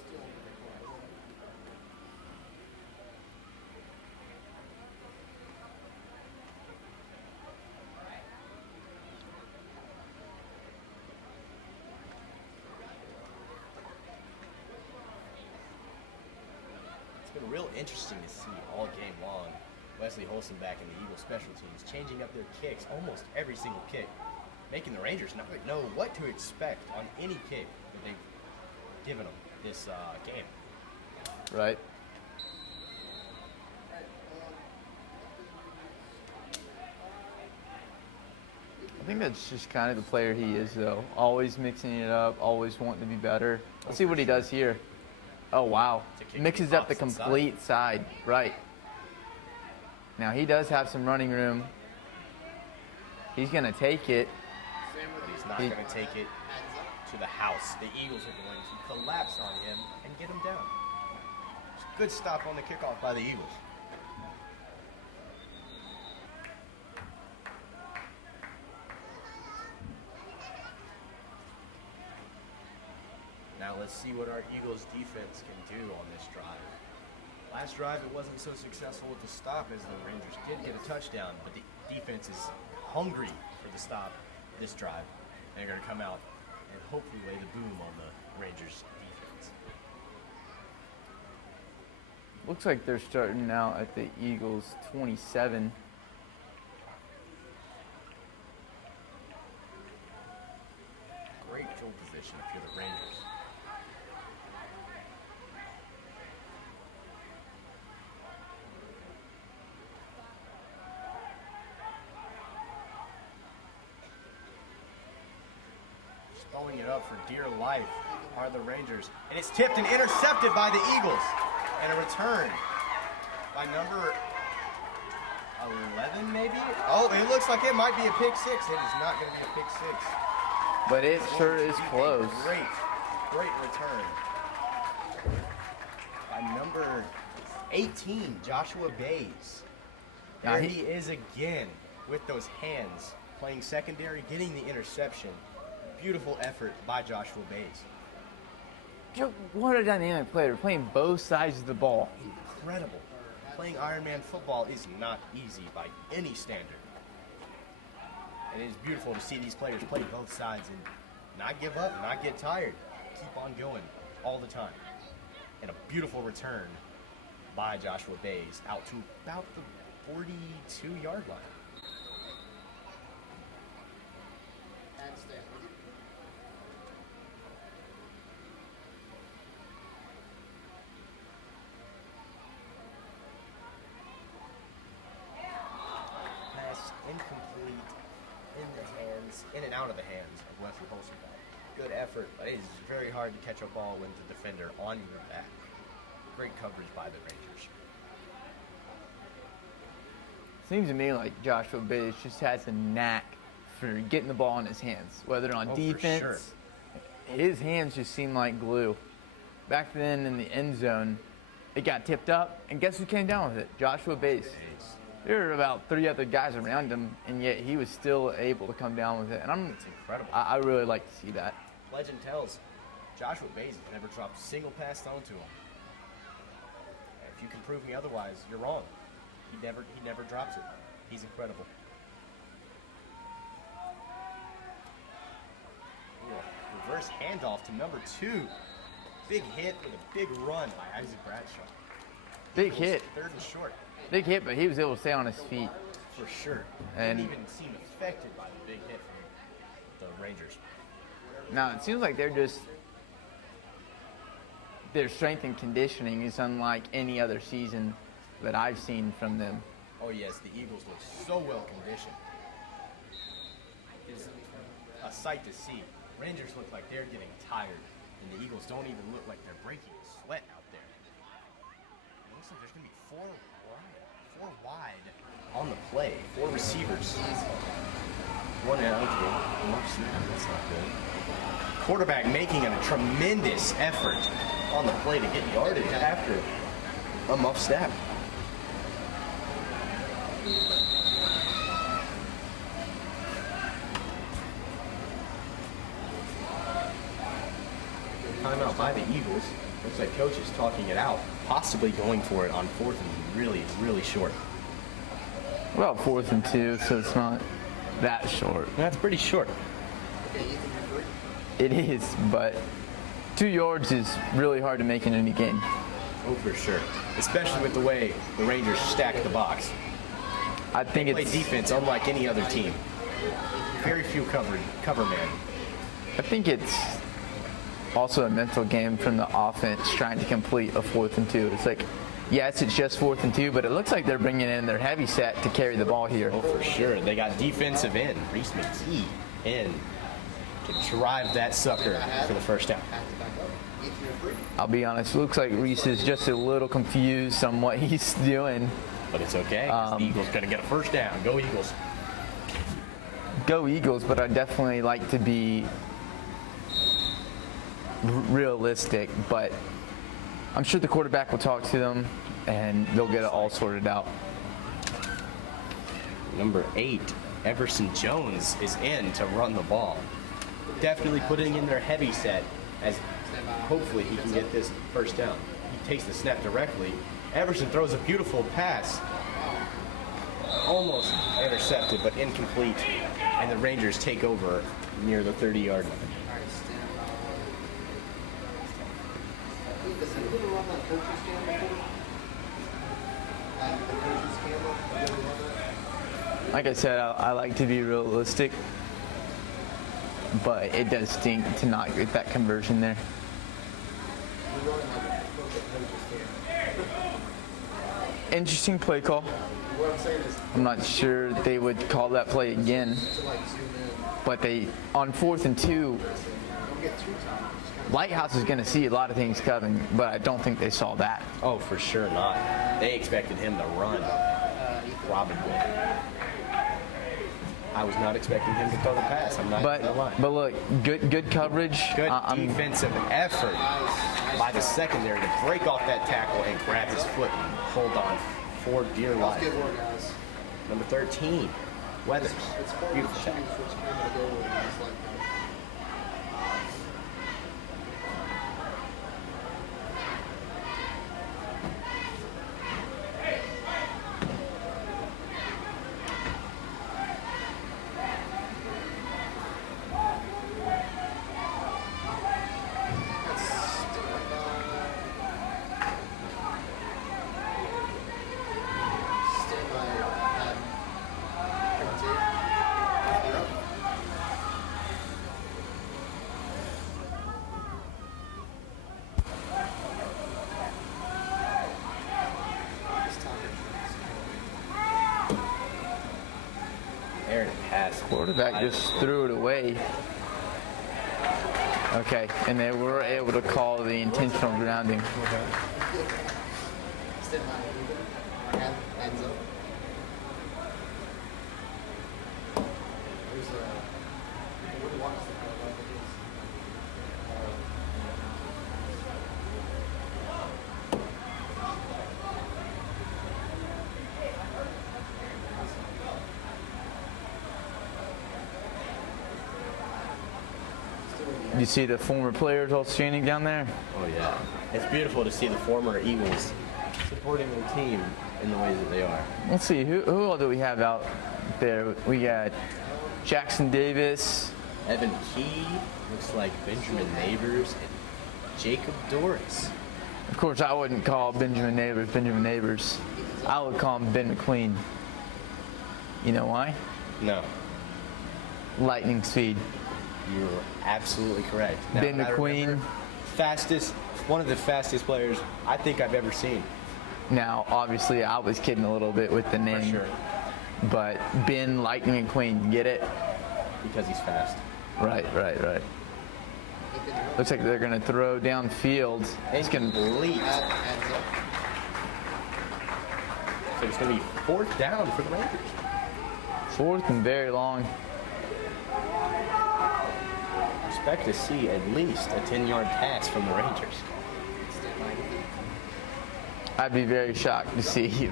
Still under the clock. real interesting to see all game long. Wesley Holson back in the Eagles special teams, changing up their kicks almost every single kick, making the Rangers not know what to expect on any kick that they've given them this game. Right. I think that's just kind of the player he is, though. Always mixing it up, always wanting to be better. Let's see what he does here. Oh, wow. Mixes up the complete side. Right. Now, he does have some running room. He's going to take it. But he's not going to take it to the house. The Eagles are going to collapse on him and get him down. Good stop on the kickoff by the Eagles. Now let's see what our Eagles defense can do on this drive. Last drive, it wasn't so successful with the stop as the Rangers did get a touchdown, but the defense is hungry for the stop this drive. They're going to come out and hopefully lay the boom on the Rangers defense. Looks like they're starting out at the Eagles 27. Great field position if you're the Rangers. Throwing it up for dear life are the Rangers. And it's tipped and intercepted by the Eagles. And a return by number 11, maybe? Oh, it looks like it might be a pick six. It is not going to be a pick six. But it sure is close. Great return by number 18, Joshua Bays. There he is again with those hands, playing secondary, getting the interception. Beautiful effort by Joshua Bays. What a dynamic player, playing both sides of the ball. Incredible. Playing Ironman football is not easy by any standard. And it is beautiful to see these players play both sides and not give up, not get tired. Keep on going all the time. And a beautiful return by Joshua Bays out to about the 42-yard line. Incomplete, in and out of the hands of Wesley Holson. Good effort, but it is very hard to catch a ball with the defender on your back. Great coverage by the Rangers. Seems to me like Joshua Bays just has a knack for getting the ball in his hands, whether on defense. For sure. His hands just seem like glue. Back then in the end zone, it got tipped up, and guess who came down with it? Joshua Bays. There were about 3 other guys around him, and yet he was still able to come down with it. And It's incredible. I really like to see that. Legend tells, Joshua Bays has never dropped a single pass thrown to him. If you can prove me otherwise, you're wrong. He never drops it. He's incredible. Ooh, reverse handoff to number 2. Big hit with a big run by Isaac Bradshaw. Big hit. Third and short. Big hit, but he was able to stay on his feet. For sure. And didn't even seem affected by the big hit from the Rangers. Now, it seems like their strength and conditioning is unlike any other season that I've seen from them. Oh yes, the Eagles look so well conditioned. It's a sight to see. Rangers look like they're getting tired, and the Eagles don't even look like they're breaking a sweat out there. It looks like there's going to be four wide on the play. 4 receivers. 1 eligible. That's not good. Quarterback making a tremendous effort on the play to get yardage after a muff snap. Timeout by the Eagles. Looks like coach is talking it out, possibly going for it on 4th and really short. About 4th and 2, so it's not that short. That's pretty short. It is, but 2 yards is really hard to make in any game. Oh, for sure. Especially with the way the Rangers stack the box. I think They play it's defense unlike any other team. Very few cover man. I think it's also a mental game from the offense trying to complete a 4th and 2. It's like, yes, it's just 4th and 2, but it looks like they're bringing in their heavy set to carry the ball here. Oh, for sure. They got defensive end, Reese McKee, in to drive that sucker for the first down. I'll be honest, it looks like Reese is just a little confused on what he's doing. But it's okay. 'Cause the Eagles going to get a first down. Go Eagles. Go Eagles, but I definitely like to be realistic. But I'm sure the quarterback will talk to them, and they'll get it all sorted out. Number 8, Everson Jones is in to run the ball. Definitely putting in their heavy set as hopefully he can get this first down. He takes the snap directly. Everson throws a beautiful pass. Almost intercepted, but incomplete. And the Rangers take over near the 30-yard line. Does anyone run that coach's cam before? The coach's camera? You ever run that? Like I said, I like to be realistic, but it does stink to not get that conversion there. You run like a coach's cam. Interesting play call. What I'm saying is I'm not sure they would call that play again, to like zoom in. but they, on 4th and 2, Don't get too tight. Just Lighthouse is going to see a lot of things coming, but I don't think they saw that. Oh, for sure not. They expected him to run. Probably. I was not expecting him to throw the pass. I'm not But gonna lie. but look, good coverage. Good I'm- defensive effort by the secondary to break off that tackle and grab his foot and hold on for dear life. good work, guys. Number 13, Weathers. It's hard to Beautiful choose tackle. which camera to go with. It's like that. Stand by Aaron pass. Quarterback just threw it away. Okay, and they were able to call the intentional grounding. Stand by. Hands up. There's a. What watch the guy like this? You see the former players all standing down there? Oh, yeah. It's beautiful to see the former Eagles supporting their team in the ways that they are. Let's see, who all do we have out there? We got Jackson Davis. Evan Key, looks like Benjamin Neighbors, and Jacob Doris. Of course, I wouldn't call Benjamin Neighbors. I would call him Ben McQueen. You know why? No, Lightning speed. you're absolutely correct. Now, Ben I McQueen. remember, one of the fastest players I think I've ever seen. Now, obviously, I was kidding a little bit with the name. For sure. But Ben Lightning McQueen, get it? Because he's fast. Right. Looks like they're going to throw downfield. It's going to Incomplete. Hands up. So it's going to be 4th down for the Rangers. 4th and very long. Expect to see at least a 10-yard pass from the Rangers. I'd be very shocked to see if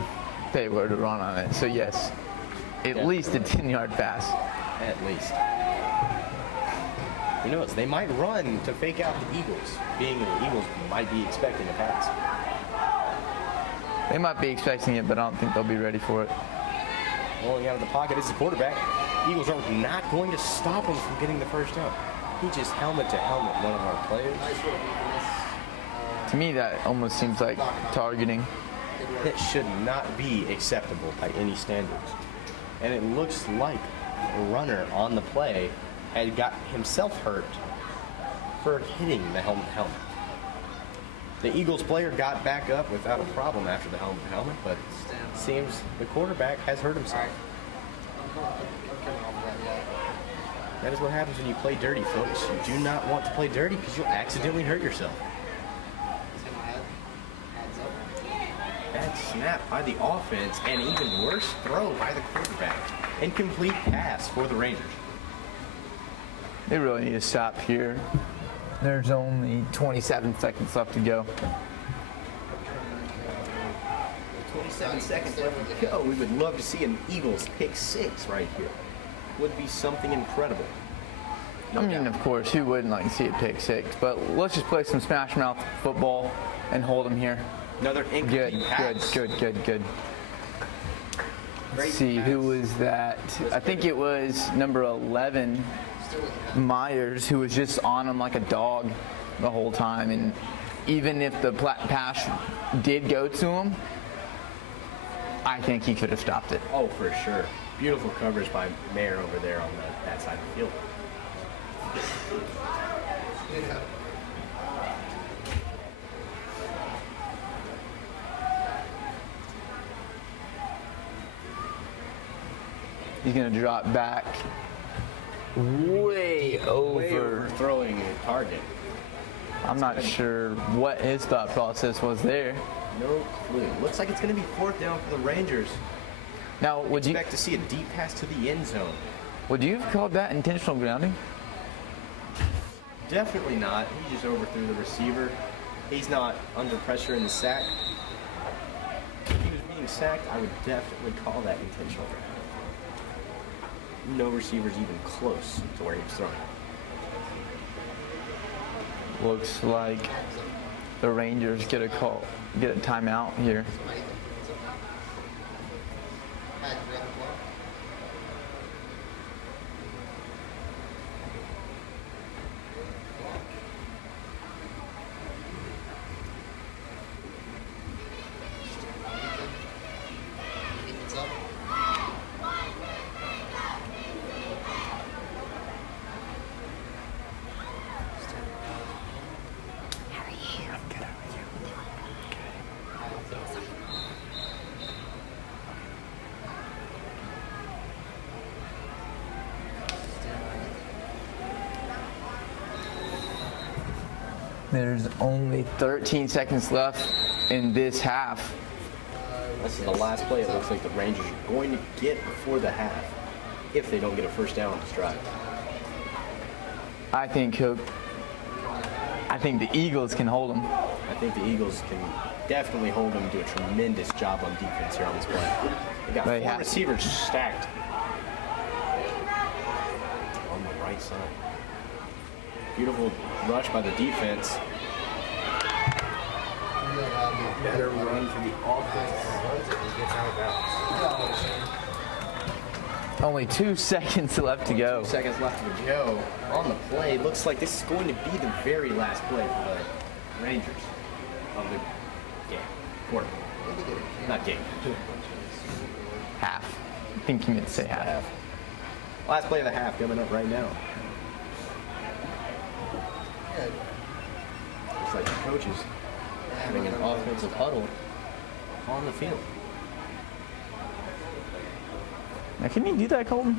they were to run on it. So yes, at least a 10-yard pass. At least. Who knows? They might run to fake out the Eagles, being the Eagles might be expecting a pass. They might be expecting it, but I don't think they'll be ready for it. Rolling out of the pocket is the quarterback. Eagles are not going to stop him from getting the first down. He just helmet to helmet one of our players. Nice little defense. To me, that almost seems like targeting. That should not be acceptable by any standards. And it looks like the runner on the play had got himself hurt for hitting the helmet. The Eagles player got back up without a problem after the helmet, but it seems the quarterback has hurt himself. That is what happens when you play dirty, folks. You do not want to play dirty because you'll accidentally hurt yourself. Bad snap by the offense, and even worse throw by the quarterback. Incomplete pass for the Rangers. They really need to stop here. There's only 27 seconds left to go. 27 seconds left to go. We would love to see an Eagles pick 6 right here. Would be something incredible. No I mean, doubt. of course, who wouldn't like to see a pick 6? But let's just play some smash mouth football and hold them here. Another Good, incomplete pass. good. Great Let's see, pass. who was that? I think it was number 11, Myers, who was just on him like a dog the whole time. And even if the pass did go to him, I think he could have stopped it. Oh, for sure. Beautiful coverage by Mayer over there on that side of the field. He's going to drop back way over. Overthrowing a target. I'm not sure what his thought process was there. No clue. Looks like it's going to be 4th down for the Rangers. Now, would you Expect to see a deep pass to the end zone. have called that intentional grounding? Definitely not. He just overthrew the receiver. He's not under pressure in the sack. If he was being sacked, I would definitely call that intentional grounding. No receivers even close to where he was throwing. Looks like the Rangers get a timeout here. There's only 13 seconds left in this half. This is the last play it looks like the Rangers are going to get before the half if they don't get a first down on this drive. I think the Eagles can hold them. I think the Eagles can definitely hold them, do a tremendous job on defense here on this play. They got They 4 have- receivers stacked on the right side. Beautiful rush by the defense. Better run for the offense. Runs it and gets out of bounds. Only 2 seconds left to go. 2 seconds left to go on the play. Looks like this is going to be the very last play for the Rangers of the game. Quarter. Not game. Half. I think you meant to say half. Half. Last play of the half coming up right now. Looks like the coaches having an offensive huddle on the field. Now, can you do that, Colton?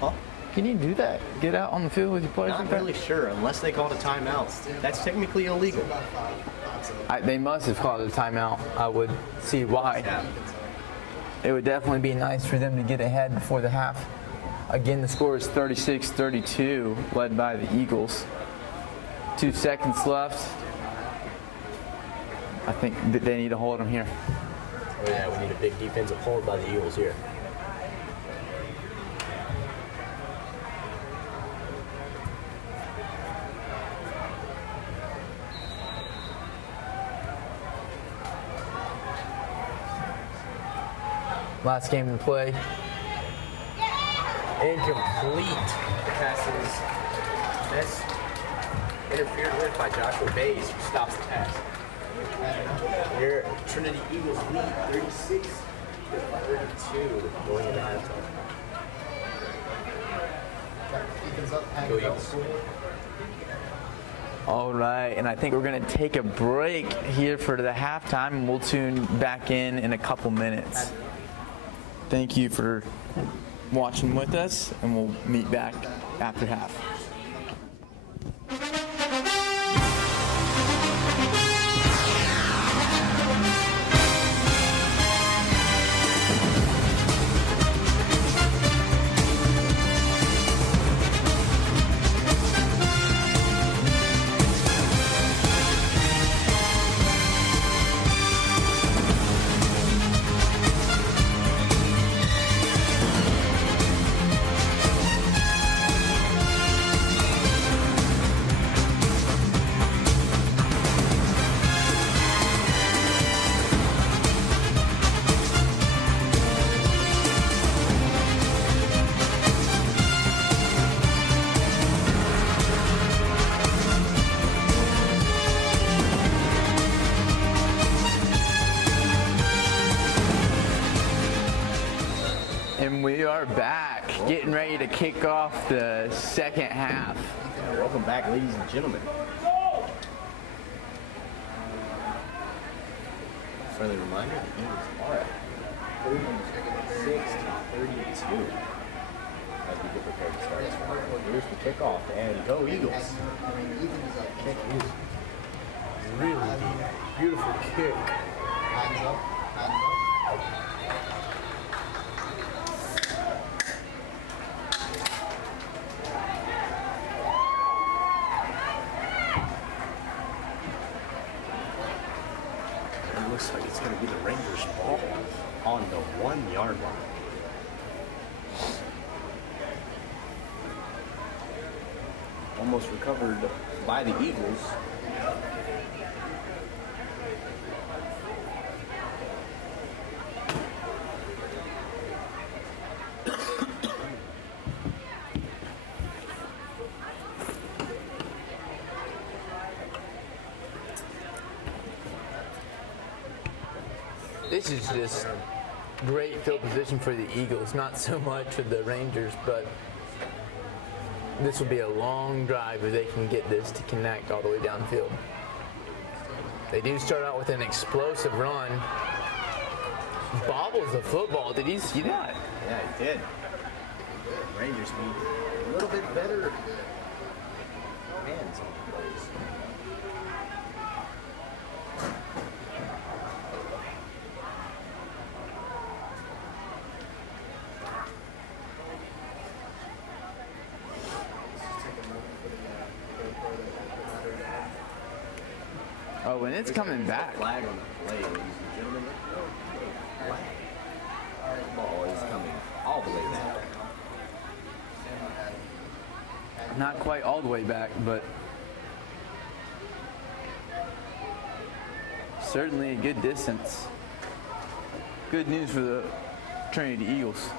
Huh? Can you do that? Get out on the field with your players Not like that? really sure, unless they called a timeout. That's technically illegal. They must have called a timeout. I would see why. Yeah. It would definitely be nice for them to get ahead before the half. Again, the score is 36-32, led by the Eagles. 2 seconds left. I think that they need to hold them here. Oh yeah, we need a big defensive hold by the Eagles here. Last game to play. Incomplete passes. That's interfered with by Joshua Bays, who stops the pass. Your Trinity Eagles lead 36 to 32 going into halftime. Ethan's up, Go Hagen's Eagles. All right, and I think we're going to take a break here for the halftime, and we'll tune back in a couple minutes. Thank you for watching with us, and we'll meet back after half. And we are back, getting ready to kick off the second half. Welcome back, ladies and gentlemen. Friendly reminder, the Eagles are at 36 to 32 as we get prepared to start. Here's the kickoff, and go Eagles. Kick is really deep. Beautiful kick. Hands up, hands up. It looks like it's going to be the Rangers' ball on the 1 yard line. Almost recovered by the Eagles. This is just great field position for the Eagles, not so much for the Rangers, but this will be a long drive if they can get this to connect all the way downfield. They do start out with an explosive run. Bobbles the football. Did you see that? Yeah, he did. Rangers need a little bit better hands on the plays. Oh, and it's coming back. Flag on the play, ladies and gentlemen. Flag. The ball is coming all the way back. Not quite all the way back, but certainly a good distance. Good news for the Trinity Eagles.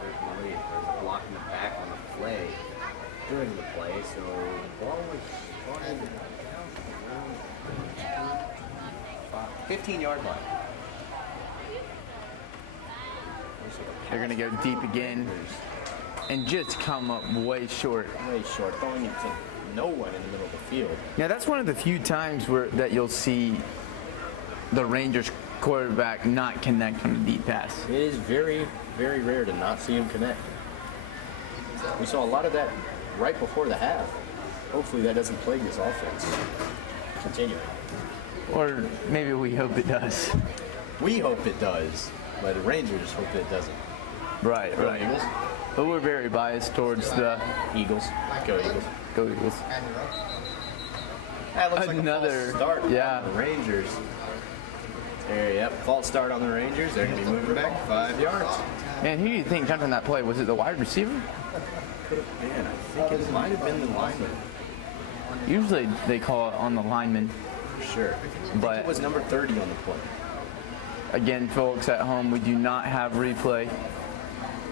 Certainly, there's a block in the back on the play during the play, so the ball was spotted around 15-yard line. They're going to go deep again and just come up way short. Way short, throwing it to no one in the middle of the field. Now, that's one of the few times that you'll see the Rangers quarterback not connect on a deep pass. It is very, very rare to not see him connect. We saw a lot of that right before the half. Hopefully that doesn't plague this offense. Continue. Or maybe we hope it does. We hope it does, but the Rangers hope it doesn't. Right, right. Eagles. But we're very biased towards the Eagles. Go Eagles. Go Eagles. That looks Another- like a false start yeah. on the Rangers. There, yep, false start on the Rangers. They're going to be moving back 5 yards. Man, who do you think jumped on that play? Was it the wide receiver? Man, I think it might have been the lineman. Usually they call it on the lineman. For sure. But It was number 30 on the play. again, folks at home, we do not have replay.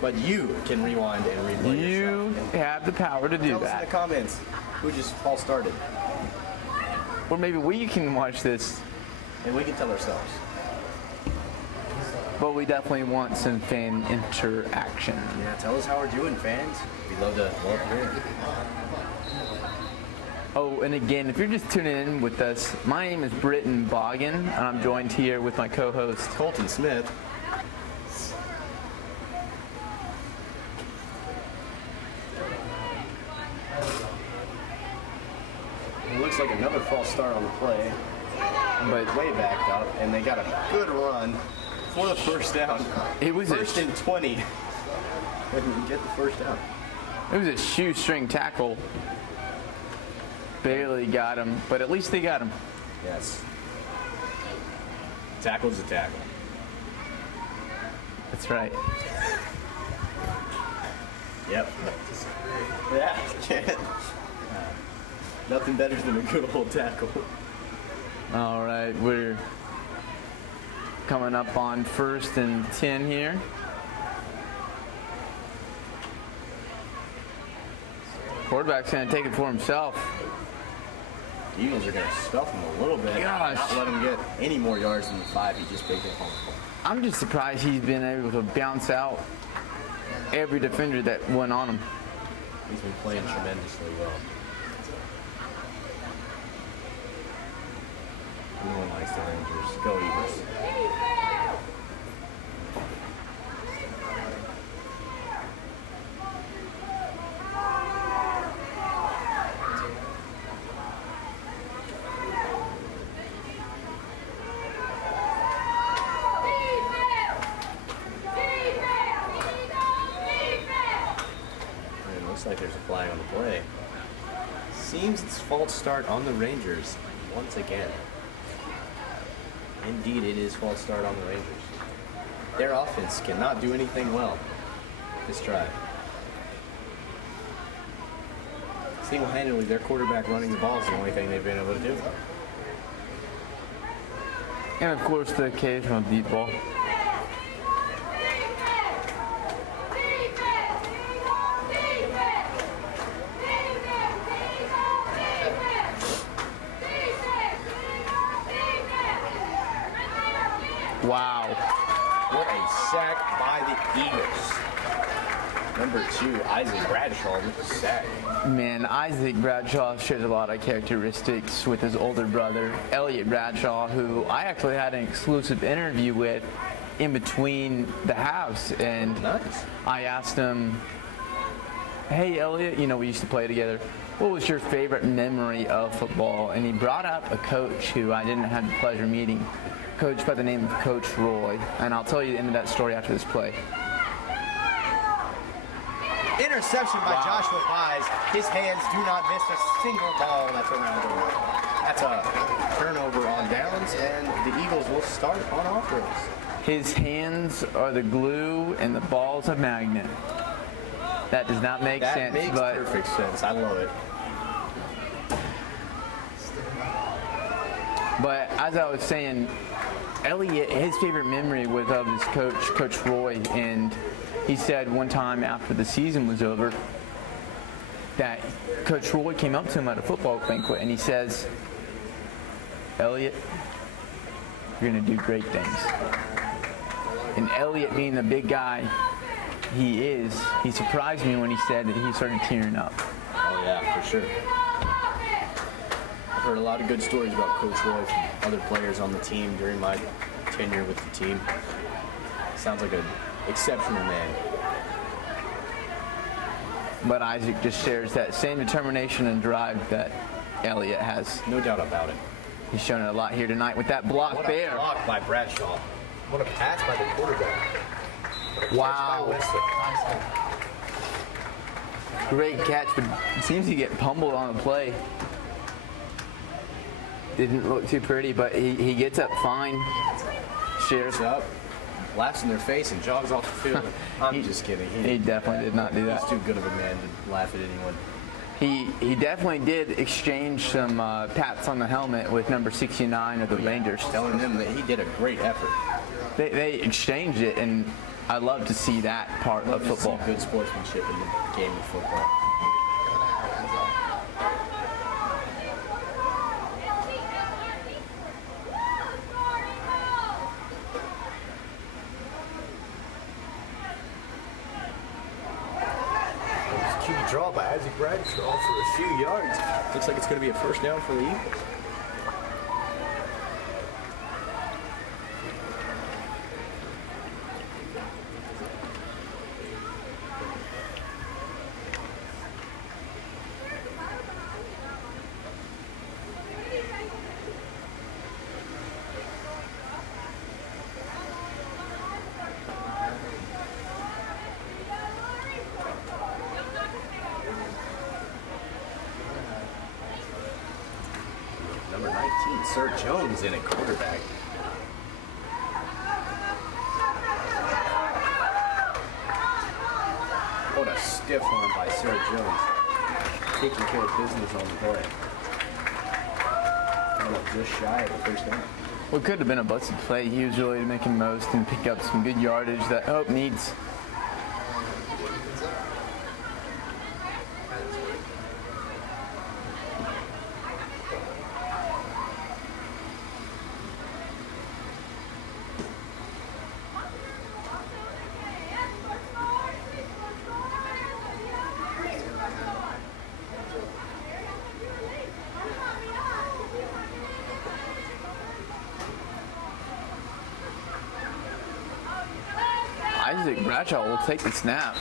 But you can rewind and replay You yourself. have the power to do Tell us in that. the comments who just false started, Or maybe we can watch this, and we can tell ourselves. but we definitely want some fan interaction. Yeah, tell us how we're doing, fans. We'd love to hear it. Oh, and again, if you're just tuning in with us, my name is Britton Boggin, and I'm joined here with my co-host. Colton Smith. It looks like another false start on the play. But Way backed up, and they got a good run for the first down. it was First and 20. When we get the first down. a shoestring tackle. Barely got him, but at least they got him. Yes. Tackle's a tackle. That's right. Yep. Yeah, can't. Nothing better than a good old tackle. All right, we're coming up on 1st and 10 here. Quarterback's going to take it for himself. The Eagles are going to stuff him a little bit. Gosh. Not let him get any more yards than the 5 he just picked up. I'm just surprised he's been able to bounce out every defender that went on him. He's been playing tremendously well. No one likes the Rangers. Go Eagles. And it looks like there's a flag on the play. Seems it's false start on the Rangers once again. Indeed, it is false start on the Rangers. Their offense cannot do anything well this drive. Single-handedly, their quarterback running the ball is the only thing they've been able to do. And of course, the occasional deep ball. Wow. What a sack by the Eagles. Number 2, Isaac Bradshaw with the sack. Man, Isaac Bradshaw shares a lot of characteristics with his older brother, Elliot Bradshaw, who I actually had an exclusive interview with in between the halves. And Nice. I asked him, hey, Elliot, we used to play together. What was your favorite memory of football? And he brought up a coach who I didn't have the pleasure of meeting, a coach by the name of Coach Roy. And I'll tell you the end of that story after this play. Interception by Joshua Pies. His hands do not miss a single ball that's around him. That's a turnover on downs, and the Eagles will start on offense. His hands are the glue and the ball's a magnet. That does not make That sense, makes but perfect sense. I love it. But as I was saying, Elliot, his favorite memory was of his coach, Coach Roy, and he said one time after the season was over that Coach Roy came up to him at a football banquet and he says, Elliot, you're going to do great things. And Elliot, being the big guy he is, he surprised me when he said that he started tearing up. Oh, yeah, for sure. I've heard a lot of good stories about Coach Roy from other players on the team during my tenure with the team. Sounds like an exceptional man. But Isaac just shares that same determination and drive that Elliot has. No doubt about it. He's shown it a lot here tonight with that block What there. a block by Bradshaw. What a pass by the quarterback. What a catch Wow. by Wesley. Great catch, but it seems to get pummeled on the play. Didn't look too pretty, but he gets up fine. Shares Up, laughs in their face, and jogs off the field. I'm just kidding. He definitely did not do that. He's too good of a man to laugh at anyone. He definitely did exchange some pats on the helmet with number 69 of the Rangers. Telling them that he did a great effort. they exchanged it, and I love to see that part of football. Good sportsmanship in the game of football. QB draw by Isaac Bradshaw for a few yards. Looks like it's going to be a first down for the Eagles. Number 19, Sir Jones in at quarterback. What a stiff one by Sir Jones. Taking care of business on the play. Coming up just shy of the first down. What could have been a busted play, he was really making most and pick up some good yardage that Hope needs. Isaac Bradshaw will take the snap.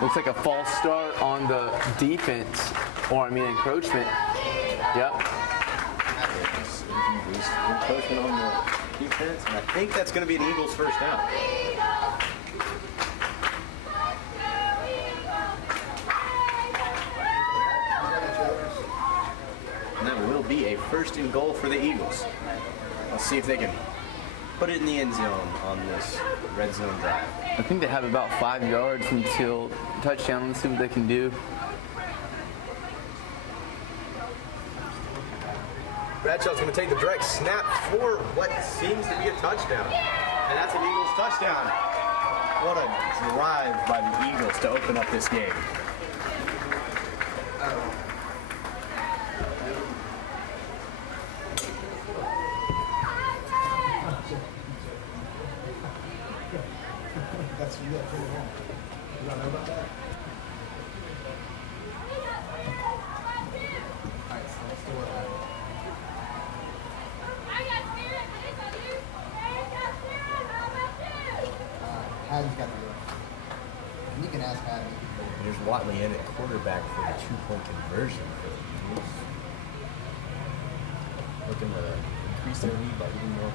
Looks like a false start on the defense, or I mean encroachment. Yep. Encroachment on the defense, and I think that's going to be an Eagles first down. And that will be a first and goal for the Eagles. Let's see if they can put it in the end zone on this red zone drive. I think they have about 5 yards until touchdown. Let's see what they can do. Bradshaw's going to take the direct snap for what seems to be a touchdown. And that's an Eagles touchdown. What a drive by the Eagles to open up this game. That's you got pretty long. You don't know about that? Alright, so let's do what Haddon's got to do it. And you can ask Haddon. There's Watley in at quarterback for the 2-point conversion for the Eagles. Looking to increase their lead by even more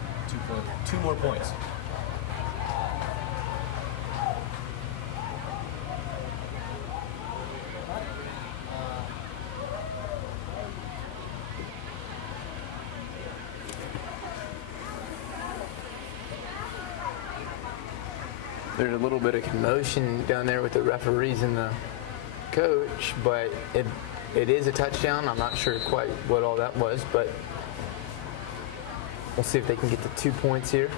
2 more points. There's a little bit of commotion down there with the referees and the coach, but it is a touchdown. I'm not sure quite what all that was, but we'll see if they can get the 2 points here.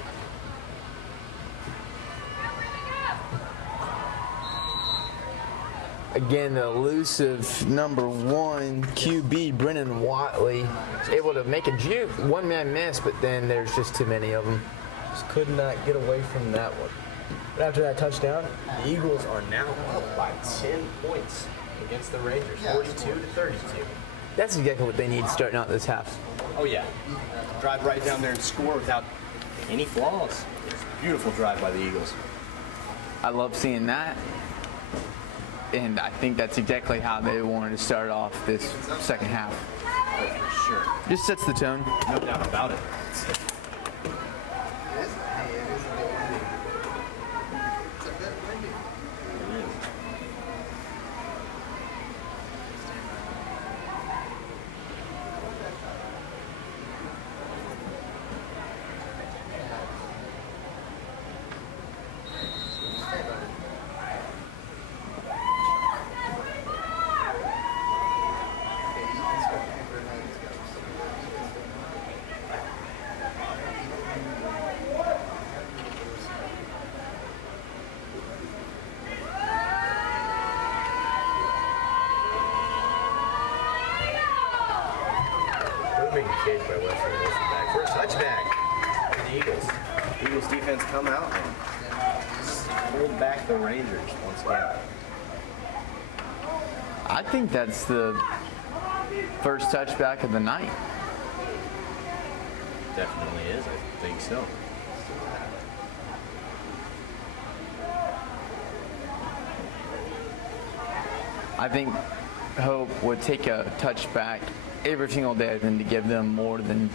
Again, the elusive number 1 QB, Brennan Watley, able to make a juke, one-man miss, but then there's just too many of them. Just could not get away from that one. But after that touchdown, the Eagles are now up by 10 points against the Rangers, 42-32. That's exactly what they need starting out this half. Oh yeah, drive right down there and score without any flaws. Beautiful drive by the Eagles. I love seeing that. And I think that's exactly how they wanted to start off this second half. Oh, for sure. Just sets the tone. No doubt about it. cage by Western Wilson back for a touchback for the Eagles. Eagles defense come out and hold back the Rangers once again. I think that's the first touchback of the night. Definitely is. I think so. I think Hope would take a touchback every single day than to give them more than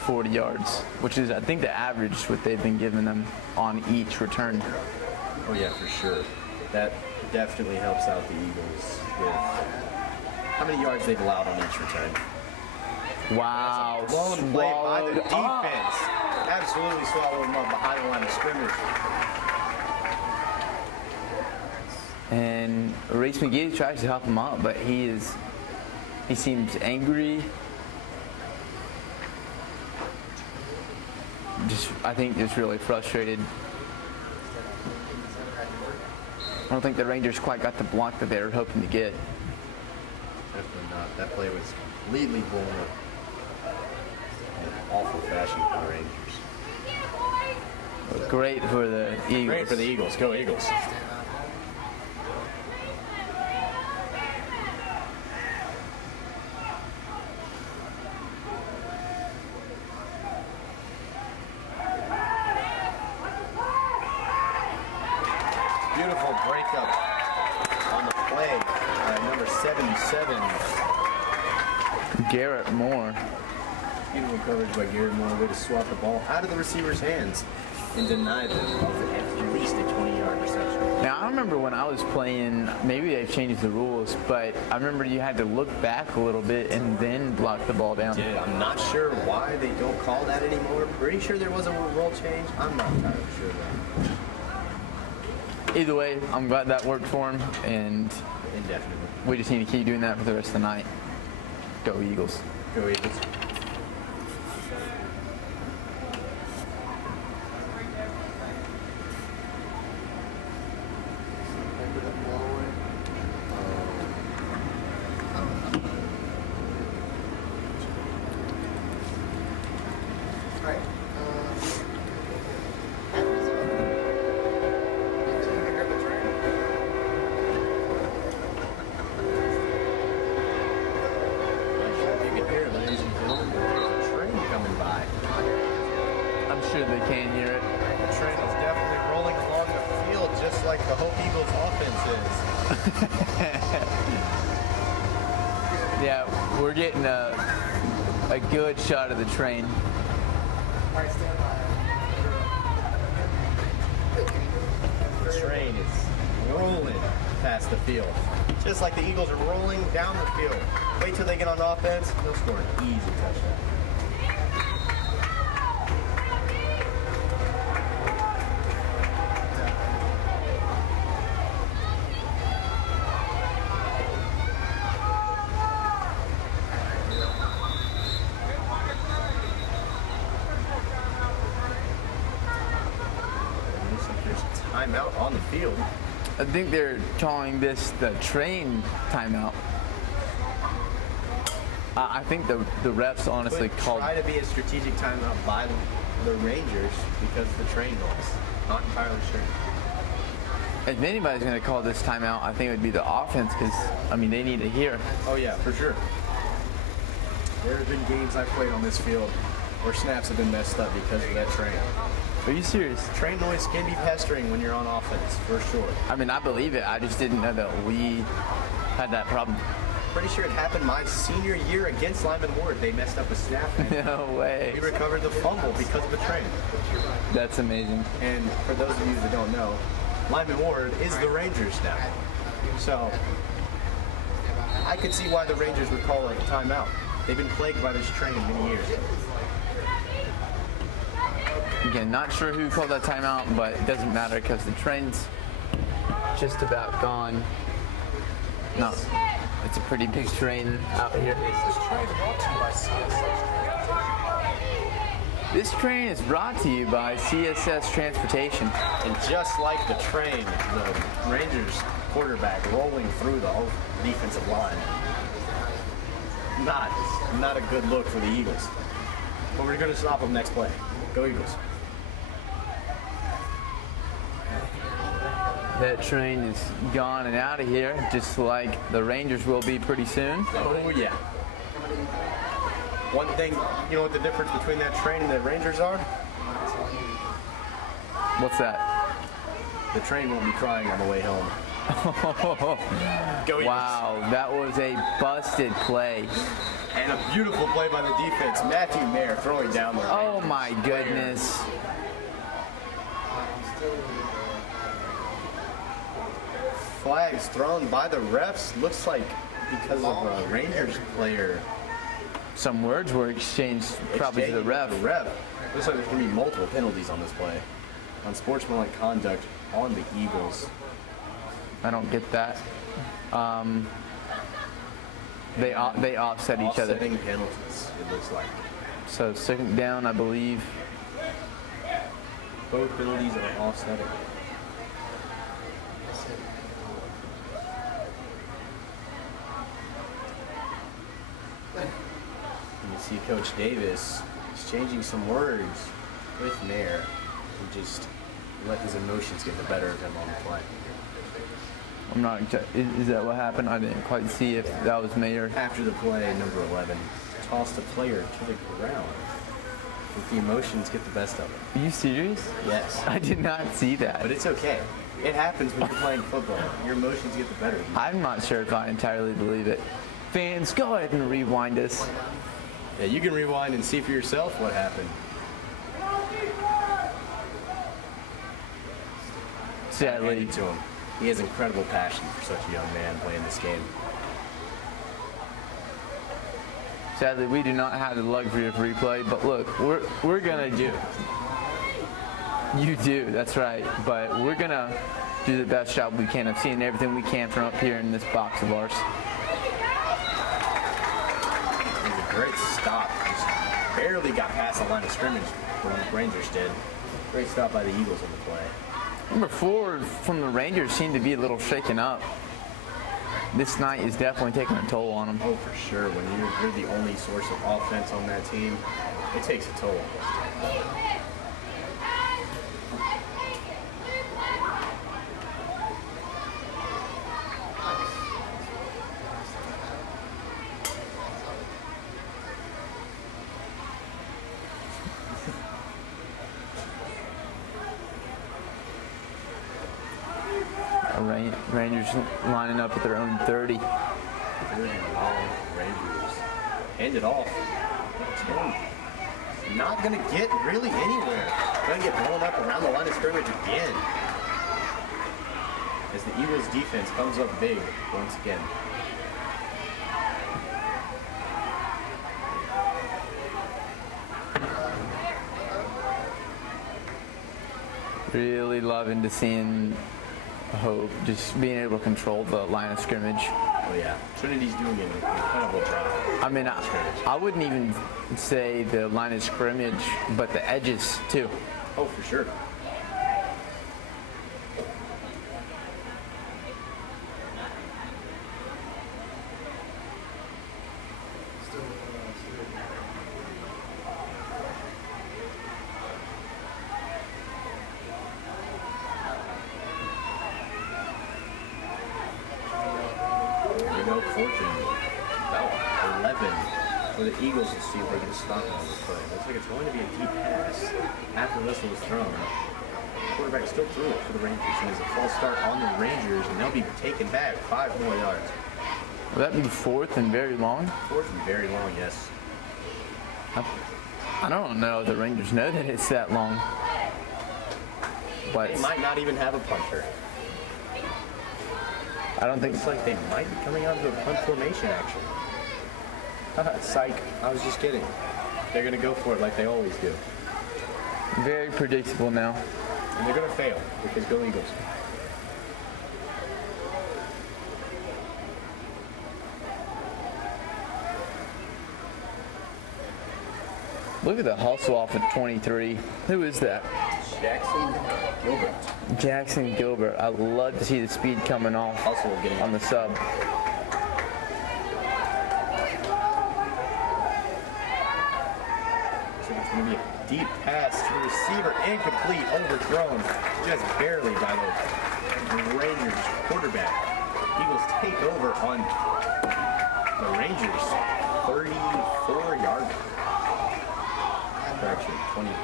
40 yards, which is, I think, the average what they've been giving them on each return. Oh yeah, for sure. That definitely helps out the Eagles with how many yards they've allowed on each return. Wow. Blown play by the defense. Swallowed. Absolutely swallowed them up behind the line of scrimmage. And Reese McGee tries to help him out, but he seems angry. I think just really frustrated. I don't think the Rangers quite got the block that they were hoping to get. Definitely not. That play was completely blown up in an awful fashion for the Rangers. Great for the Eagles. Great for the Eagles. Go Eagles. Beautiful breakup on the play. Number 77. Garrett Moore. Beautiful coverage by Garrett Moore. Way to swat the ball out of the receiver's hands and deny them of at least a 20-yard reception. Now, I remember when I was playing, maybe they've changed the rules, but I remember you had to look back a little bit and then block the ball down. Yeah, I'm not sure why they don't call that anymore. Pretty sure there was a rule change. I'm not entirely sure though. Either way, I'm glad that worked for him, and Indefinitely. we just need to keep doing that for the rest of the night. Go Eagles. Go Eagles. Sure they can hear it. The train is definitely rolling along the field just like the Hope Eagles offense is. Yeah, we're getting a good shot of the train. The train is rolling past the field. Just like the Eagles are rolling down the field. Wait till they get on offense, they'll score an easy touchdown. Timeout on the field. I think they're calling this the train timeout. I think the refs honestly Could called. try to be a strategic timeout by the Rangers because of the train noise. Not entirely sure. If anybody's going to call this timeout, I think it would be the offense because, I mean, they need to hear. Oh yeah, for sure. There have been games I've played on this field where snaps have been messed up because of that train. Are you serious? Train noise can be pestering when you're on offense, for sure. I mean, I believe it. I just didn't know that we had that problem. Pretty sure it happened my senior year against Lyman Ward. They messed up a snap. No way. We recovered the fumble because of the train. That's amazing. And for those of you that don't know, Lyman Ward is the Rangers now. So I could see why the Rangers would call it a timeout. They've been plagued by this train many years. Again, not sure who called that timeout, but it doesn't matter because the train's just about gone. No, it's a pretty big train out here. This train is brought to you by CSS Transportation. And just like the train, the Rangers quarterback rolling through the whole defensive line. not a good look for the Eagles. But we're going to stop them next play. Go Eagles. That train is gone and out of here, just like the Rangers will be pretty soon. Oh, yeah. One thing, you know what the difference between that train and the Rangers are? What's that? The train won't be crying on the way home. Go Eagles. Wow, that was a busted play. And a beautiful play by the defense. Matthew Mayer throwing down the Oh my goodness. Flags thrown by the refs. Looks like because of a Rangers player. Some words were exchanged probably to the ref. Looks like there's going to be multiple penalties on this play. Unsportsmanlike conduct on the Eagles. I don't get that. They offset each other. Offsetting penalties, it looks like. So second down, I believe. Both penalties are offsetting. And you see Coach Davis is changing some words with Mayer, who just let his emotions get the better of him on the play. I'm not. Is that what happened? I didn't quite see if that was Mayer. After the play, number 11 tossed a player to the ground. Let the emotions get the best of him. Are you serious? Yes. I did not see that. But it's okay. It happens when you're playing football. Your emotions get the better of you. I'm not sure if I entirely believe it. Fans, go ahead and rewind us. Yeah, you can rewind and see for yourself what happened. Hand Sadly, it to him. He has incredible passion for such a young man playing this game. sadly, we do not have the luxury of replay. But look, we're gonna do. You do, that's right. But we're gonna do the best job we can of seeing everything we can from up here in this box of ours. It was a great stop. Just barely got past the line of scrimmage when the Rangers did. Great stop by the Eagles on the play. Number 4 from the Rangers seemed to be a little shaken up. This night is definitely taking a toll on them. Oh, for sure. When you're the only source of offense on that team, it takes a toll. Rangers lining up with their own 30. 30 long Rangers. Hand it off. 10. Not going to get really anywhere. Going to get blown up around the line of scrimmage again. As the Eagles defense comes up big once again. Really loving to seeing Hope just being able to control the line of scrimmage. Oh yeah, Trinity's doing an incredible job. I mean, I wouldn't even say the line of scrimmage, but the edges too. Oh, for sure. Eagles to see if they can stop it on this play. Looks like it's going to be a deep pass after the whistle was thrown. The quarterback still threw it for the Rangers, and it's a false start on the Rangers, and they'll be taken back 5 more yards. Will that be 4th and very long? 4th and very long, yes. I don't know if the Rangers know that it's that long. But they might not even have a punter. I don't think. Looks like they might be coming out of a punt formation action. Psych, I was just kidding. They're going to go for it like they always do. Very predictable now. And they're going to fail because go Eagles. Look at the hustle off at 23. Who is that? Jackson Gilbert. Jackson Gilbert. I love to see the speed coming off Hustle getting on the sub. going to be a deep pass to the receiver, incomplete, overthrown just barely by the Rangers quarterback. Eagles take over on the Rangers 34-yard line. Correction, 28,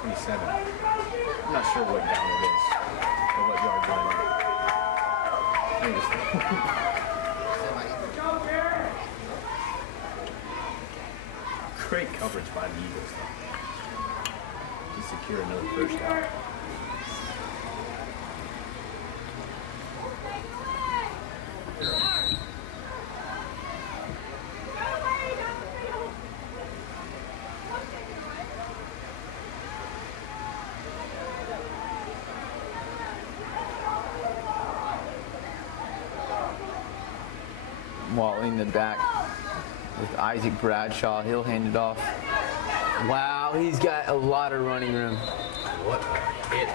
27. I'm not sure what down it is or what yard line it is. Great coverage by the Eagles though, to secure another first down. Watley in the back with Isaac Bradshaw. He'll hand it off. Wow, he's got a lot of running room. What a hit.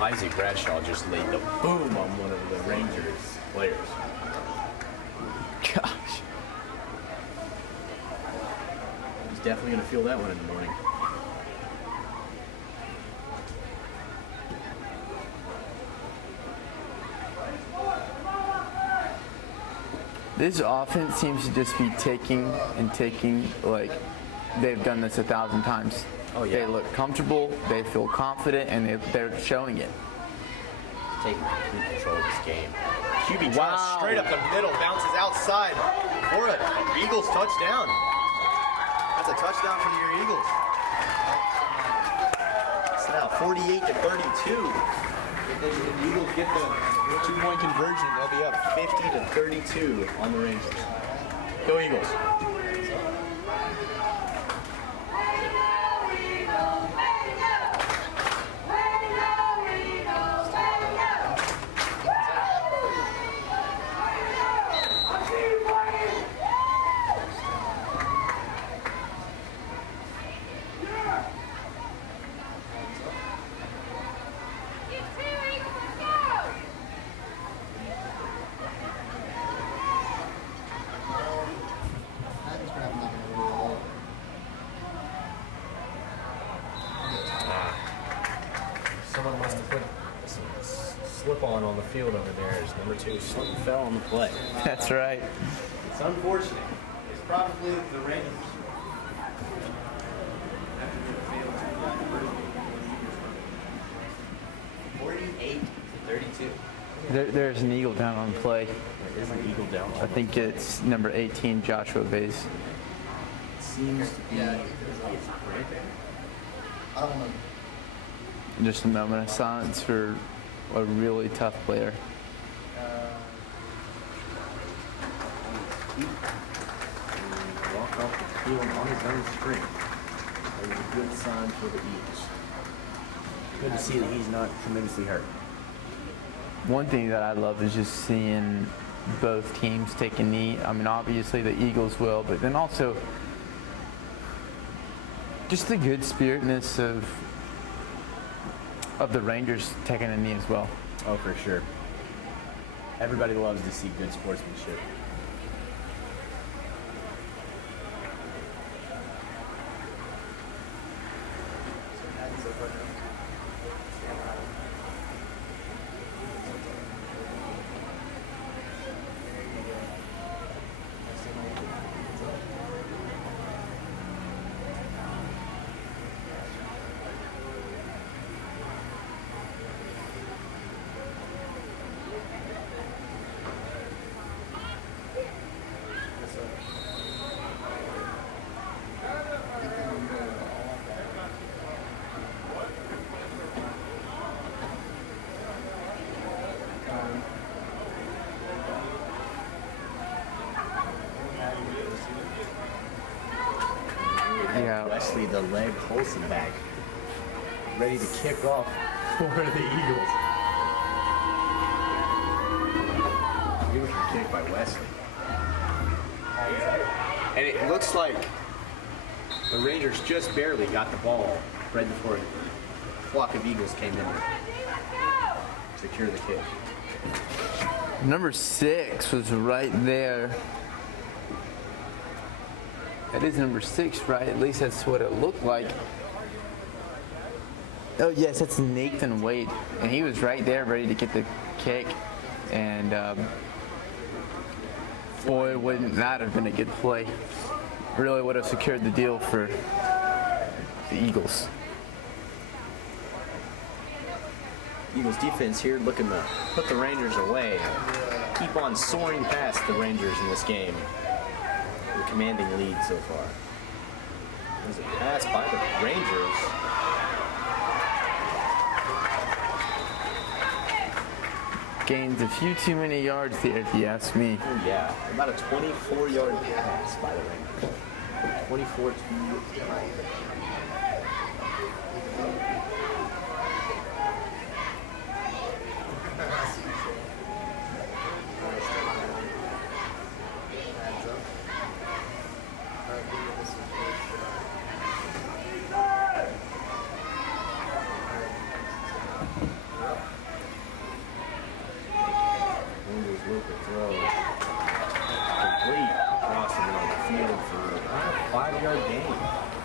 Isaac Bradshaw just laid the boom on one of the Rangers players. Gosh. He's definitely going to feel that one in the morning. This offense seems to just be taking and taking, like they've done this 1,000 times. Oh, yeah. They look comfortable, they feel confident, and they're showing it. Taking complete control of this game. QB draws Wow. straight up the middle, bounces outside for an Eagles touchdown. That's a touchdown for your Eagles. It's now 48-32. If the Eagles get the 2-point conversion, they'll be up 50-32 on the Rangers. Go Eagles. Someone must have put some slip-on on the field over there as number 2 slipped and fell on the play. That's right. It's unfortunate. It's probably the Rangers. 48-32. There's an Eagle down on play. There is an Eagle down. I think it's number 18, Joshua Bays. Seems to be. Yeah. I don't know. Just a moment of silence for a really tough player. Walk off the field on his own string. That is a good sign for the Eagles. Good to see that he's not tremendously hurt. One thing that I love is just seeing both teams take a knee. I mean, obviously the Eagles will, but then also just the good spiritness of the Rangers taking a knee as well. Oh, for sure. Everybody loves to see good sportsmanship. Yeah. Wesley, the leg Holson back, ready to kick off for the Eagles. Beautiful kick by Wesley. And it looks like the Rangers just barely got the ball right before a flock of Eagles came in to secure the kick. Number 6 was right there. That is number 6, right? At least that's what it looked like. Oh, yes, that's Nathan Wade. And he was right there ready to get the kick. And boy, wouldn't that have been a good play. Really would have secured the deal for the Eagles. Eagles defense here looking to put the Rangers away. Keep on soaring past the Rangers in this game. The commanding lead so far. There's a pass by the Rangers. Gains a few too many yards there, if you ask me. Oh yeah, about a 24-yard pass by the Rangers. 24 to 9.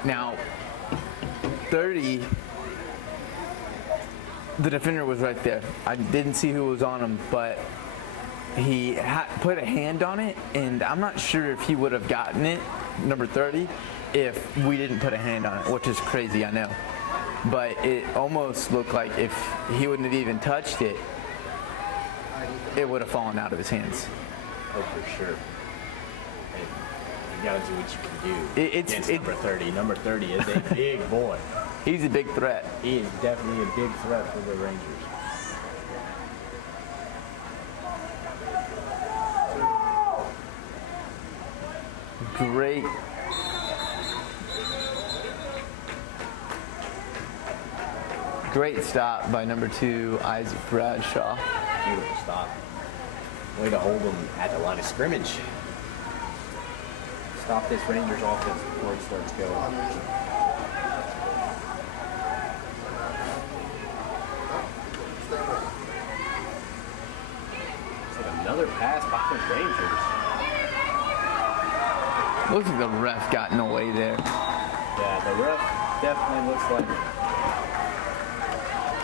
Now, 30, the defender was right there. I didn't see who was on him, but he put a hand on it, and I'm not sure if he would have gotten it, number 30, if we didn't put a hand on it, which is crazy, I know. But it almost looked like if he wouldn't have even touched it, it would have fallen out of his hands. Oh, for sure. You gotta do what you can do against number 30. Number 30 is a big boy. He's a big threat. He is definitely a big threat for the Rangers. Great stop by number 2, Isaac Bradshaw. Beautiful stop. Way to hold him at the line of scrimmage. Stop this Rangers offense before it starts going. It's like another pass by the Rangers. Looks like the ref got in the way there. Yeah, the ref definitely looks like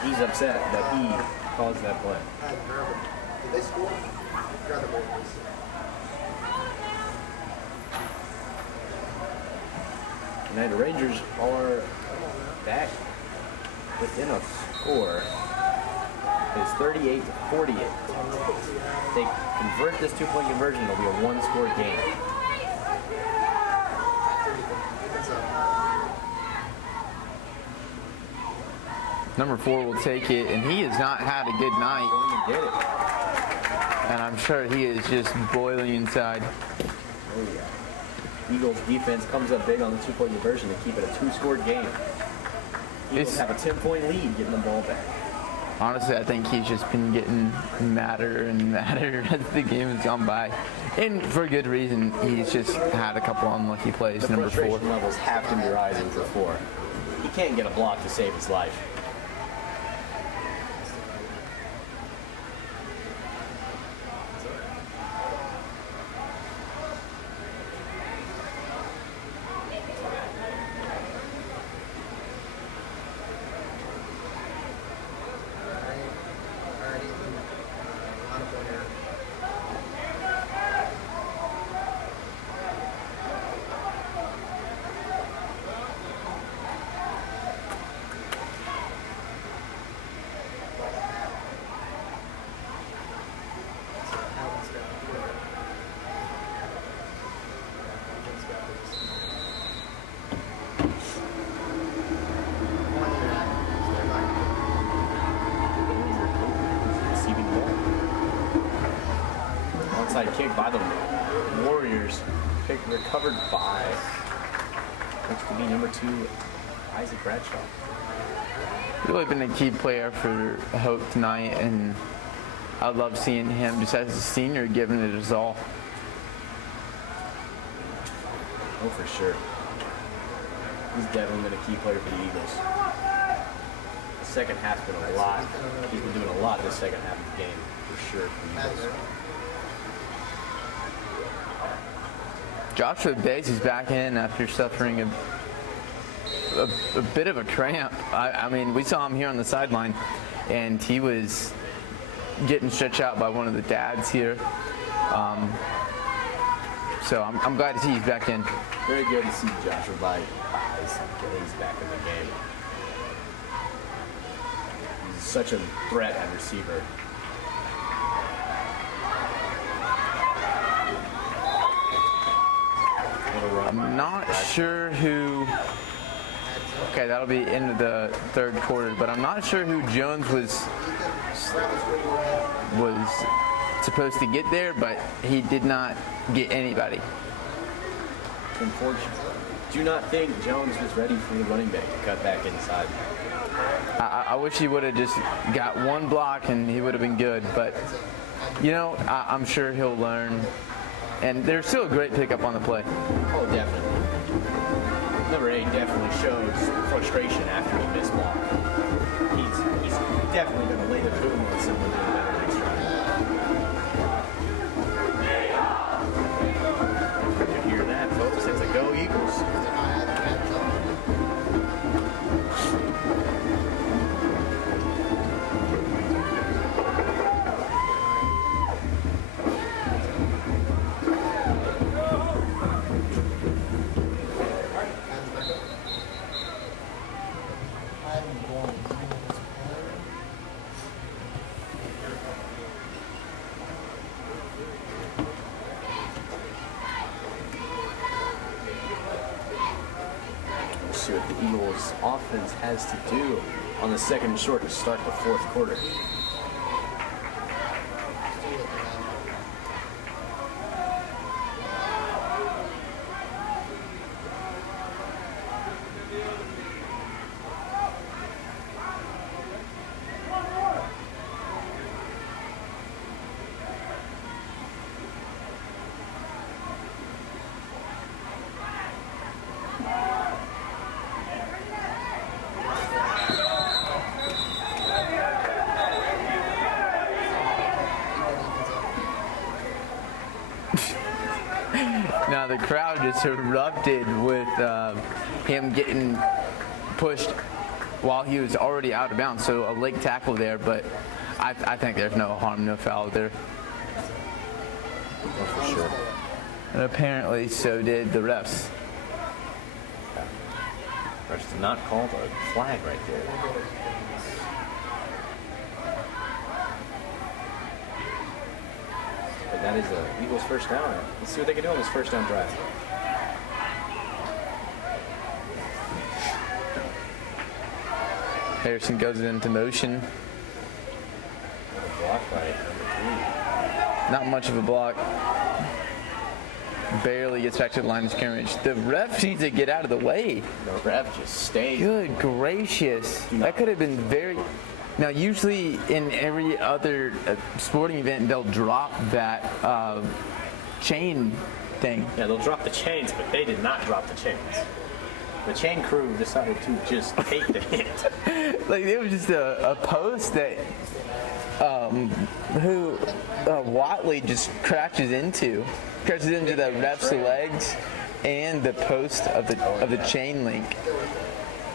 he's upset that he caused that play. Did they score? Grab the ball, please. And the Rangers are back within a score. It's 38-48. If they convert this 2-point conversion, it'll be a 1-score game. Number 4 will take it, and he has not had a good night. Going to get it. And I'm sure he is just boiling inside. Oh yeah. Eagles defense comes up big on the 2-point conversion to keep it a 2-score game. Eagles have a 10-point lead, getting the ball back. Honestly, I think he's just been getting madder and madder as the game has gone by. And for good reason, he's just had a couple unlucky plays, The number 4. frustration levels have to be rising for 4. He can't get a block to save his life. Kick by the Warriors, recovered by, looks to be number 2, Isaac Bradshaw. Really been a key player for Hope tonight, and I love seeing him just as a senior giving it his all. Oh, for sure. He's definitely been a key player for the Eagles. The second half's been a lot. He's been doing a lot this second half of the game, for sure, for the Eagles. Joshua Bays is back in after suffering a bit of a cramp. I mean, we saw him here on the sideline, and he was getting stretched out by one of the dads here. So I'm glad to see he's back in. Very good to see Joshua Bays back in the game. He's such a threat at receiver. I'm not sure who. Okay, that'll be into the third quarter, but I'm not sure who Jones was supposed to get there, but he did not get anybody. Unfortunately, do not think Jones was ready for the running back to cut back inside. I wish he would have just got one block and he would have been good, but you know, I'm sure he'll learn. And there's still a great pickup on the play. Oh, definitely. Number 8 definitely shows frustration after a missed block. He's definitely going to lay the boom on someone doing better next time. You hear that, folks? It's a go Eagles. See what the Eagles offense has to do on the second and short to start the fourth quarter. Now the crowd just erupted with him getting pushed while he was already out of bounds. So a leg tackle there, but I think there's no harm, no foul there. Oh, for sure. And apparently so did the refs. Refs did not call the flag right there. But that is the Eagles' first down. Let's see what they can do on this first down drive. Harrison goes into motion. A block by number 3. Not much of a block. Barely gets back to the line of scrimmage. The ref needs to get out of the way. The ref just stayed. Good gracious. That could have been very... Now, usually in every other sporting event, they'll drop that chain thing. Yeah, they'll drop the chains, but they did not drop the chains. The chain crew decided to just take the hit. Like, it was just a post that Watley just crashes into the ref's legs and the post of the chain link.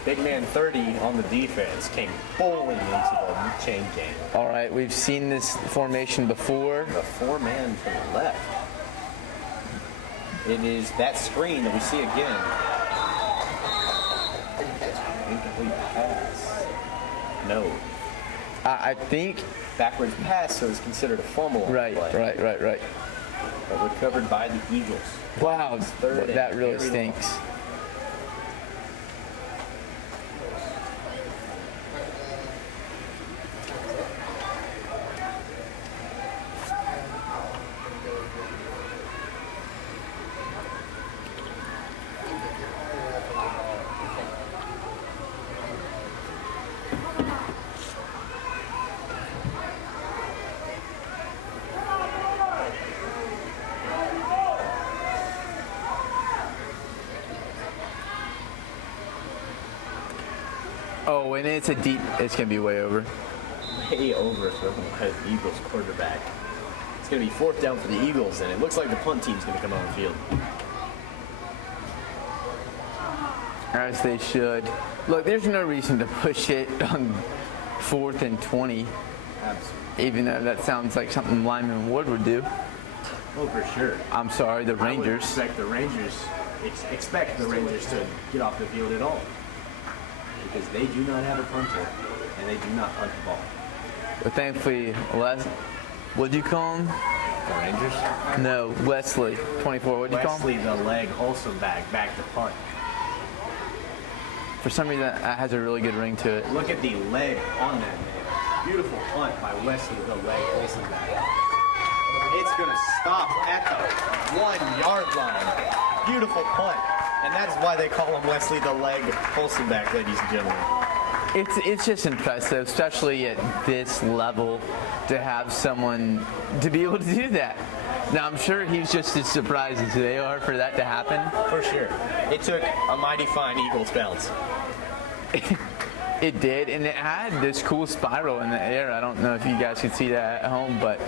Big man 30 on the defense came bowling into the chain gang. All right, we've seen this formation before. The 4-man to the left. It is that screen that we see again. Incomplete pass. No. I think... Backwards pass, so it's considered a fumble. Right. But recovered by the Eagles. Wow, that really stinks. Oh, and it's going to be way over. Way overthrown by the Eagles quarterback. It's going to be fourth down for the Eagles, and it looks like the punt team's going to come on the field. As they should. Look, there's no reason to push it on 4th and 20, Absolutely. even though that sounds like something Lyman Ward would do. Oh, for sure. I'm sorry, the I would Rangers. expect the Rangers to get off the field at all. Because they do not have a punter, and they do not punt the ball. But thankfully, what'd you call him? The Rangers? No, Wesley, 24. What'd you call him? Wesley the leg Holston back to punt. For some reason, that has a really good ring to it. Look at the leg on that man. Beautiful punt by Wesley the leg Holston back. It's going to stop at the 1 yard line. Beautiful punt. And that's why they call him Wesley the leg Holston back, ladies and gentlemen. It's just impressive, especially at this level, to have someone to be able to do that. Now, I'm sure he's just as surprised as they are for that to happen. For sure. It took a mighty fine Eagles bounce. It did, and it had this cool spiral in the air. I don't know if you guys could see that at home, but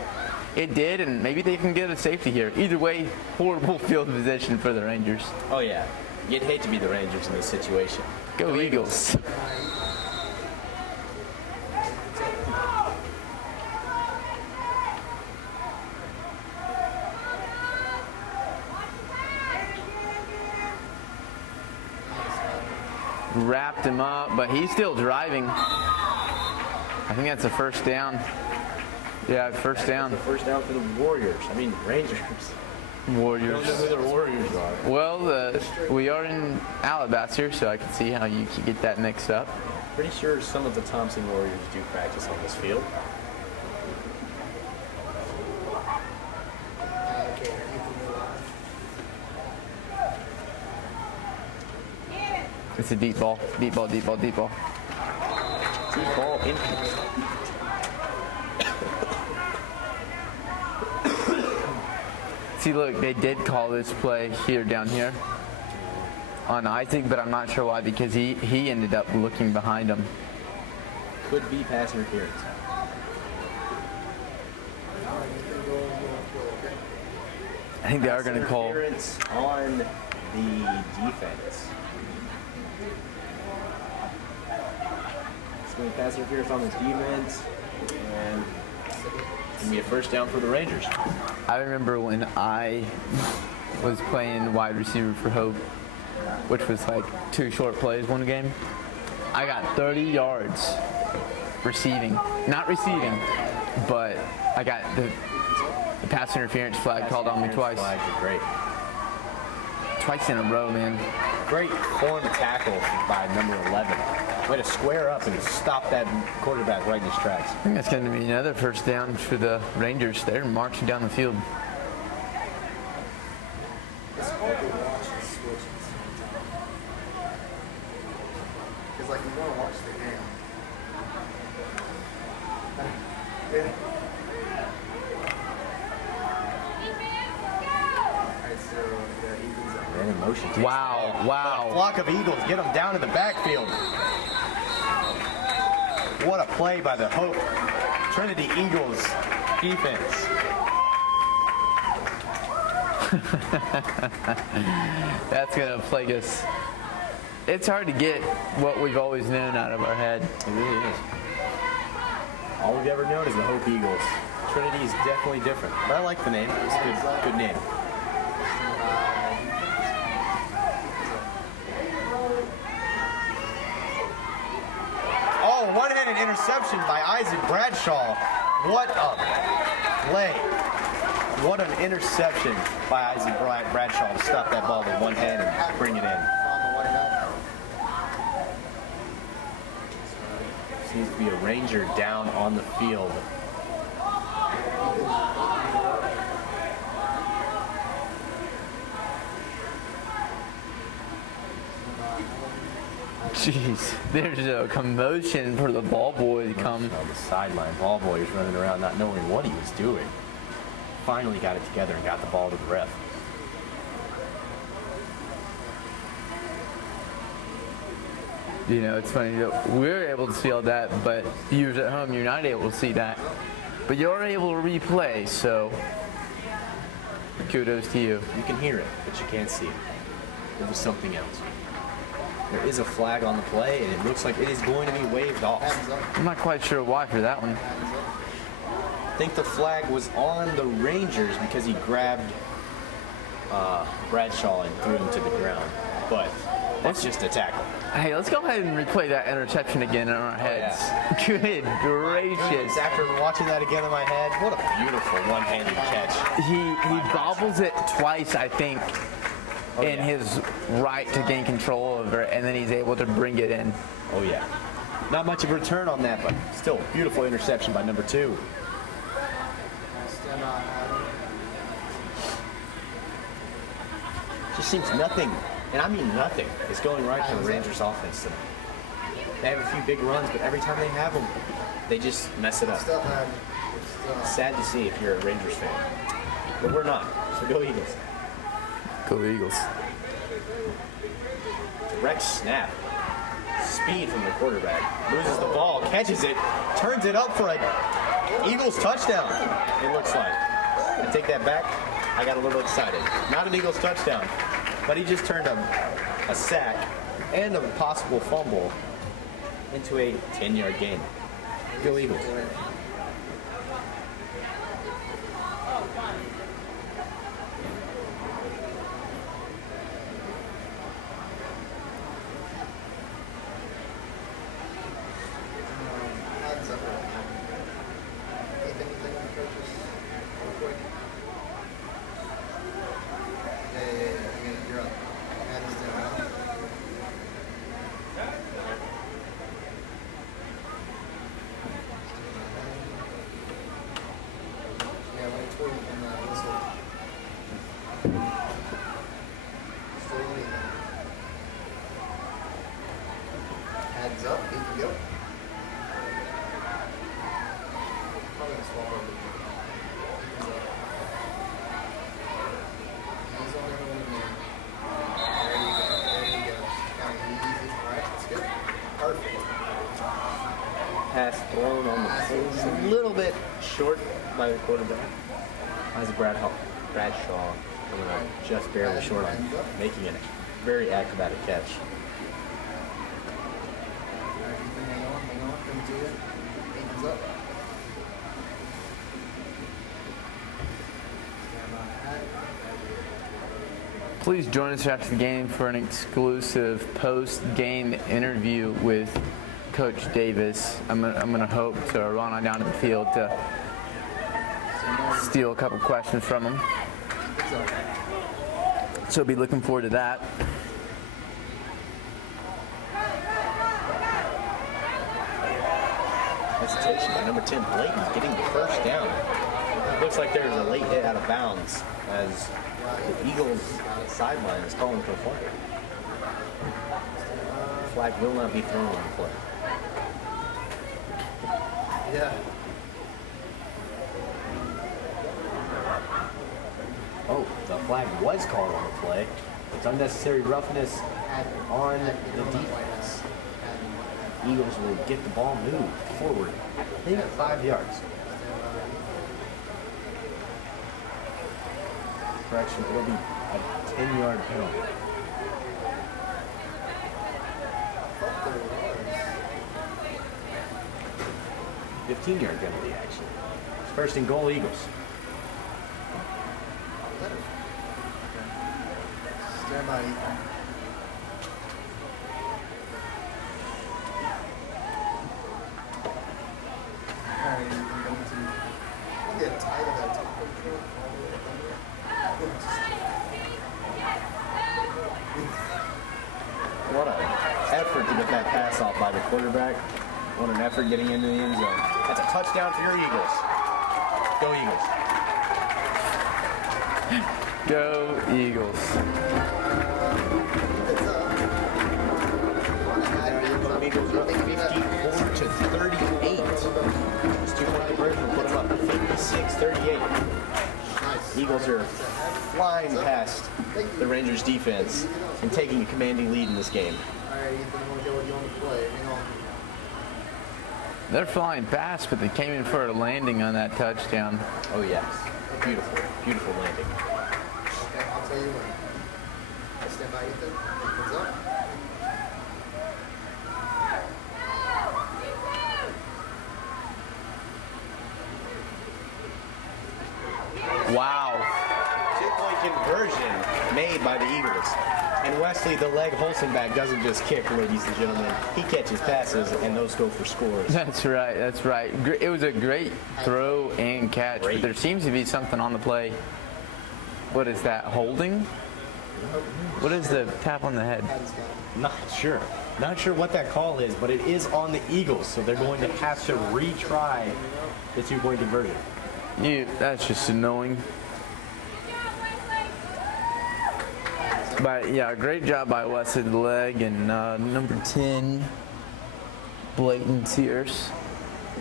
it did, and maybe they can get a safety here. Either way, horrible field position for the Rangers. Oh, yeah. You'd hate to be the Rangers in this situation. Go Eagles. Wrapped him up, but he's still driving. I think that's a first down. Yeah, first down. The first down for the Warriors. I mean, Rangers. Warriors. I don't know who the Warriors are. Well, we are in Alabaster, so I can see how you could get that mixed up. Pretty sure some of the Thompson Warriors do practice on this field. It's a deep ball. Deep ball, deep ball, deep ball. Deep ball in. See, look, they did call this play down here on Isaac, but I'm not sure why, because he ended up looking behind him. Could be pass interference. I think they are going to call. Interference on the defense. It's going to be pass interference on the defense, and it's going to be a first down for the Rangers. I remember when I was playing wide receiver for Hope, which was like 2 short plays one game. I got 30 yards receiving. Not receiving, but I got the pass interference flag called on me twice. Flags are great. Twice in a row, man. Great form tackle by number 11. Way to square up and stop that quarterback right in his tracks. I think that's going to be another first down for the Rangers. They're marching down the field. It's hard to watch and switch at the same time. Because, like, you want to watch the game. Yeah. Alright, so the Eagles are Man in motion. takes Wow, the ball. wow. A flock of Eagles get them down to the backfield. What a play by the Hope Trinity Eagles defense. That's going to plague us. It's hard to get what we've always known out of our head. It really is. All we've ever known is the Hope Eagles. Trinity is definitely different, but I like the name. It's a good name. Oh, one-handed interception by Isaac Bradshaw. What a play. What an interception by Isaac Bradshaw to stop that ball with one hand and bring it in. on the way back. Seems to be a Ranger down on the field. Jeez, there's a commotion for the ball boy to come. On the sideline, ball boy is running around not knowing what he was doing. Finally got it together and got the ball to the ref. You know, it's funny that we're able to see all that, but viewers at home, you're not able to see that. But you're able to replay, so kudos to you. You can hear it, but you can't see it. It was something else. There is a flag on the play, and it looks like it is going to be waved off. Hands up. I'm not quite sure why for that one. Hands up. I think the flag was on the Rangers because he grabbed Bradshaw and threw him to the ground. But that's just a tackle. Hey, let's go ahead and replay that interception again in our heads. Good gracious. After watching that again in my head, what a beautiful one-handed catch. He bobbles it twice, I think, in his right to gain control over it, and then he's able to bring it in. Oh, yeah. Not much of a return on that, but still beautiful interception by number 2. Stand by, Adam. Just seems nothing, and I mean nothing, is going right for the Rangers offense tonight. They have a few big runs, but every time they have them, they just mess it up. Stuff, Adam. Good stuff. Sad to see if you're a Rangers fan. But we're not, so go Eagles. Go Eagles. Direct snap. Speed from the quarterback. Loses the ball, catches it, turns it up for an Eagles touchdown, it looks like. I take that back. I got a little excited. Not an Eagles touchdown, but he just turned a sack and a possible fumble into a 10-yard gain. Go Eagles. Hands up. Anything on coaches? Real quick. Yeah. You're up. Hands down. Yeah, when it's waiting on that whistle. Still waiting. Hands up. You can go. Probably gonna swap over. Hands up. He's only going in there. There you go. There you go. Kind of easy. Alright, that's good. Perfect. Pass thrown on the post, a little bit short by the quarterback. As Bradshaw coming up just barely short on making a very acrobatic catch. Alright, you can hang on, come to it. Hands up. Stand by hat. Please join us after the game for an exclusive post-game interview with Coach Davis. I'm gonna hope to run on down to the field to steal a couple questions from him. So be looking forward to that. Hesitation by number 10, Blayton's getting the first down. Looks like there's a late hit out of bounds as the Eagles sideline is calling for a flag. Flag will not be thrown on the play. Yeah. Oh, the flag was called on the play. It's unnecessary roughness on the defense. Eagles will get the ball moved forward, I think 5 yards. Correction, it'll be a 10-yard penalty. Thought there was. 15-yard penalty, actually. First and goal, Eagles. Stand by, Ethan. Alright, you can go to. We'll get tight of that top control all the way down there. What an effort to get that pass off by the quarterback. What an effort getting into the end zone. That's a touchdown for your Eagles. Go Eagles. Go Eagles. Eagles are up 54 to 38. This 2-point conversion will put them up 56-38. Eagles are flying past the Rangers defense and taking a commanding lead in this game. Alright, Ethan, I'm gonna go with you on the play. Hang on. They're flying fast, but they came in for a landing on that touchdown. Oh yes, beautiful, beautiful landing. Okay, I'll tell you when. Stand by, Ethan. Ethan's up. made by the Eagles. And Wesley, the leg Holzenback, doesn't just kick, ladies and gentlemen. He catches passes, and those go for scores. That's right. That's right. It was a great throw and catch. Great. But there seems to be something on the play. What is that? Holding? What is the tap on the head? Not sure. Not sure what that call is, but it is on the Eagles, so they're going to have to retry the two-point conversion. That's just annoying. But yeah, great job by Wesley the leg and number 10, Blatant Tears.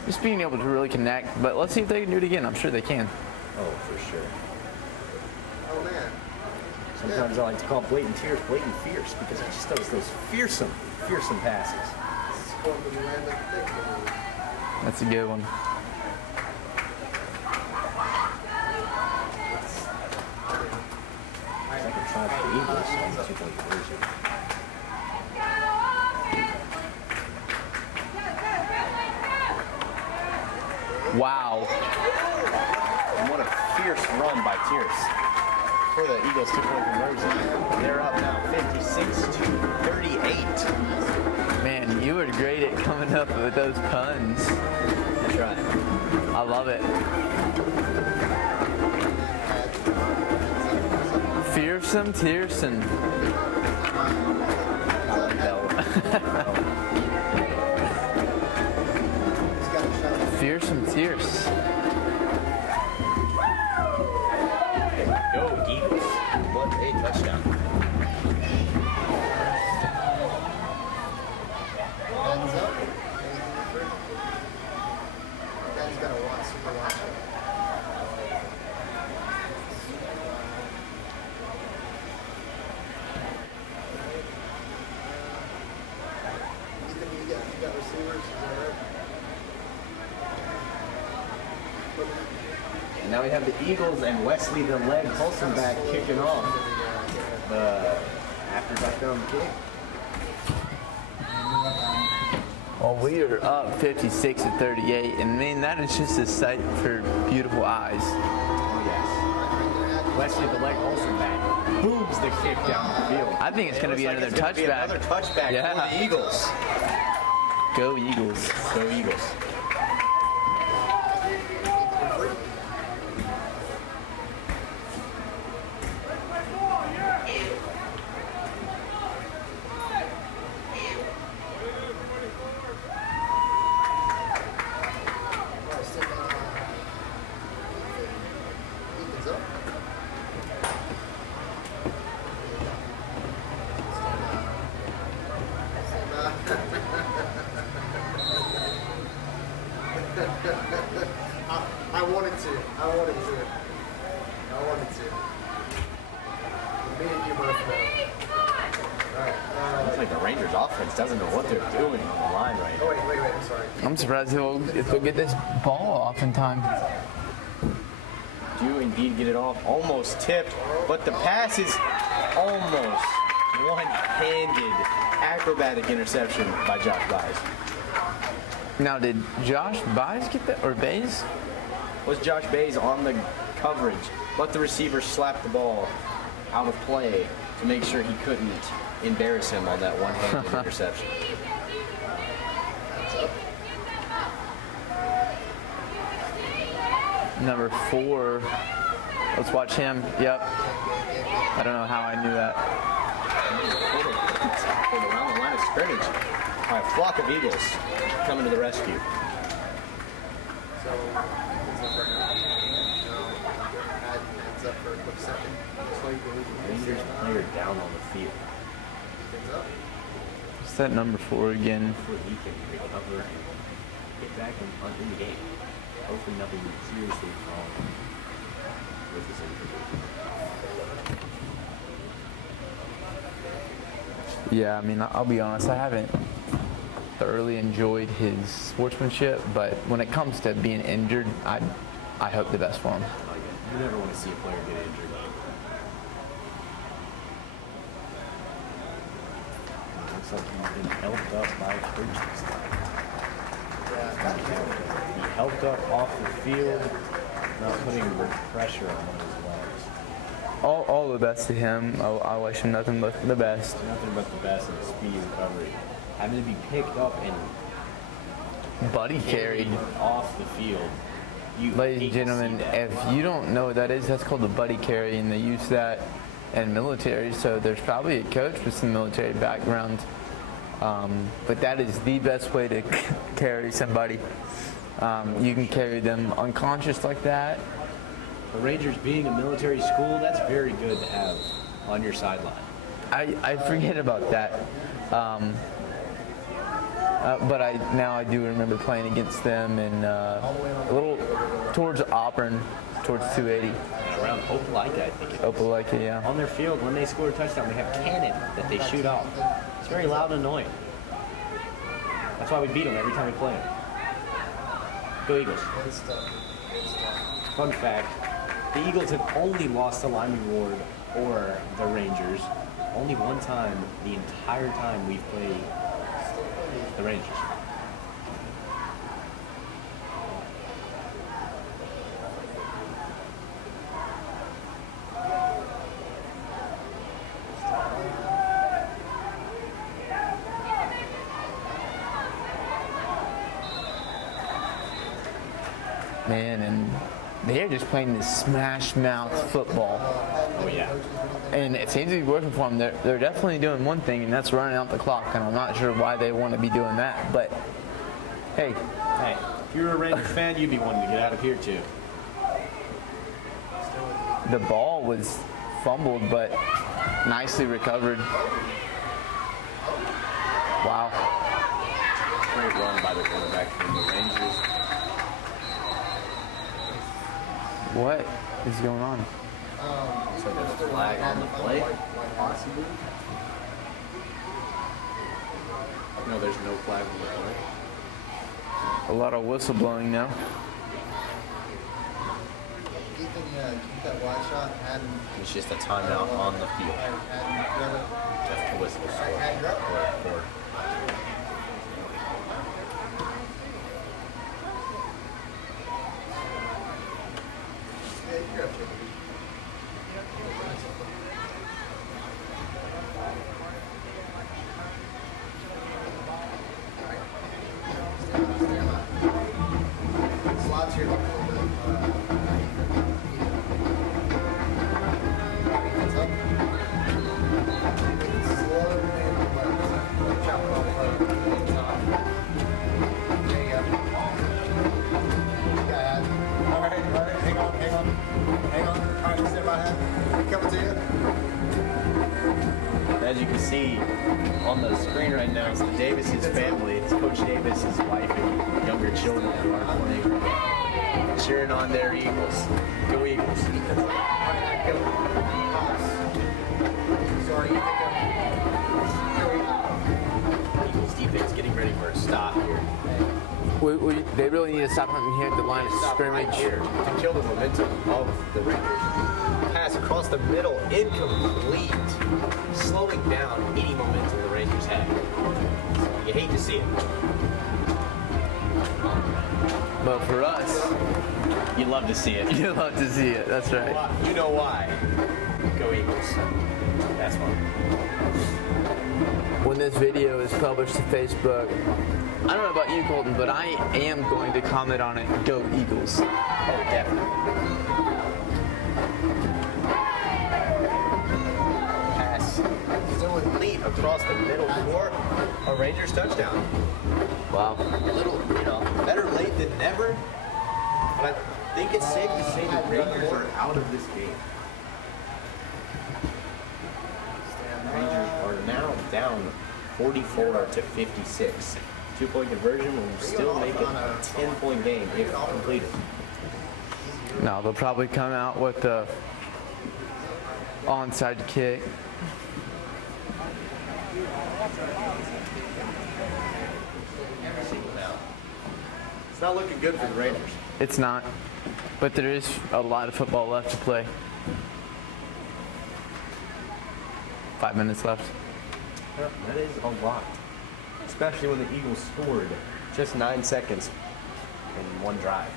Just being able to really connect. But let's see if they can do it again. I'm sure they can. Oh, for sure. Oh, man. Sometimes I like to call Blatant Tears Blatant Fierce because he just does those fearsome passes. It's going to be random thing. That's a good one. Second try for the Eagles on the two-point conversion. Wow. And what a fierce run by Tears for the Eagles two-point conversion. They're up now 56-38. Man, you were great at coming up with those puns. That's right. I love it. Fearsome Tearson. I like that one. Fearsome Tears. Go Eagles. What a touchdown. Hands up. Dad's got a watch, super watch. You got receivers, is that right? And now we have the Eagles and Wesley the leg Holzenback kicking off the after touchdown kick. Well, we are up 56-38, and man, that is just a sight for beautiful eyes. Oh yes. Wesley the leg Holzenback booms the kick down the field. I think it's going to be another touchback. Another touchback Yeah. for the Eagles. Go Eagles. Go Eagles. Ethan's up. I wanted to. Me and you both know. Alright. Looks like the Rangers offense doesn't know what they're doing on the line right now. Oh, wait, I'm sorry. I'm surprised if they'll get this ball off in time. Do indeed get it off. Almost tipped, but the pass is almost one-handed acrobatic interception by Josh Baez. Now, did Josh Baez get that, or Baez? Was Josh Baez on the coverage, but the receiver slapped the ball out of play to make sure he couldn't embarrass him on that one-handed interception. Number 4. Let's watch him. Yep. I don't know how I knew that. Tackled around the line of scrimmage by a flock of Eagles coming to the rescue. So, Ethan's up right now. Hands up for a quick second. Rangers player down on the field. Ethan's up. What's that number 4 again? Before he can recover and get back in the game. Hopefully nothing seriously wrong with his injury. Yeah, I mean, I'll be honest, I haven't thoroughly enjoyed his sportsmanship, but when it comes to being injured, I hope the best for him. You never want to see a player get injured. Looks like he's been helped up by Church this time. He helped up off the field, not putting pressure on one of his legs. all the best to him. I wish him nothing but the best. Nothing but the best in speed and recovery. Having to be picked up and Buddy carried. off the field. Ladies hate and to gentlemen, see that. if you don't know what that is, that's called the buddy carry, and they use that in military. So there's probably a coach with some military background, but that is the best way to carry somebody. You can carry them unconscious like that. The Rangers being a military school, that's very good to have on your sideline. I forget about that. But I do remember playing against them and a little towards Auburn, towards 280. And around Opelika, I think it is. Opelika, yeah. On their field, when they score a touchdown, they have cannon that they shoot off. It's very loud and annoying. That's why we beat them every time we play them. Go Eagles. Good stuff. Good stuff. Fun fact, the Eagles have only lost to Lyman Ward or the Rangers only one time the entire time we've played the Rangers. Man, and they're just playing this smash mouth football. Oh yeah. And it seems to be working for them. They're definitely doing one thing, and that's running out the clock. And I'm not sure why they want to be doing that. But, hey. Hey, if you're a Rangers fan, you'd be wanting to get out of here too. The ball was fumbled, but nicely recovered. Wow. Great run by the quarterback from the Rangers. What is going on? So there's a flag on the play. Possibly. No, there's no flag on the play. A lot of whistle blowing now. Ethan, keep that wide shot and It's just a timeout on the field. Just to whistle. Hand her up. Or Yeah, you're up, Chicken. Stay on that. Slots here look a little bit. Hands up. Slowly in the left. Chop it off the top. There you go. Got it. All right. Hang on. All right, stand by hand. Coming to you. as you can see on the screen right now, it's the Davis's family. It's Coach Davis's wife and younger children who are playing, cheering on their Eagles. Go Eagles. Sorry, Eagles defense getting ready for a stop here. They really need to stop hunting here at the line of Stop right scrimmage. here to kill the momentum of the Rangers. Pass across the middle, incomplete, slowing down any momentum the Rangers have. You hate to see it. But for us, You love to see it. you love to see it. That's right. You know why. Go Eagles. That's why. When this video is published to Facebook, I don't know about you, Colton, but I am going to comment on it. Go Eagles. Oh, definitely. Pass complete across the middle for a Rangers touchdown. Wow. A little, better late than never. But I think it's safe to say the Rangers are out of this game. Rangers are now down 44 to 56. 2-point conversion will still make it a 10-point game if completed. No, they'll probably come out with the onside kick. It's not looking good for the Rangers. It's not, but there is a lot of football left to play. 5 minutes left. Yeah, that is a lot. Especially when the Eagles scored just 9 seconds in one drive.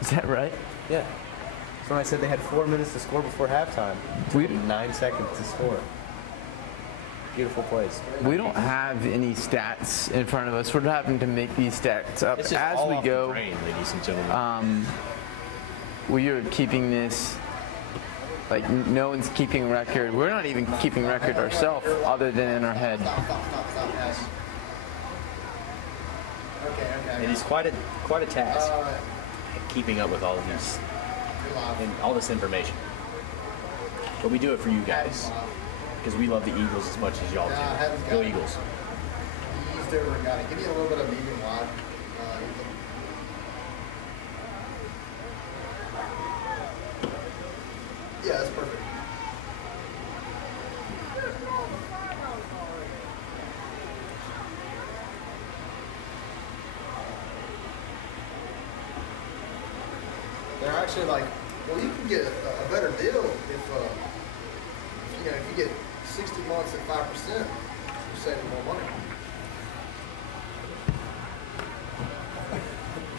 Is that right? Yeah. That's when I said they had 4 minutes to score before halftime. We- 9 seconds to score. Beautiful plays. We don't have any stats in front of us. We're having to make these stats up It's just as all we off go. the brain, ladies and gentlemen. We are keeping this, like no one's keeping record. We're not even keeping record ourselves other than in our head. Stop, guys. Okay. It is quite a task keeping up with all of these You're live. and all this information. But we do it for you guys because we love the Eagles as much as y'all Yeah, I haven't do. got Go it. Eagles! He eased over and got it. Give me a little bit of medium live. Yeah, that's perfect. They're actually like, well, you can get a better deal if you get 60 months at 5%, you're saving more money.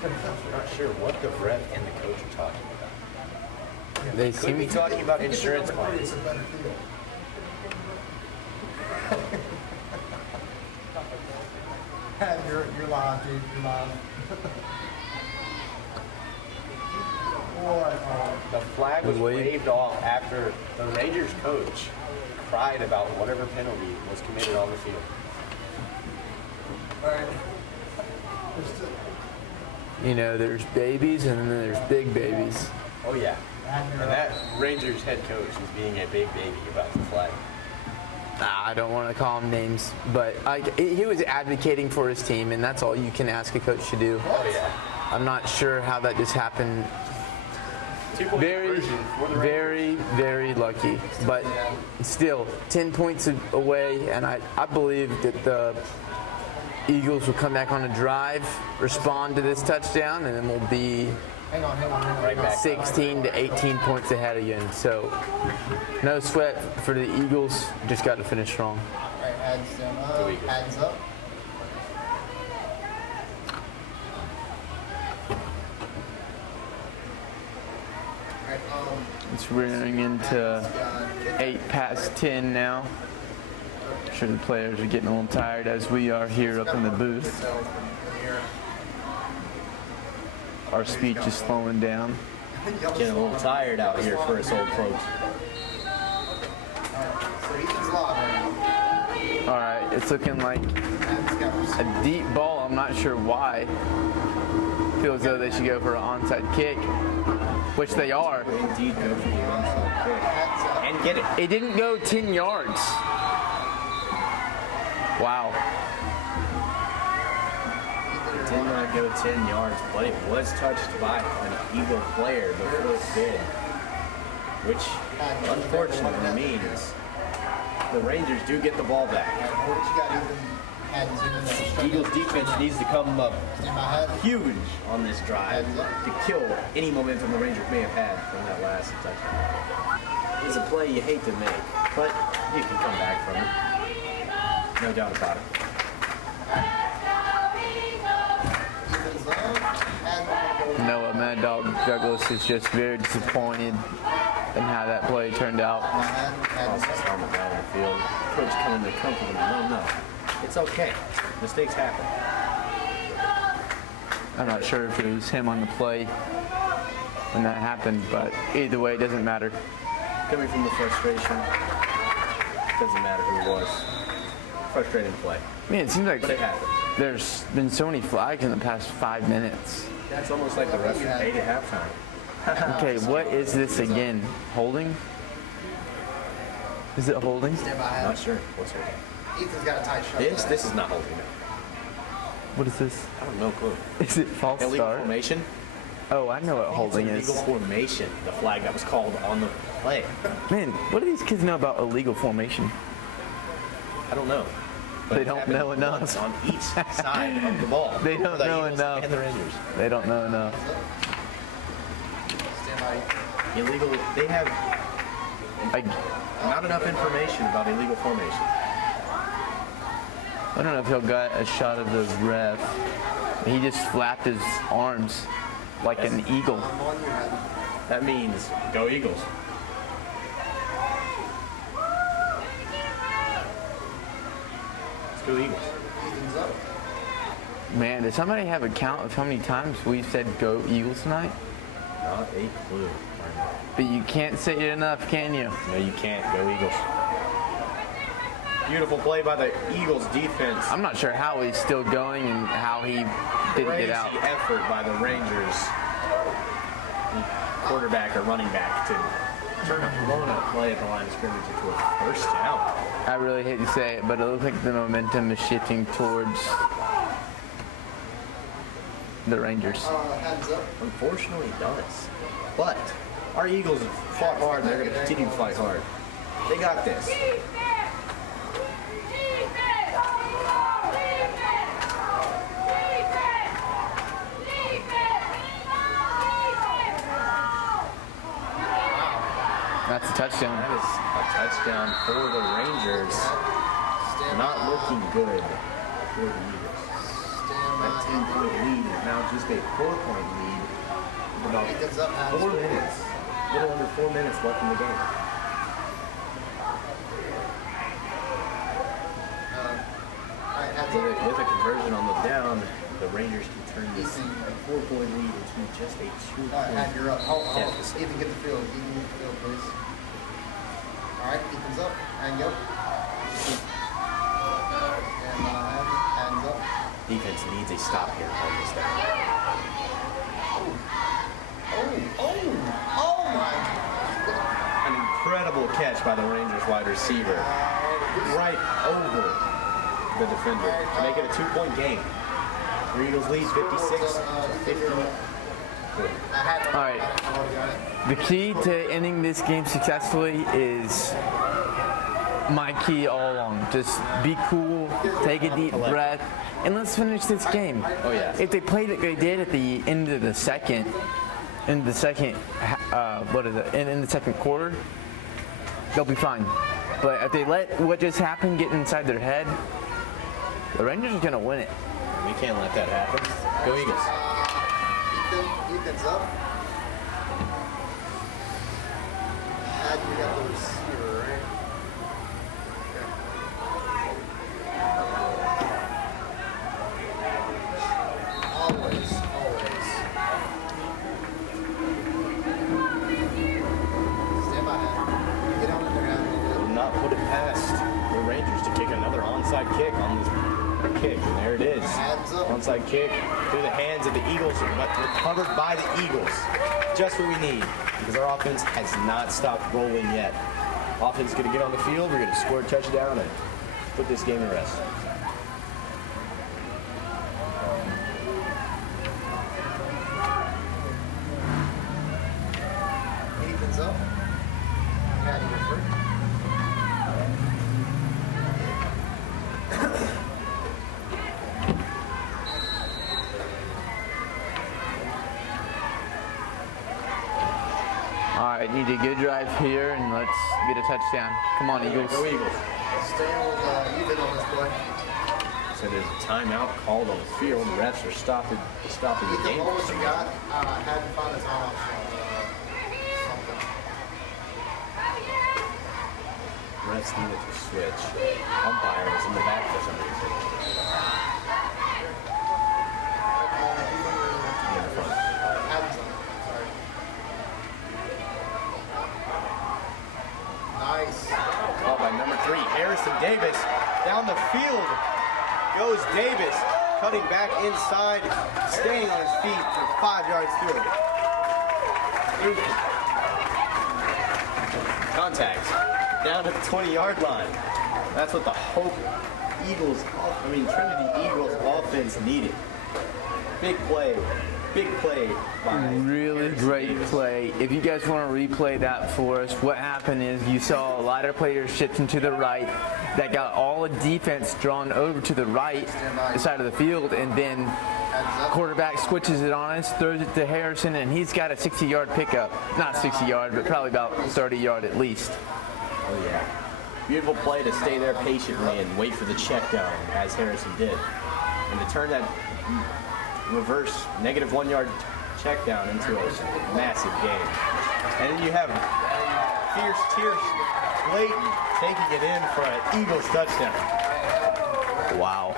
I'm not sure what the ref and the coach are talking about. They Could seem be talking about insurance If you get plans. it's a better deal. You're live, dude. You're live. Boy, The flag was Wait. waved off after the Rangers coach cried about whatever penalty was committed on the field. all right. There's still, you know, there's babies and then there's big babies. Oh yeah. And that Rangers head coach is being a big baby about the flag. I don't want to call him names, but he was advocating for his team, and that's all you can ask a coach to do. Oh yeah. I'm not sure how that just happened. 2-point Very, conversion for the Rangers. very lucky. But still, 10 points away, and I believe that the Eagles will come back on a drive, respond to this touchdown, and then we'll be hang on. Right back. 16 to 18 points ahead again. So no sweat for the Eagles. Just got to finish strong. All right, hands down Go up, Eagles. hands up. All right, It's running into 8 past 10 now. I'm sure the players are getting a little tired as we are here up in the booth. Our speech is slowing down. Getting a little tired out here for us old folks. So Ethan's live right All right, it's looking like now. a deep ball. I'm not sure why. Feels as though they should go for an onside kick, which they are. Indeed, go for the onside kick. And get it. It didn't go 10 yards. Wow. It did not go 10 yards, but it was touched by an Eagle player before it did. Which unfortunately means the Rangers do get the ball back. What you got, Ethan? Hands in. Eagles defense needs to come up Stand by head. huge on this drive to kill any momentum the Rangers may have had from that last touchdown. It's a play you hate to make, but you can come back from it. No doubt about it. Ethan's up. Hands up. Noah Mad Dog Douglas is just very disappointed in how that play turned out. Toss his helmet down the field. Coach coming to comfort him. Let him know. It's okay. Mistakes happen. I'm not sure if it was him on the play when that happened, but either way, it doesn't matter. Coming from the frustration, doesn't matter who it was. Frustrating play. Man, it seems like But it happened. there's been so many flags in the past 5 minutes. That's almost like the refs were paid at halftime. Okay, what is this again? Holding? Is it holding? Stand by Not head. sure. What's it? Ethan's got a tight shot. This is not holding it. What is this? I have no clue. Is it false Illegal start? formation? Oh, I know what holding is. Illegal formation. The flag that was called on the play. Man, what do these kids know about illegal formation? I don't know. But They it don't happened know enough. once on each side of the ball. They don't For the know Eagles enough. And the Rangers. They don't know enough. Stand by. Illegal. They have I not enough information about illegal formation. don't know if he'll got a shot of the ref. He just flapped his arms like an eagle. On your head. That means go Eagles. Let's go Eagles. Ethan's up. Man, does somebody have a count of how many times we've said go Eagles tonight? Not a clue. But you can't say it enough, can you? No, you can't. Go Eagles. Beautiful play by the Eagles defense. I'm not sure how he's still going and how he didn't get out. Crazy effort by the Rangers quarterback or running back to turn a blown-up play at the line of scrimmage into a first down. I really hate to say it, but it looks like the momentum is shifting towards the Rangers. Hands up. Unfortunately, it does. But our Eagles have fought hard, and they're going to continue to fight hard. They got this. That's a touchdown. That is a touchdown for the Rangers. Not looking good for the Eagles. That 10-point lead is now just a 4-point lead with about Ethan's up. Hands 4 minutes. A little under 4 minutes left in the game. Alright, hands up. With a conversion on the down, the Rangers can turn this 4-point lead into just a 2-point Alright, you're up. Hold. deficit. Ethan, get the field. Ethan, get the field, please. Alright, Ethan's up. Hang up. And hands up. Defense needs a stop here on this down. Oh my God. An incredible catch by the Rangers wide receiver. Right over the defender to make it a 2-point game. The Eagles lead 56-50. All right. The key to ending this game successfully is my key all along. Just be cool, take a deep breath, and let's finish this game. Oh, yeah. If they played like they did at the end of the second, in the second quarter, they'll be fine. But if they let what just happened get inside their head, the Rangers are gonna win it. We can't let that happen. Go Eagles. Ethan's up. And you got the receiver, right? Always. Stand by. Get on in there. Will not put it past the Rangers to kick another onside kick on this kick. And there it is. Hands up. Onside kick through the hands of the Eagles, but recovered by the Eagles. Just what we need, because our offense has not stopped rolling yet. Offense is going to get on the field. We're going to score a touchdown and put this game to rest. Ethan's up. Yeah, you're free. All right, need a good drive here, and let's get a touchdown. Come on, Eagles. Go Eagles. Staying with Ethan on this play. So there's a timeout called on the field. The refs are stopping the Ethan, game. what was you got? Had to find his off. Something. Refs needed to switch. Umpire was in the back for some reason. In the front. Adam's on. Sorry. Nice. Called by number 3, Harrison Davis. Down the field goes Davis, cutting back inside, staying on his feet for 5 yards through. Contact down at the 20-yard line. That's what the Trinity Eagles offense needed. Big play by Really great play. If you guys want to replay that for us, what happened is you saw a lot of players shifting to the right. That got all the defense drawn over to the right side of the field, and then quarterback switches it on us, throws it to Harrison, and he's got a 60-yard pickup. Not 60-yard, but probably about 30-yard at least. Oh yeah. Beautiful play to stay there patiently and wait for the check down, as Harrison did. And to turn that reverse -1 yard check down into a massive game. And then you have Fierce Tierce Clayton taking it in for an Eagles touchdown. Wow.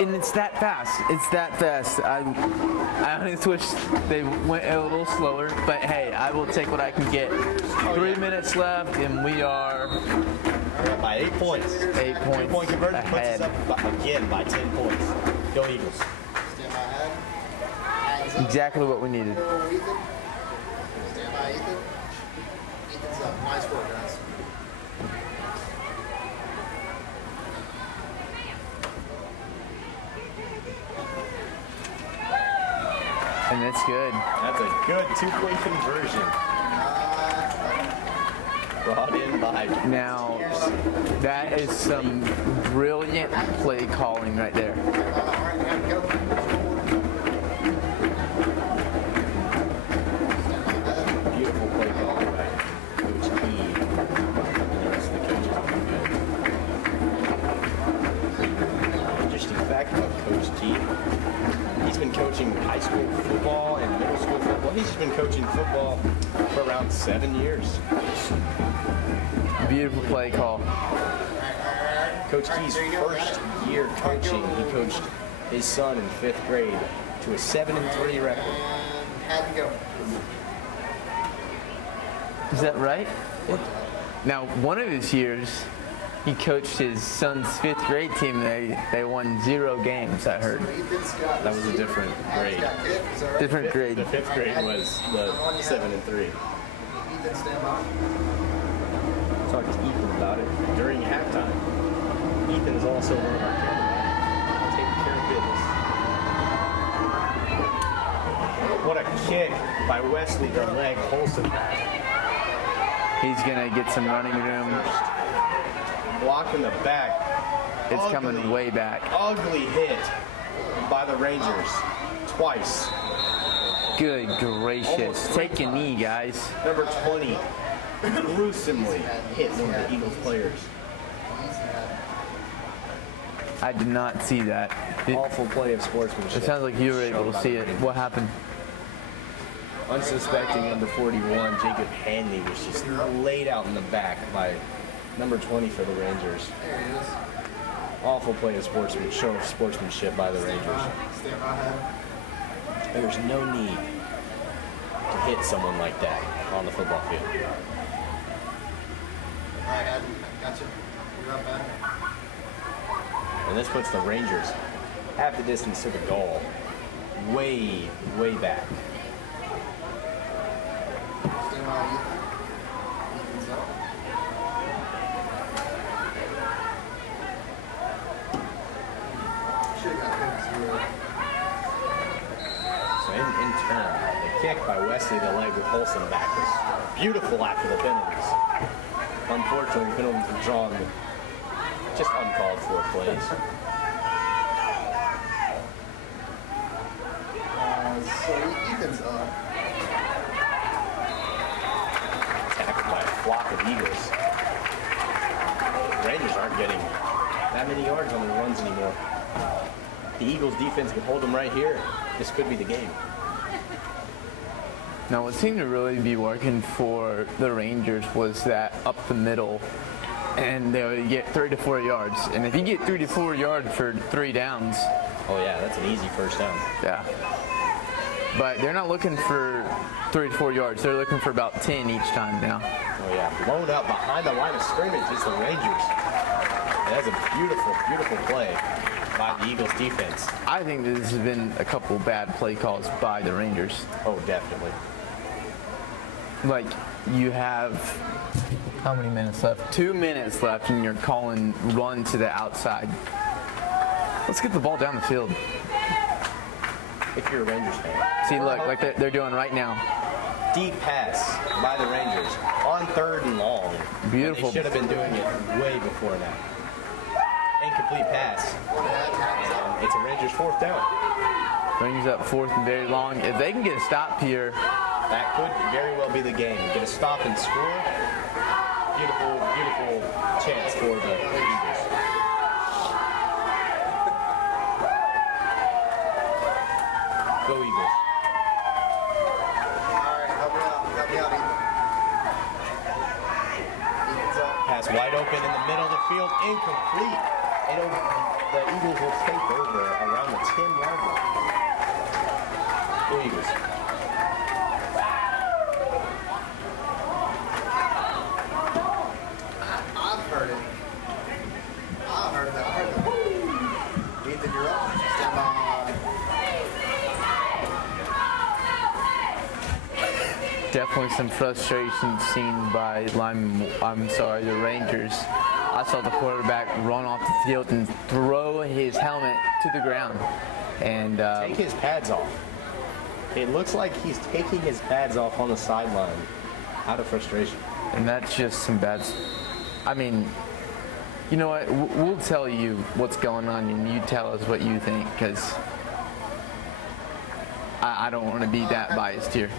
And it's that fast. It's that fast. I honestly wish they went a little slower, but hey, I will take what I can get. 3 minutes left, and we are By 8 points. 8 points 2-point conversion ahead. puts us up again by 10 points. Go Eagles. Stand by ahead. Hands up. Exactly what we needed. Ethan. Stand by Ethan. Ethan's up. Nice work, guys. And it's good. That's a good 2-point conversion. Brought in by Now, that is some brilliant play calling right there. All right, we gotta go. Stand by ahead. beautiful play call by Coach E. And the rest of the coaches are good. Interesting fact about Coach T. He's been coaching high school football and middle school football. He's been coaching football for around 7 years. Beautiful play call. Coach T's first year coaching, he coached his son in 5th grade to a 7-3 record. And had to go. Is that right? Now, one of his years, he coached his son's 5th grade team. They won 0 games, I heard. Ethan's got That was a different grade. Different grade. The 5th grade was the 7-3. Ethan, stand by. Talked to Ethan about it during halftime. Ethan is also one of our cameramen, taking care of business. What a kick by Wesley, the leg Holson back. He's going to get some running room. Block in the back. It's coming way back. Ugly hit by the Rangers twice. Good gracious. Almost Take a knee, guys. Number 20 gruesomely hit one of the Eagles players. I did not see that. Awful play of sportsmanship. It sounds like you were able Shown to by see the it. Rangers. What happened? Unsuspecting number 41, Jacob Hanley, was just laid out in the back by number 20 for the Rangers. There he is. Awful play of sportsmanship by the Rangers. Stand by ahead. There's no need to hit someone like that on the football field. All right, Adam, gotcha. You're up, Adam. And this puts the Rangers half the distance to the goal. Way, way back. Stand by Ethan. Ethan's up. Should've got him 0. So in turn, the kick by Wesley, the leg with Holson back, was beautiful after the penalties. Unfortunately, penalties were drawn with just uncalled for plays. So Ethan's up. Tackled by a flock of Eagles. Rangers aren't getting that many yards on their runs anymore. The Eagles defense can hold them right here. This could be the game. Now, what seemed to really be working for the Rangers was that up the middle, and they would get 3 to 4 yards. And if you get 3 to 4 yards for 3 downs, Oh yeah, that's an easy first down. yeah. But they're not looking for 3 to 4 yards. They're looking for about 10 each time now. Oh yeah, blown up behind the line of scrimmage is the Rangers. That's a beautiful, beautiful play by the Eagles defense. I think this has been a couple bad play calls by the Rangers. Oh, definitely. Like, you have how many minutes left? 2 minutes left, and you're calling run to the outside. Let's get the ball down the field. If you're a Rangers fan. See, look, like they're doing right now. Deep pass by the Rangers on 3rd and long. Beautiful. They should have been doing it way before now. Incomplete pass. And it's a Rangers 4th down. Rangers up 4th and very long. If they can get a stop here, That could very well be the game. Get a stop and score. Beautiful, beautiful chance for the Eagles. Go Eagles. open in the middle of the field, incomplete. And the Eagles will take over around the 10-yard line. Go Eagles. I've heard it. I heard that. Ethan, you're up. Stand by. Definitely some frustration seen by the Rangers. I saw the quarterback run off the field and throw his helmet to the ground. And Take his pads off. It looks like he's taking his pads off on the sideline out of frustration. And that's just some bad. I mean, you know what? We'll tell you what's going on, and you tell us what you think, because I don't want to be that biased here.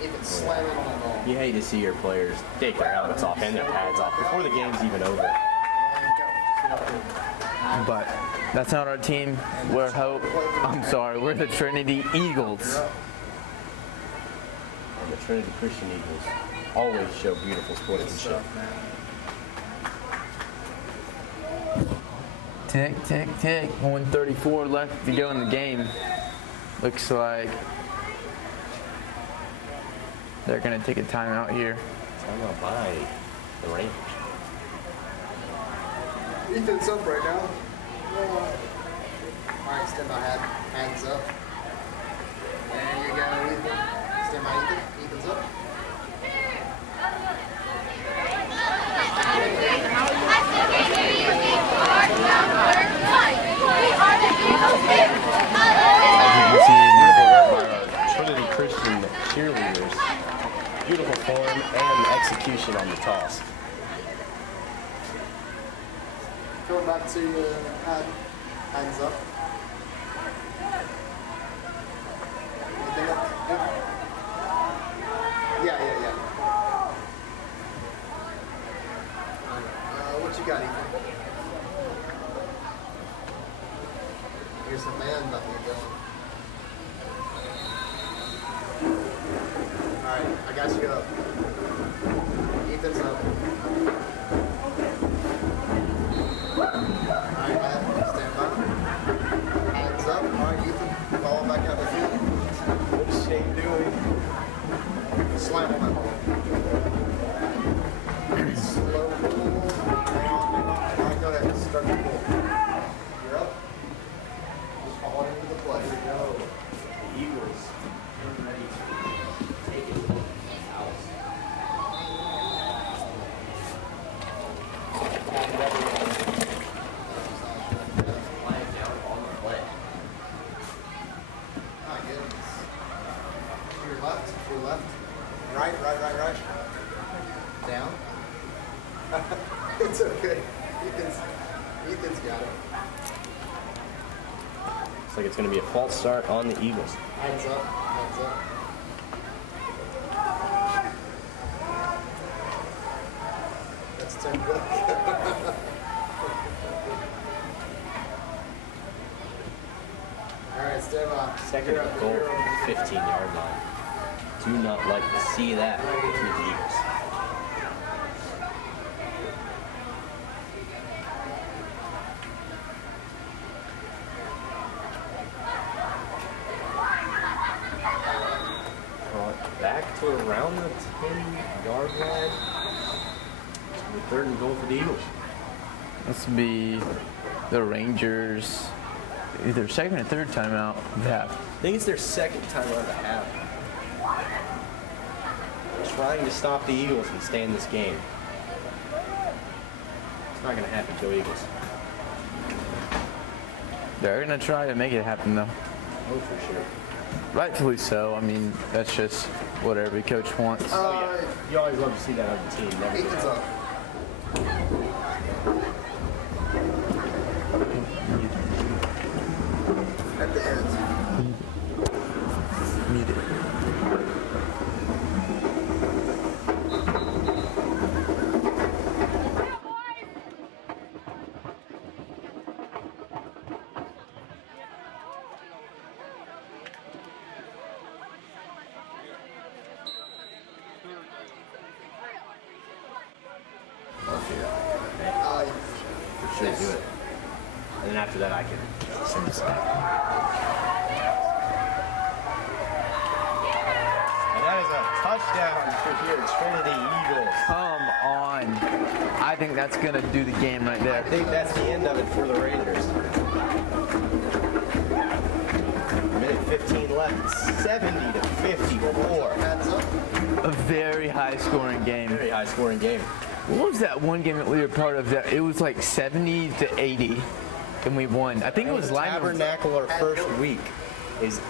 Ethan slamming on the ball. You hate to see your players take their helmets off and their pads off before the game's even over. And go. But that's not our team. We're we're the Trinity Eagles. And the Trinity Christian Eagles always show beautiful sportsmanship. Tick, tick, tick. 1:34 left to go in the game. Looks like they're going to take a timeout here. Timeout by the Rangers. Ethan's up right now. All right, stand by, hands up. There you go, Ethan. Stand by, Ethan. Ethan's up. As you can see, Trinity Christian cheerleaders. Beautiful form and execution on the toss. Going back to hands up. Anything up? Good? Yeah. What you got, Ethan? Here's the man button going. Alright, I got you up. Ethan's up. Alright, man, stand by. Hands up. Alright, Ethan, ball back out the field. What is Shane doing? Slam on that ball. Slow pull. Hang on. Alright, go ahead. Start the pull. You're up. Just fall into the play. Here we go. Eagles are ready to take it out. Flag down on the play. My goodness. To your left. Right. Down. It's okay. Ethan's got it. Looks like it's going to be a false start on the Eagles. Hands up. That's 10 good. All right, stand by. Second You're and up, goal you're from up. the 15-yard line. Do not like to see that with the Eagles. Brought back to around the 10-yard line. Third and goal for the Eagles. this will be the Rangers, either second or third timeout of the half. I think it's their second time out of the half. Trying to stop the Eagles and stay in this game. It's not going to happen. Go Eagles. They're going to try to make it happen, though. Oh, for sure. Rightfully so. I mean, that's just what every coach wants. Oh, yeah. You always love to see that on the team. Never Ethan's up. At the ends. Need it. after that I can send this back. And that is a touchdown for here at Trinity Eagles. Come on. I think that's going to do the game right there. I think that's the end of it for the Rangers. Minute 15 left, 70 to 54. A very high-scoring game. Very high scoring game. What was that one game that we were part of? That it was like 70 to 80, and we won. I think it was Lyman. Tabernacle our first week is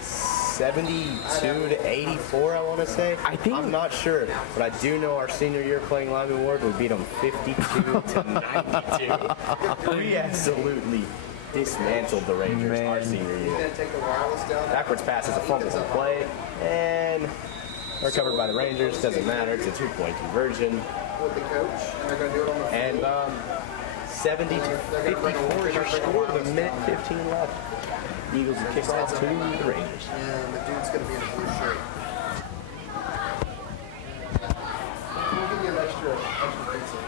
72 to 84, I want to say. I'm not sure, but I do know our senior year playing Lyman Ward, we beat them 52 to 92. We absolutely dismantled the Rangers our senior year. Backwards pass is a fumble on play, and recovered by the Rangers. Doesn't matter. It's a 2-point conversion. And 70 to 54 is your score with a minute 15 left. Eagles will kick off to the Rangers. And the dude's going to be in a blue shirt. We'll give you an extra pizza.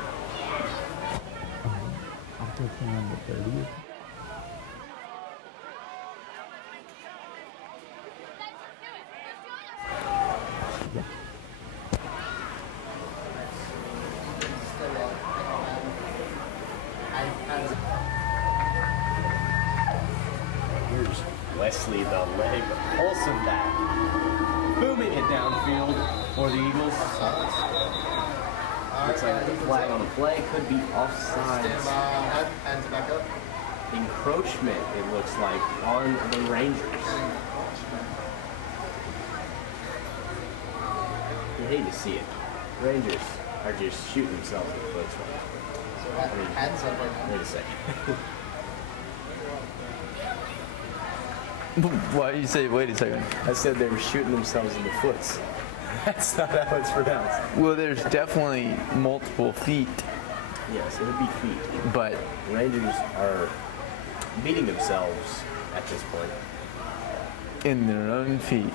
I'll put him on the 30th. Here's Wesley, the leg, Olsen back. Booming it downfield for the Eagles. Looks like the flag on the play could be offsides. Hands back up. Encroachment, it looks like, on the Rangers. You hate to see it. Rangers are just shooting themselves in the foot. So hands up right now. Wait a second. Why do you say, wait a second? I said they were shooting themselves in the foot. That's not how it's pronounced. Well, there's definitely multiple feet, Yes, it would be feet. but Rangers are beating themselves at this point. in their own feet.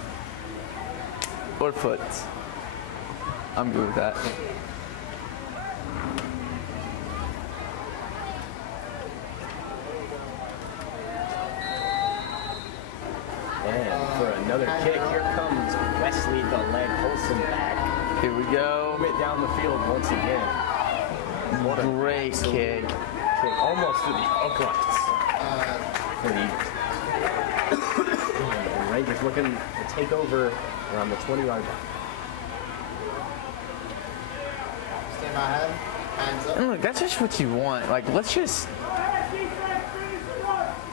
Or foot. I'm good with that. And for another kick, here comes Wesley, the leg, Olsen back. Here we go. Went down the field once again. What a Great absolute kick. kick. Almost to the uprights for the Eagles. And Rangers looking to take over around the 20-yard line. Stand by hand. Hands up. And look, that's just what you want. Like, let's just.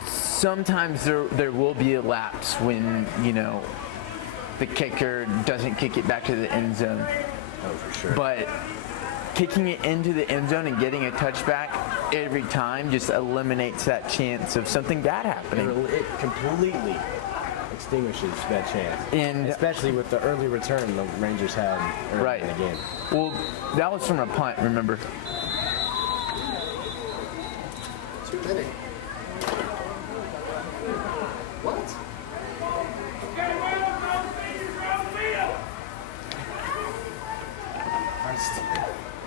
Sometimes there will be a lapse when, you know, the kicker doesn't kick it back to the end zone. Oh, for sure. But kicking it into the end zone and getting a touchback every time just eliminates that chance of something bad happening. It completely extinguishes that chance. And especially with the early return the Rangers had early right in the game. Well, that was from a punt, remember? Too many. What?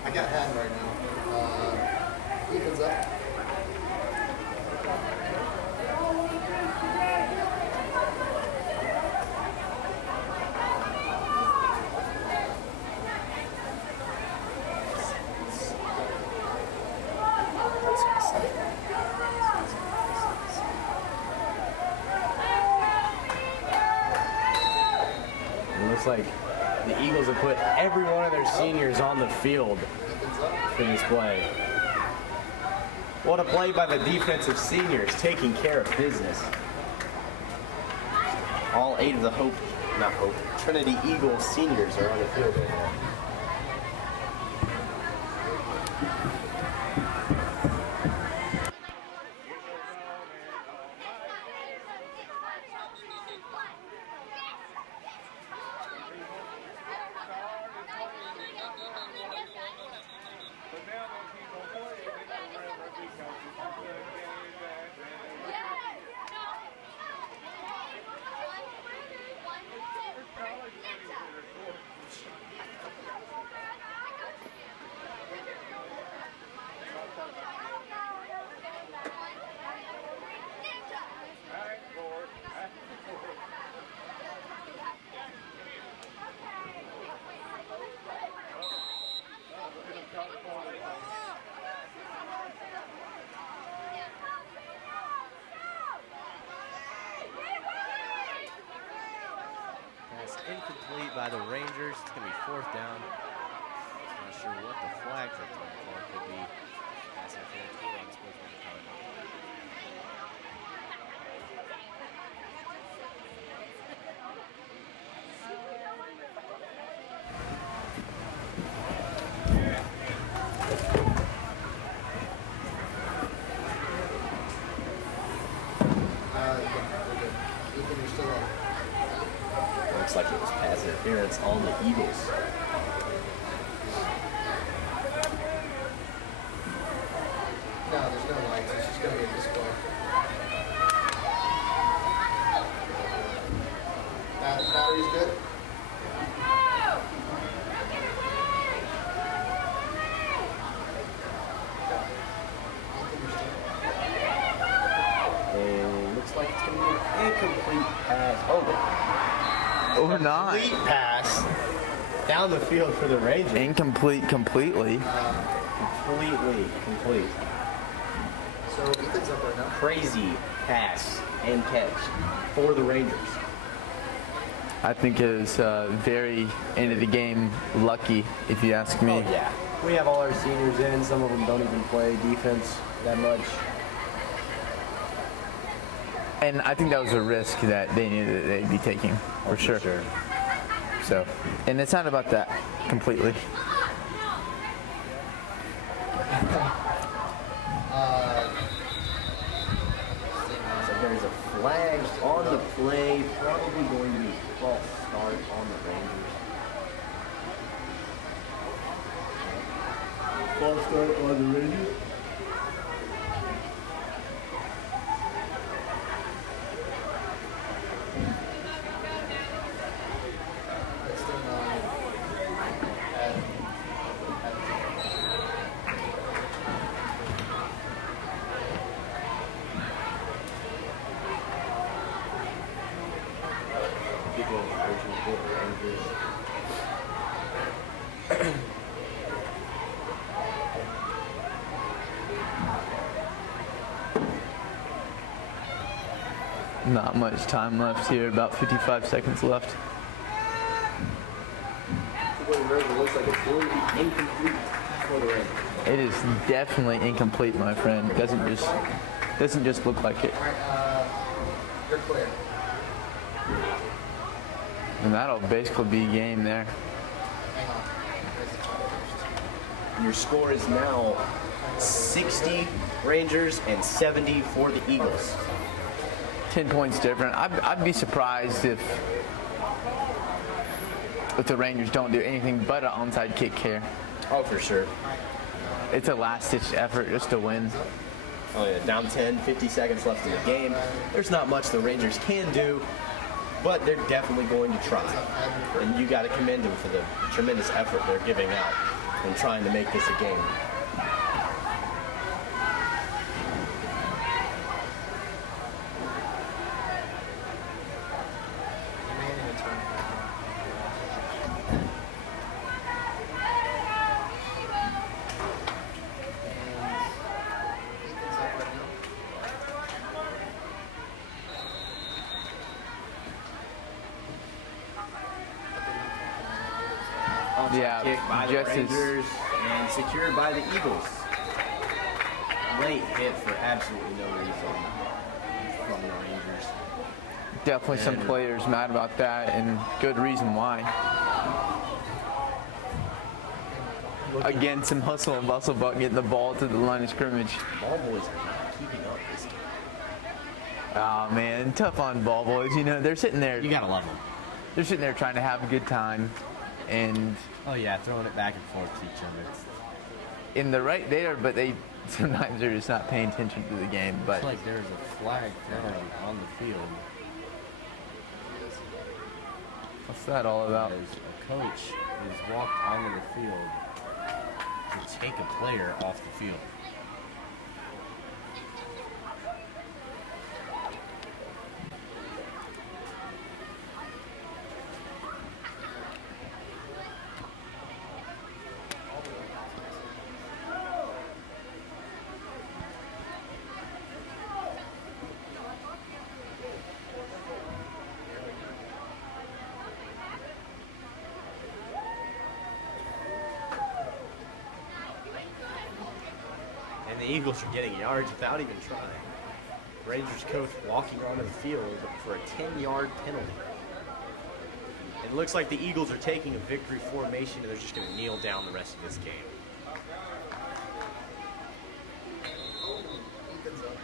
I got hand right now. Ethan's up. It looks like the Eagles have put every one of their seniors on the field Ethan's up. for this play. What a play by the defensive seniors, taking care of business. All 8 of the Trinity Eagles seniors are on the field right now. by the Rangers. It's going to be 4th down. Not sure what the flags are calling for. It could be pass interference or unsportsmanlike conduct. Ethan, you're still on. Looks like it was pass interference on the Eagles. No, there's no lights. It's just going to be a display. Battery's good? And looks like it's going to be an incomplete pass. Or not. Complete pass down the field for the Rangers. Incomplete completely. Completely complete. So Ethan's up right now. Crazy pass and catch for the Rangers. I think it was very end of the game lucky, if you ask me. Oh, yeah. We have all our seniors in. Some of them don't even play defense that much. And I think that was a risk that they knew that they'd be taking, for sure. So, and it's not about that completely. So there's a flag on the play, probably going to be false start on the Rangers. False start on the Rangers. People urging for the Rangers. Not much time left here, about 55 seconds left. It looks like it's going to be incomplete for the Rangers. It is definitely incomplete, my friend. Doesn't just look like it. All right, you're clear. And that'll basically be game there. Hang on. Your score is now 60 Rangers and 70 for the Eagles. 10 points different. I'd be surprised if the Rangers don't do anything but an onside kick here. Oh, for sure. It's a last-ditch effort just to win. Oh, yeah. Down 10, 50 seconds left in the game. There's not much the Rangers can do, but they're definitely going to try. And you got to commend them for the tremendous effort they're giving out in trying to make this a game. Yeah, Kick by the just as Rangers and secured by the Eagles. Late hit for absolutely no reason from the Rangers. definitely some players mad about that, and good reason why. Again, some hustle and bustle about getting the ball to the line of scrimmage. Ball boys are not keeping up this game. Oh man, tough on ball boys. You know, they're sitting there. You gotta love them. They're sitting there trying to have a good time, and Oh yeah, throwing it back and forth to each other. It's in the right there, but they sometimes they're just not paying attention to the game. But like there's a flag thrown on the field. what's that all about? There's a coach who's walked onto the field to take a player off the field. the Eagles are getting yards without even trying. Rangers coach walking onto the field for a 10-yard penalty. It looks like the Eagles are taking a victory formation and they're just going to kneel down the rest of this game. Ethan's up.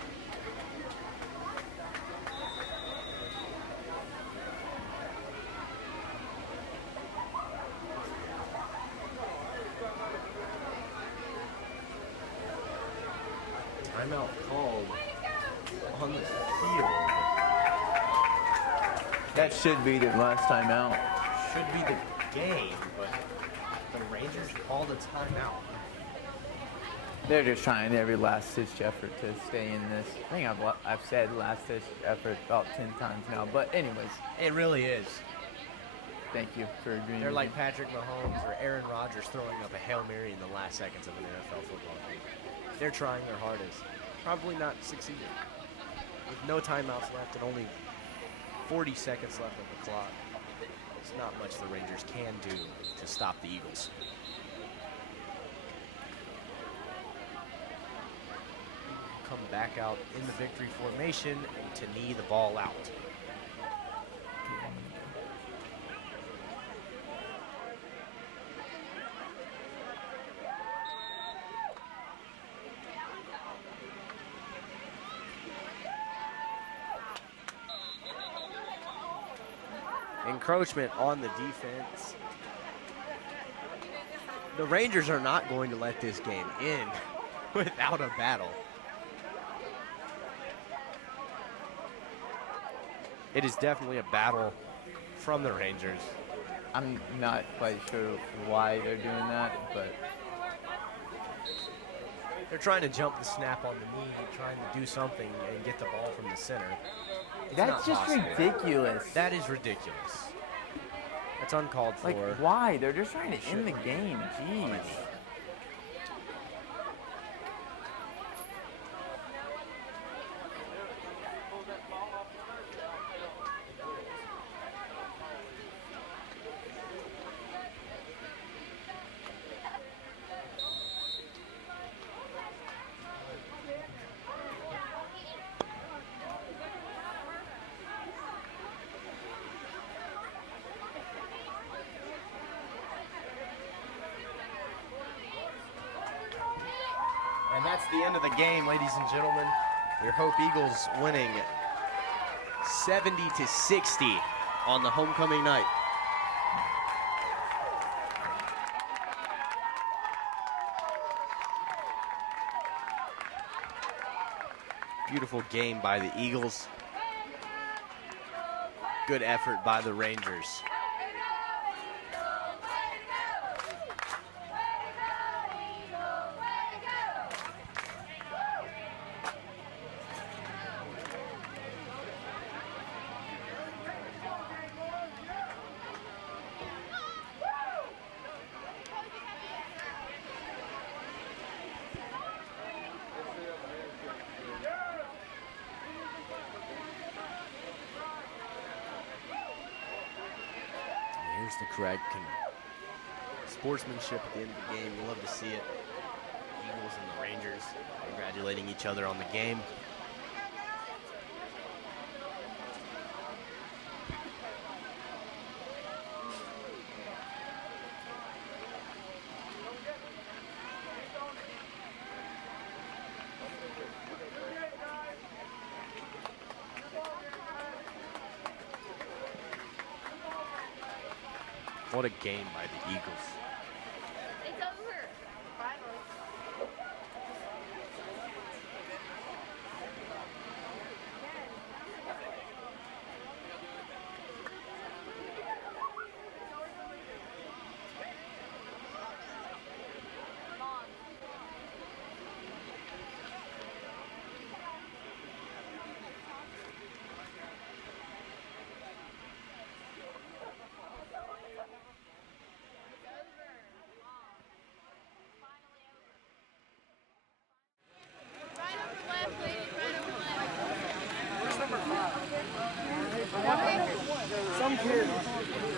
Timeout called on the field. That should be the last time out. Should be the game, but the Rangers called a timeout. They're just trying every last-ditch effort to stay in this. I think I've said last-ditch effort about 10 times now. But anyways, It really is. thank you for agreeing. They're with like me. Patrick Mahomes or Aaron Rodgers throwing up a Hail Mary in the last seconds of an NFL football game. They're trying their hardest. Probably not succeeding. With no timeouts left and only 40 seconds left on the clock, there's not much the Rangers can do to stop the Eagles. Come back out in the victory formation and to knee the ball out. Encroachment on the defense. The Rangers are not going to let this game end without a battle. It is definitely a battle from the Rangers. I'm not quite sure why they're doing that, but They're trying to jump the snap on the knee, trying to do something and get the ball from the center. It's that's not just possible. ridiculous. That is ridiculous. That's uncalled for. Like, why? They're just trying to end the game. Jeez. And that's the end of the game, ladies and gentlemen. Your Hope Eagles winning 70-60 on the homecoming night. Beautiful game by the Eagles. Good effort by the Rangers. Here's the correct sportsmanship at the end of the game. You love to see it. Eagles and the Rangers congratulating each other on the game. What a game by the Eagles. It's over. Finally. Right over left, lady. Right over left. Some kid.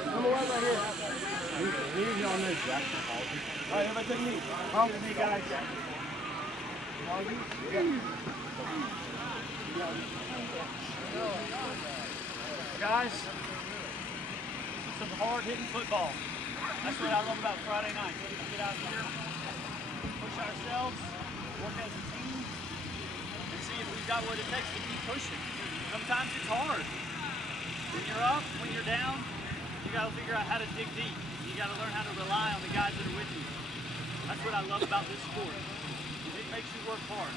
Number one right here. He's on this Jackson policy. All right, everybody take me. How many guys? Guys, some hard-hitting football. That's what I love about Friday night. We can get out here, push ourselves, work as a team, and see if we've got what it takes to keep pushing. Sometimes it's hard. When you're up, when you're down, you got to figure out how to dig deep. You got to learn how to rely on the guys that are with you. That's what I love about this sport. It makes you work hard.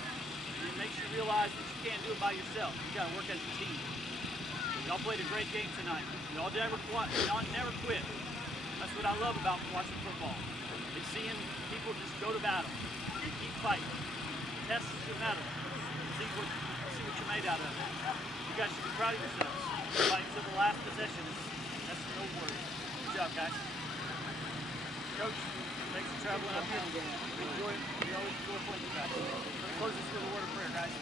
It makes you realize that you can't do it by yourself. You got to work as a team. Y'all played a great game tonight. Y'all never quit. That's what I love about watching football. It's seeing people just go to battle and keep fighting. Test your metal. See what you're made out of. You guys should be proud of yourselves. Fighting to the last possession. That's no worries. Good job, guys. Coach, thanks for traveling up here. We always enjoy playing with you guys. Let's close this with a word of prayer, guys.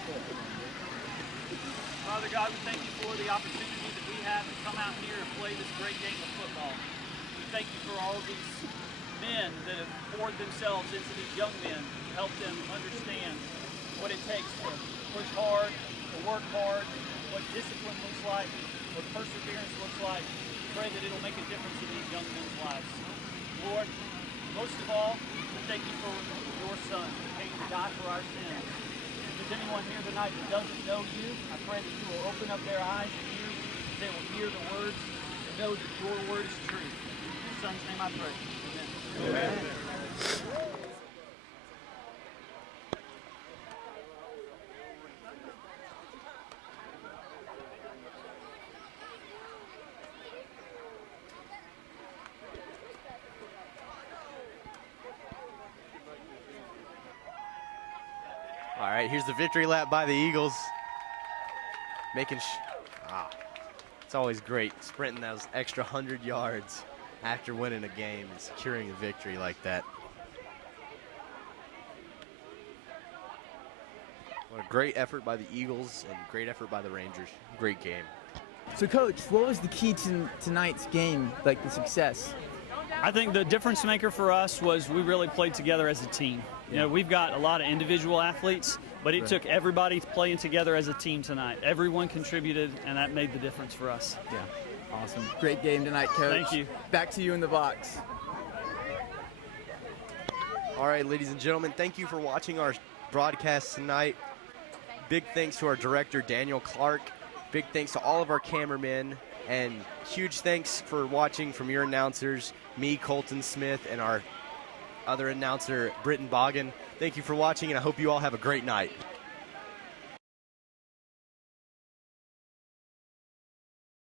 Father God, we thank you for the opportunity that we have to come out here and play this great game of football. We thank you for all these men that have poured themselves into these young men to help them understand what it takes to push hard, to work hard, what discipline looks like, what perseverance looks like. Pray that it'll make a difference in these young men's lives. Lord, most of all, we thank you for your Son who came to die for our sins. If there's anyone here tonight that doesn't know you, I pray that you will open up their eyes and ears, that they will hear the words and know that your word is true. In your Son's name I pray. Amen. Amen. All right, here's the victory lap by the Eagles. It's always great sprinting those extra 100 yards after winning a game and securing a victory like that. What a great effort by the Eagles and great effort by the Rangers. Great game. So, Coach, what was the key to tonight's game, like the success? I think the difference maker for us was we really played together as a team. You know, we've got a lot of individual athletes, but it took everybody playing together as a team tonight. Everyone contributed, and that made the difference for us. Yeah, awesome. Great game tonight, Coach. Thank you. Back to you in the box. All right, ladies and gentlemen, thank you for watching our broadcast tonight. Big thanks to our director, Daniel Clark. Big thanks to all of our cameramen. And huge thanks for watching from your announcers, me, Colton Smith, and our other announcer, Britton Boggin. Thank you for watching, and I hope you all have a great night.